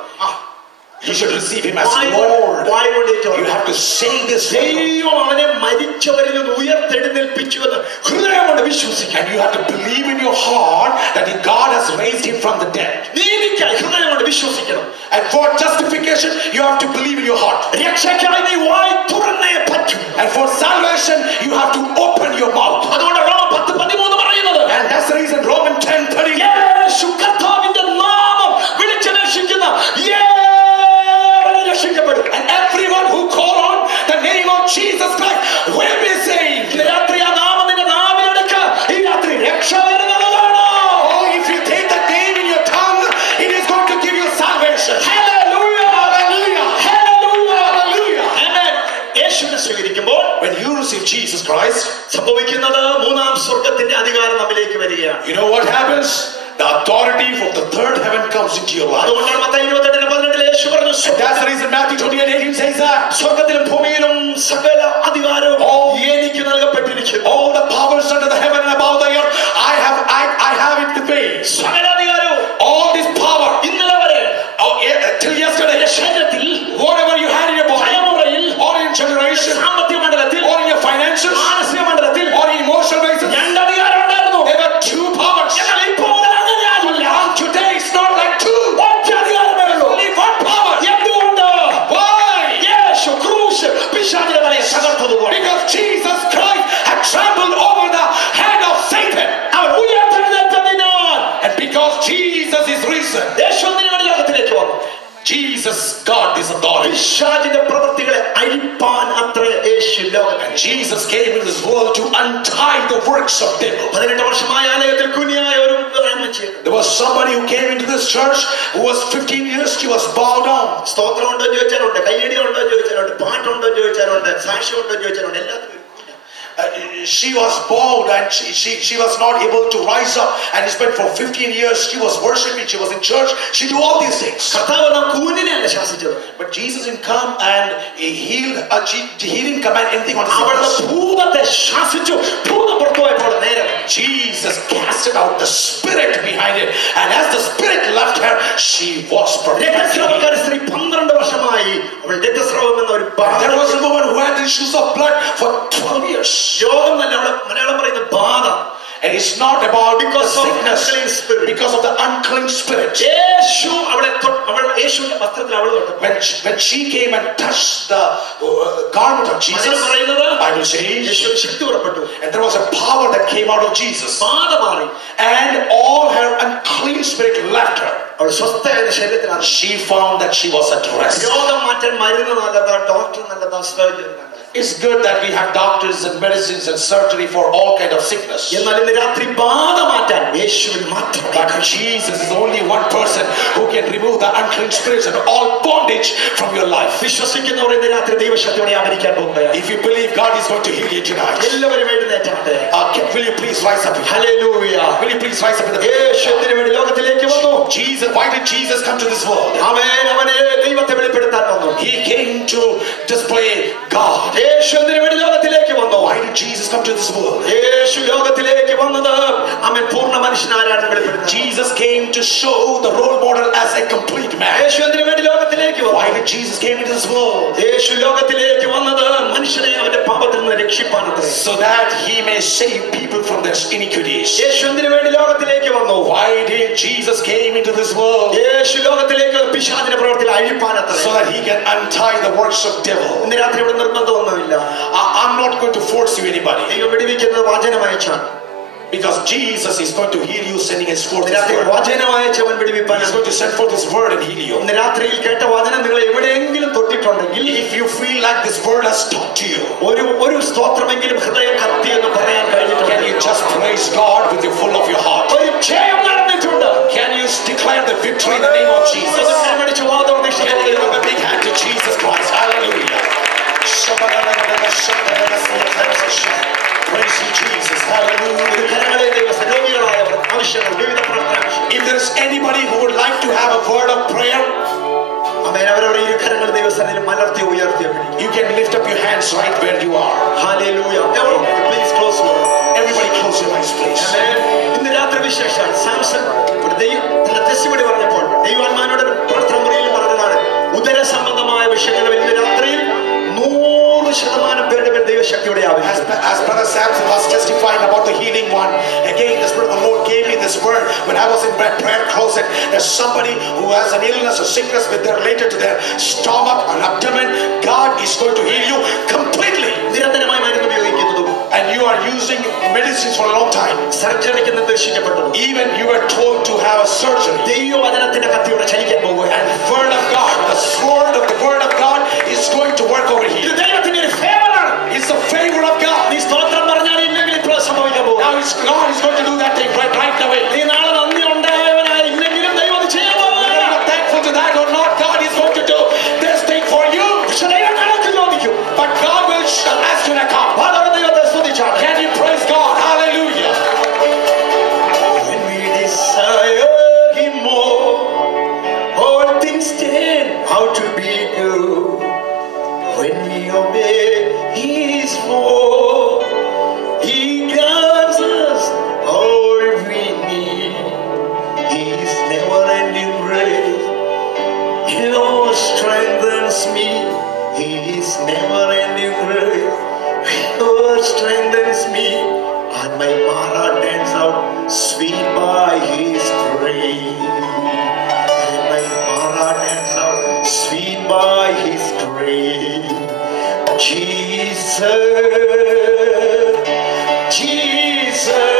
You should receive him as Lord. വായ കൊണ്ട് You ഏറ്റെടുക്കണം. have to say this word. ദൈവം അവനെ മരിച്ചവരിൽ നിന്ന് ഉയർത്തെഴുന്നേൽപ്പിച്ചുവെന്ന് ഹൃദയം കൊണ്ട് വിശ്വസിക്കണം. And you have to believe in your heart that God has raised him from the dead. നീതിക്കായി ഹൃദയം കൊണ്ട് വിശ്വസിക്കണം. And for justification, you have to believe in your heart. രക്ഷയ്ക്കായി നീ വായ തുറന്നേ പറ്റൂ. And for salvation, you have to open your mouth. അതുകൊണ്ട് റോമർ 10:13 പറയുന്നത് And that's the reason Romans 10:30. യേശു കർത്താവിന്റെ നാമം വിളിച്ചപേക്ഷിക്കുന്ന ഏവനും രക്ഷിക്കപ്പെടും. And everyone who call on the name of Jesus Christ will be saved. ഇന്ന് രാത്രി ആ നാമം നിന്റെ നാവിലെടുക്ക. ഈ രാത്രി രക്ഷ വരുന്നതാണ്. Oh, if you take that name in your tongue, it is going to give you salvation. Hallelujah. Hallelujah. Hallelujah. Hallelujah. Amen. യേശുവിനെ സ്വീകരിക്കുമ്പോൾ When you receive Jesus Christ, സംഭവിക്കുന്നത് മൂന്നാം സ്വർഗ്ഗത്തിന്റെ അധികാരം നമ്മിലേക്ക് വരികയാണ്. you know what happens? The authority from the third heaven comes into your life. അതുകൊണ്ടാണ് മത്തായി 28:18 യേശു പറഞ്ഞു, And that's the reason Matthew 28:18 says that. സ്വർഗ്ഗത്തിലും ഭൂമിയിലും സകല അധികാരവും എനിക്ക് നൽകപ്പെട്ടിരിക്കുന്നു. All the powers under the heaven and above the earth, I have it to pay. സകല അധികാരവും All this power, ഇന്നലെ വരെ till yesterday, ശരീരത്തിൽ whatever you had in your body, തലമുറയിൽ or in generation, സാമ്പത്തിക മണ്ഡലത്തിൽ or in your finances, മാനസിക മണ്ഡലത്തിൽ or in emotional basis, രണ്ട് അധികാരം ഉണ്ടായിരുന്നു. there were two powers. എന്നാൽ ഇപ്പോൾ അങ്ങനെയാകില്ല. And today it's not like two. ഒറ്റ അധികാരമേ ഉള്ളൂ. Only one power. എന്തുകൊണ്ട്? Why? യേശു ക്രൂശ് പിശാചിനെ വരെ തകർത്തതുപോലെ. Because Jesus Christ had trampled over the head of Satan. അവൻ ഉയർത്തെഴുന്നേറ്റതിനാൽ And because Jesus is risen, യേശു ഒന്നിനുവേണ്ടി ലോകത്തിലേക്ക് വന്നു. Jesus got this authority. പിശാചിന്റെ പ്രവൃത്തികളെ അഴിപ്പാൻ അത്രേ യേശു ലോകത്തിൽ. Jesus came into this world to untie the works of devil. 18 വർഷമായ ആലയത്തിൽ കുഞ്ഞായ ഒരു അമ്മച്ചിയെ There was somebody who came into this church who was 15 years, she was bowed down. സ്തോത്രം ഉണ്ടോ എന്ന് ചോദിച്ചാലുണ്ട്, കയ്യടി ഉണ്ടോ എന്ന് ചോദിച്ചാലുണ്ട്, പാട്ടുണ്ടോ എന്ന് ചോദിച്ചാലുണ്ട്, സാക്ഷ്യം ഉണ്ടോ എന്ന് ചോദിച്ചാലുണ്ട്, എല്ലാത്തിനും She was bowed and she was not able to rise up, and it's been for 15 years she was worshiping, she was in church, she do all these things. കർത്താവ് നാം കൂനിനെയല്ല ശാസിച്ചത്. But Jesus didn't come and he healed, he didn't command anything on അവളുടെ the ഭൂതത്തെ ശാസിച്ചു. ഭൂതം പുറത്തുപോയപ്പോൾ നേരം Jesus casted out the spirit behind it, and as the spirit left her, she was perfect. രക്തസ്രാവക്കാരി സ്ത്രീ 12 വർഷമായി അവൾ രക്തസ്രാവം എന്ന ഒരു There was a woman who had issues of blood for 12 years. രോഗം നല്ല അവിടെ മലയാളം പറയുന്ന ബാധ. And it's not about Because the of sickness, unclean spirit. because of the unclean spirit. യേശു അവളെ അവൾ യേശുവിന്റെ വസ്ത്രത്തിൽ അവൾ തൊട്ടു. When she came and touched the garment of Jesus, Bible says, യേശുവിന് ശക്തി പുറപ്പെട്ടു. and there was a power that came out of Jesus, ബാധ മാറി. and all her unclean spirit left her. അവൾ സ്വസ്ഥയായ ശരീരത്തിലാണ്. She found that she was at rest. രോഗം മാറ്റാൻ മരുന്ന് നല്ലതാ, doctor നല്ലതാ, സർജറി നല്ലതാ. It's good that we have doctors and medicines and surgery for all kind of sickness. എന്നാൽ ഇന്ന് രാത്രി ബാധ മാറ്റാൻ യേശുവിന് മാത്രം. But Jesus is only one person who can remove the unclean spirits and all bondage from your life. വിശ്വസിക്കുന്നവർ ഇന്ന് രാത്രി ദൈവശക്തിയോടെ ആവരിക്കാൻ പോകുകയാണ്. If you believe God is going to heal you tonight, എല്ലാവരും എഴുന്നേറ്റാട്ടെ. will you please rise up? Hallelujah. Will you please rise up in the യേശു എന്തിനു വേണ്ടി ലോകത്തിലേക്ക് വന്നു? Jesus, why did Jesus come to this world? അവനെ ദൈവത്തെ വെളിപ്പെടുത്താൻ വന്നു. He came to display God. യേശു എന്തിനു വേണ്ടി ലോകത്തിലേക്ക് വന്നു? Why did Jesus come to this world? യേശു ലോകത്തിലേക്ക് വന്നത് ആമേൻ പൂർണ്ണ മനുഷ്യനാരാണ് വെളിപ്പെടുത്തുന്നത്. Jesus came to show the role model as a complete man. യേശു എന്തിനു വേണ്ടി ലോകത്തിലേക്ക് വന്നു? Why did Jesus came into this world? യേശു ലോകത്തിലേക്ക് വന്നത് മനുഷ്യനെ അവന്റെ പാപത്തിൽ നിന്ന് രക്ഷിപ്പാനത്രേ. So that he may save people from their iniquities. യേശു എന്തിനു വേണ്ടി ലോകത്തിലേക്ക് വന്നു? Why did Jesus came into this world? യേശു ലോകത്തിലേക്ക് പിശാചിന്റെ പ്രവൃത്തിയിൽ അഴിപ്പാനത്രേ. So that he can untie the works of devil. ഇന്ന് രാത്രി ഇവിടെ നിർബന്ധമൊന്നുമില്ല. I'm not going to force you anybody. ദൈവം വിടുവിക്കുന്നത് വചനമയച്ചാണ്. Because Jesus is going to heal you, sending his forth his word. വചനമയച്ചവൻ വിടുവിപ്പാൻ. He's going to send forth his word and heal you. ഇന്ന് രാത്രിയിൽ കേട്ട വചനം നിങ്ങൾ എവിടെയെങ്കിലും തൊട്ടിട്ടുണ്ടെങ്കിൽ, If you feel like this word has talked to you, ഒരു സ്തോത്രമെങ്കിലും ഹൃദയം കത്തി എന്ന് പറയാൻ കഴിഞ്ഞിട്ടുണ്ട്. can you just praise God with the full of your heart? ഒരു ജയം നടന്നിട്ടുണ്ട്. Can you declare the victory in the name of Jesus? Can you give a big hand to Jesus Christ? Hallelujah. Praise you, Jesus. Hallelujah. If there is anybody who would like to have a word of prayer, you can lift up your hands right where you are. Hallelujah. Please close your eyes. Everybody close your eyes, please. ഇന്ന് രാത്രി വിശേഷം സാംസൺ തെസ്റ്റിമണി പറഞ്ഞപ്പോൾ ദൈവാത്മാവിനോട് പ്രാർത്ഥന മുറിയിൽ പറഞ്ഞതാണ്, ഉദര സംബന്ധമായ വിഷയങ്ങൾ ഇന്ന് രാത്രിയിൽ 100% പേരുടെ മേൽ ദൈവശക്തിയുടെ ആവശ്യം. As Brother Samson was testifying about the healing one, again the Spirit of the Lord gave me this word when I was in my prayer closet. There's somebody who has an illness or sickness with their related to their stomach or abdomen. God is going to heal you completely. നിരന്തരമായി മരുന്ന് ഉപയോഗിക്കുന്നതും and you are using medicines for a long time. സർജറിക്ക് നിർദ്ദേശിക്കപ്പെട്ടു. Even you were told to have a surgery. ദൈവവചനത്തിന്റെ കത്തിയോടെ ചലിക്കാൻ പോകുക. And the word of God, the sword of the word of God is going to work over here. ഇത് ദൈവത്തിന്റെ ഒരു ഫേവറാണ്. It's the favor of God. നീ സ്തോത്രം പറഞ്ഞാൽ ഇല്ലെങ്കിൽ ഇപ്പോൾ സംഭവിക്കാൻ പോകും. Now it's God is going to do that thing right away. നീ നാളെ നന്ദി ഉണ്ടായവനായി ഇല്ലെങ്കിലും ദൈവം അത് ചെയ്യാൻ പോകുക. Whether you are thankful to that or not, God is going to do this thing for you. പക്ഷേ ദൈവം കണക്ക് ചോദിക്കും. But God will ask you to come. Can you praise God? Hallelujah. When we desire Him more, all things turn out to be good. When we obey His word, He grants us all we need. His never-ending grace, He strengthens me. His never-ending grace strengthens me, and my Mara turns out sweet by His grace. And my Mara turns out sweet by His grace. Jesus, Jesus,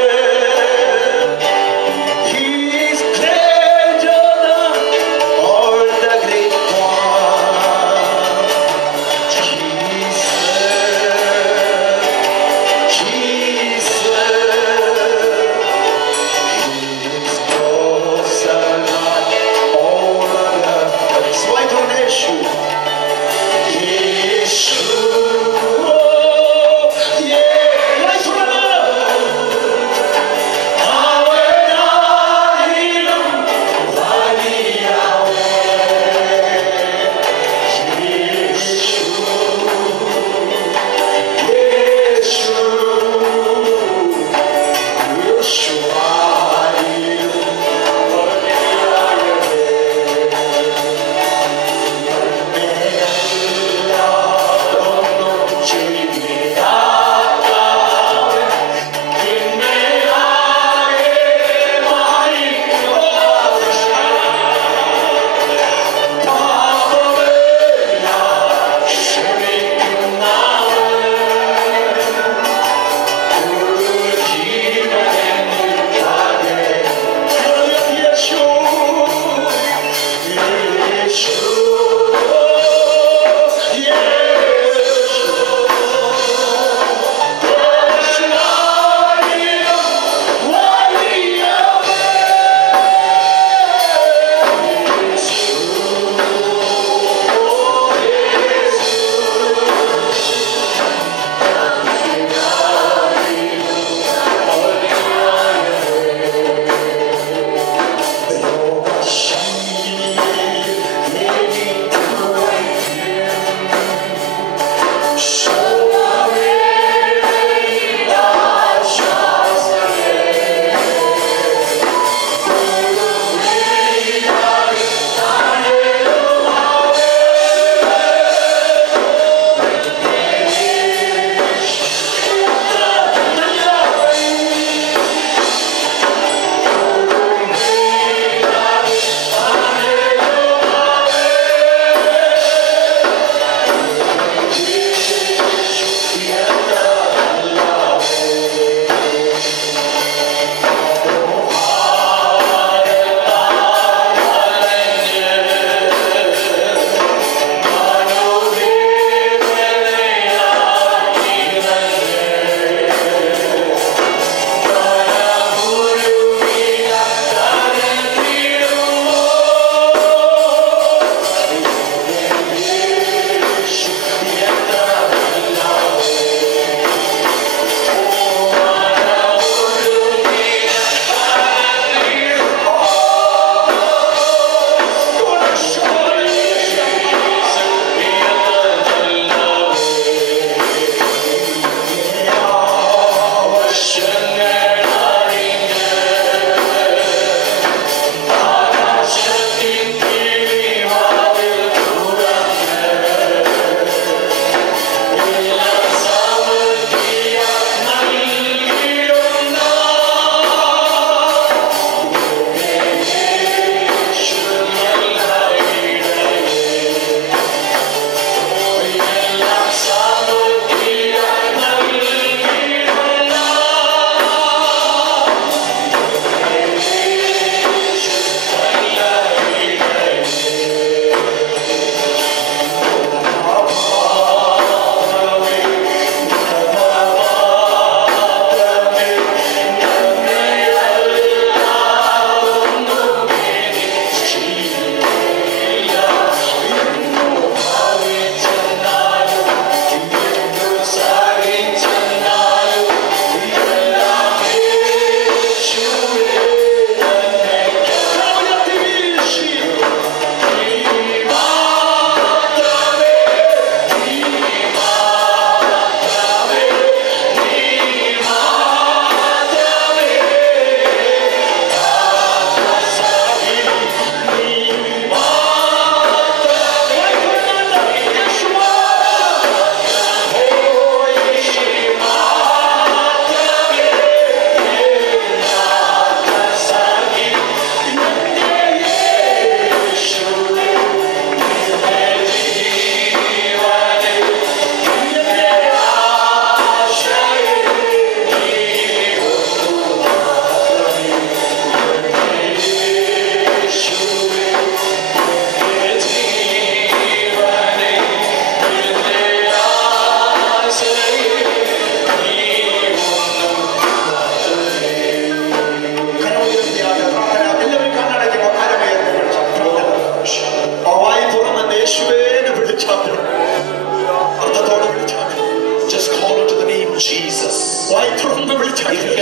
He is greater than all the great ones.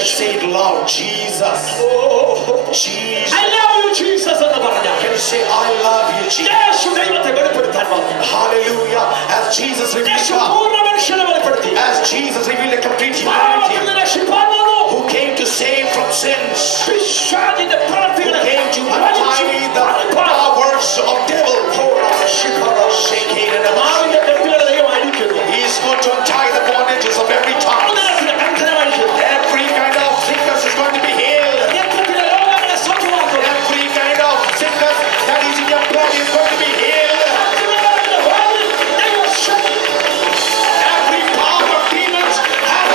Let's say it loud. Jesus. Jesus. I love you, Jesus എന്ന് പറഞ്ഞാൽ Can you say, I love you, Jesus? യേശു ദൈവത്തെ വെളിപ്പെടുത്താൻ വന്നു. Hallelujah. As Jesus revealed യേശു God, പൂർണ്ണ മനുഷ്യനെ വെളിപ്പെടുത്തി. as Jesus revealed a complete പാപത്തിൽ humanity, നിന്ന് രക്ഷിപ്പാൻ വന്നു. who came to save from sins, പിശാചിന്റെ who പ്രവൃത്തികളെ came to untie the powers of devil. മാവിന്റെ കെട്ടുകളെ ദൈവം അഴിക്കുന്നു. He is going to untie the bondages of every tongue. ഉദരത്തിന്റെ ബന്ധനം അഴിക്കുന്നു. Every kind of sickness is going to be healed. രക്തത്തിലെ രോഗങ്ങളെ സൗഖ്യമാക്കുന്നു. Every kind of sickness that is in your blood is going to be healed. ദൈവശക്തി Every power of demons has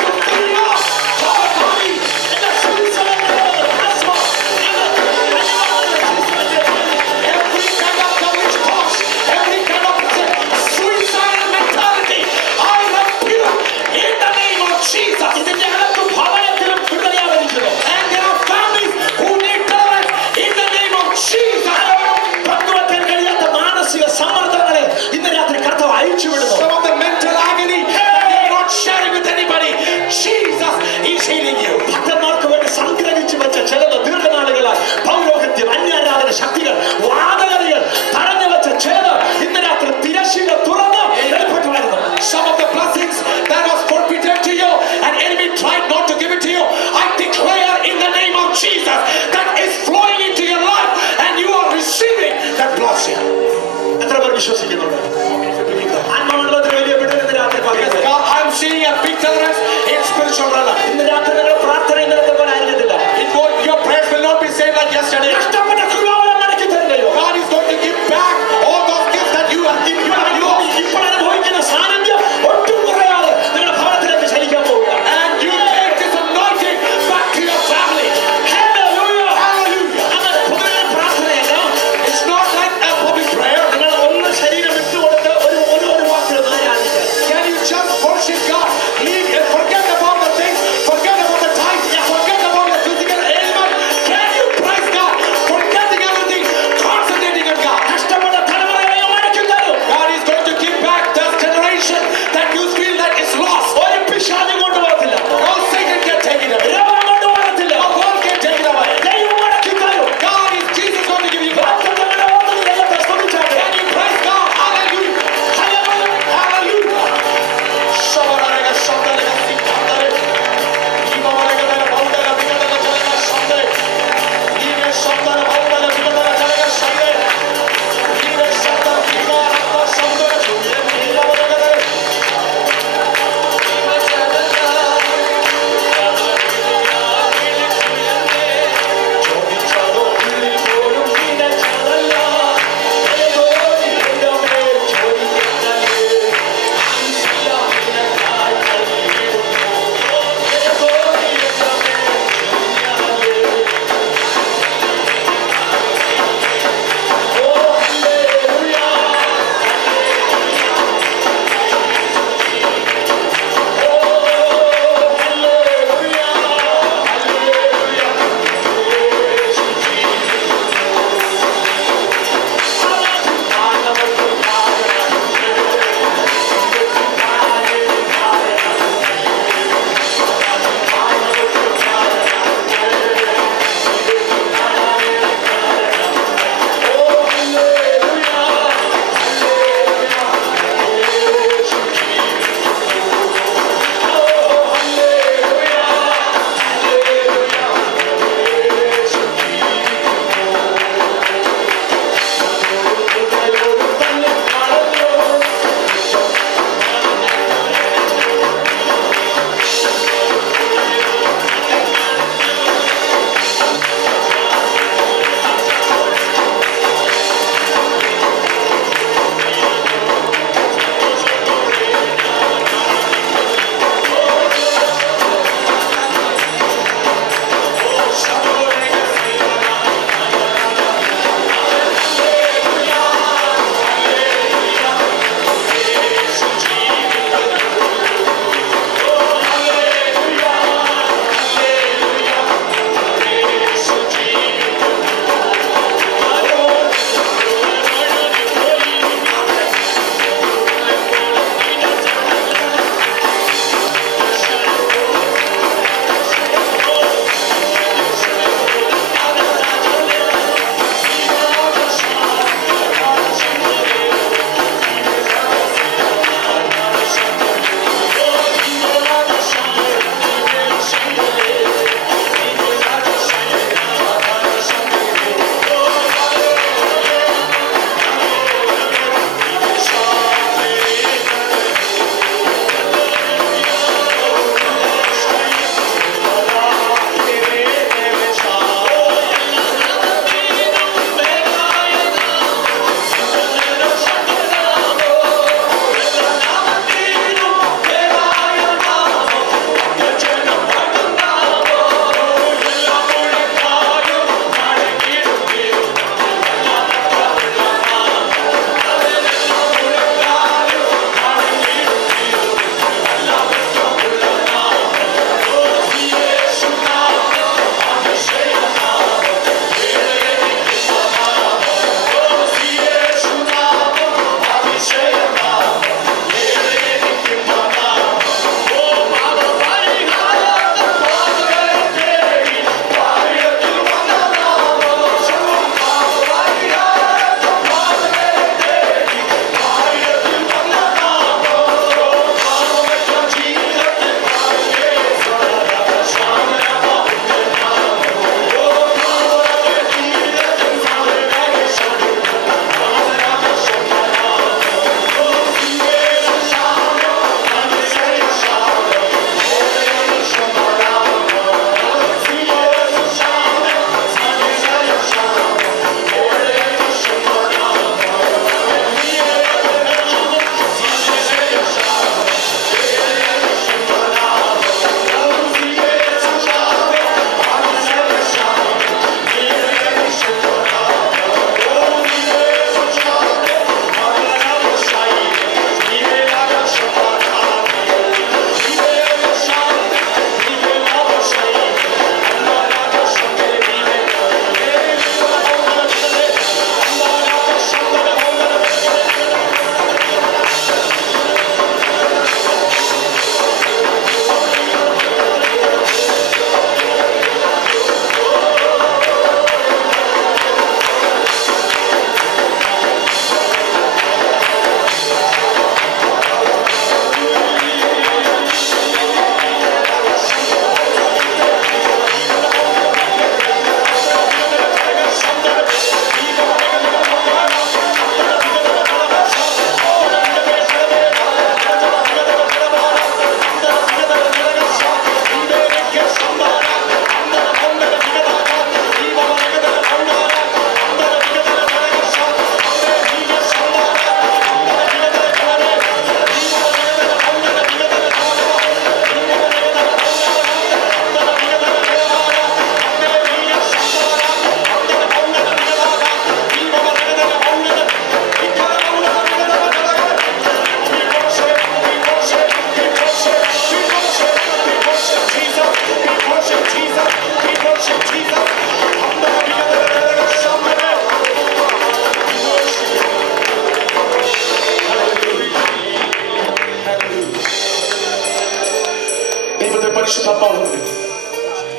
പരിശുദ്ധാത്മാവ്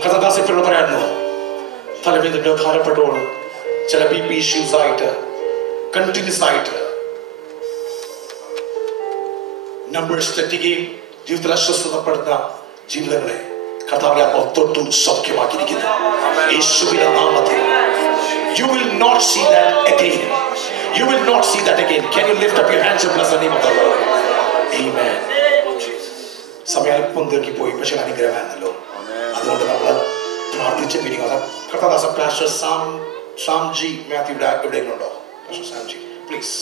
കഥാദാസിപ്പോഴും പറയായിരുന്നു തലവേദന ഭാരപ്പെട്ടോളും ചില BP issues ആയിട്ട് continuous ആയിട്ട് numbers തെറ്റുകയും ജീവിതത്തിൽ അസ്വസ്ഥതപ്പെടുന്ന ജീവിതങ്ങളെ കർത്താവിനെ തൊട്ടു സൗഖ്യമാക്കിയിരിക്കുന്നു യേശുവിന്റെ നാമത്തിൽ. You will not see that again. You will not see that again. Can you lift up your hands and bless the name of the Lord? Amen. സമയം അല്പം തീർക്കിപ്പോയി, പക്ഷെ അനുഗ്രഹമാണല്ലോ. അതുകൊണ്ട് നമ്മൾ പ്രാർത്ഥിച്ച മീറ്റിംഗ് കർത്താദാസ പാസ്റ്റർ സാംജി മാത്യുവിടെ എവിടെയെങ്കിലും ഉണ്ടോ? പാസ്റ്റർ സാംജി പ്ലീസ്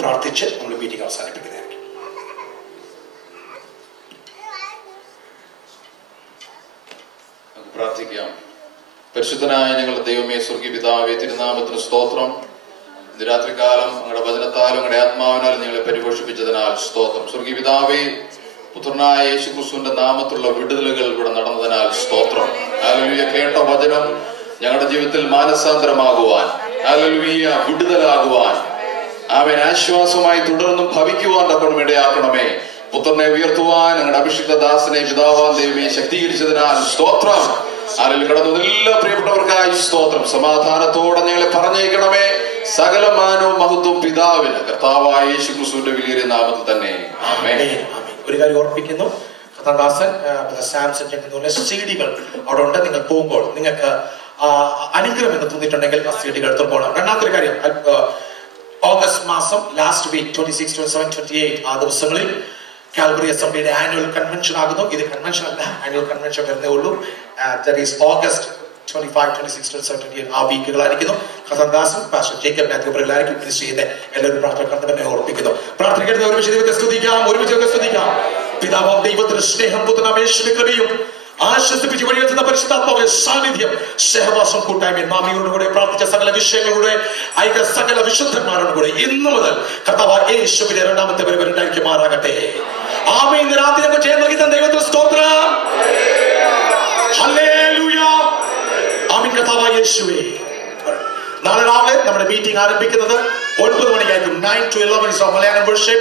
പ്രാർത്ഥിച്ച് നമ്മൾ മീറ്റിംഗ് അവസാനിപ്പിക്കുന്നതായിരിക്കും. പ്രാർത്ഥിക്കാം. പരിശുദ്ധനായ ഞങ്ങളുടെ ദൈവമേ, സ്വർഗീയ പിതാവേ, തിരുനാമത്തിന് സ്തോത്രം. ഇന്ന് രാത്രികാലം ഞങ്ങളുടെ വചനത്താലും ഞങ്ങളുടെ ആത്മാവിനാലും ഞങ്ങളെ പരിപോഷിപ്പിച്ചതിനാൽ സ്തോത്രം. സ്വർഗീയ പിതാവേ, പുത്രനായ യേശുക്രിസ്തുവിന്റെ നാമത്തിലുള്ള വിടുതലുകൾ ഇവിടെ നടന്നതിനാൽ സ്തോത്രം. ഹല്ലേലൂയ. കേട്ട വചനം ഞങ്ങളുടെ ജീവിതത്തിൽ മാനസാന്തരമാകുവാൻ, ഹല്ലേലൂയ, വിടുതലാകുവാൻ, അവൻ ആശ്വാസമായി തുടർന്നും ഭവിക്കുവാൻ തക്കവണ്ണം ഇടയാക്കണമേ. പുത്രനെ ഉയർത്തുവാൻ ഞങ്ങളുടെ അഭിഷിക്ത ദാസനെ പിതാവാൻ ദൈവമേ ശക്തീകരിച്ചതിനാൽ സ്തോത്രം. ആരിൽ കടന്ന എല്ലാ പ്രിയപ്പെട്ടവർക്കായി സ്തോത്രം. സമാധാനത്തോടെ ഞങ്ങളെ പറഞ്ഞേക്കണമേ. സകല മാനവും മഹത്വവും പിതാവിന് കർത്താവായ യേശുക്രിസ്തുവിന്റെ വലിയ നാമത്തിൽ തന്നെ. ആമേൻ. ഒരു കാര്യം ഓർപ്പിക്കുന്നു, കഥാദാസൻ സാംസൺ CD-കൾ അവിടെ ഉണ്ട്. നിങ്ങൾ പോകുമ്പോൾ നിങ്ങൾക്ക് അനുഗ്രഹം എന്ന് തോന്നിയിട്ടുണ്ടെങ്കിൽ ആ CD-കൾ എടുത്തു പോകണം. രണ്ടാമത്തെ കാര്യം, ഓഗസ്റ്റ് മാസം ലാസ്റ്റ് വീക്ക് 26, 27, 28 ആ ദിവസങ്ങളിൽ കാൽവറി അസംബ്ലിയുടെ ആനുവൽ കൺവെൻഷൻ ആകുന്നു. ഇത് കൺവെൻഷൻ അല്ല, ആനുവൽ കൺവെൻഷൻ വരുന്നേ ഉള്ളൂ. ദാറ്റ് ഈസ് ഓഗസ്റ്റ് 25, 26, 27, 28 ആ വീക്കുകളായിരിക്കുന്നു. കഥാദാസൻ പാസ്റ്റർ ജേക്കബ് മാത്യു എല്ലാവർക്കും മിനിസ്റ്റർ ചെയ്യുന്ന എല്ലാവരും പ്രാർത്ഥന ഓർപ്പിക്കുന്നു. പ്രാർത്ഥിക്കരുത്. ഒരുമിച്ച് ദൈവത്തെ സ്തുതിക്കാം. പിതാവാം ദൈവത്തിന്റെ സ്നേഹം, പുത്രനാം യേശുവിന്റെ കൃപയും ആശ്വസിപ്പിച്ച് വഴിയെത്തുന്ന പരിശുദ്ധാത്മാവിന്റെ സാന്നിധ്യം, സഹവാസം, കൂട്ടായ്മ നാം ഇവരോടുകൂടെ പ്രാർത്ഥിച്ച സകല വിഷയങ്ങളുടെ ഐക്യ സകല വിശുദ്ധന്മാരോട് കൂടെ ഇന്നു മുതൽ കർത്താവ് യേശുവിന്റെ രണ്ടാമത്തെ വരവ് ഉണ്ടായിരിക്കുമാറാകട്ടെ. ആമേൻ. ഇന്ന് രാത്രി നമുക്ക് ജയം നൽകി തന്ന ദൈവത്തിന് സ്തോത്രം. ഹല്ലേലൂയ. ആമേൻ. കർത്താവായ യേശുവേ, നാളെ രാവിലെ നമ്മുടെ മീറ്റിംഗ് ആരംഭിക്കുന്നത് 9 മണിക്കായിരിക്കും. 9 to 11 is our Malayalam worship.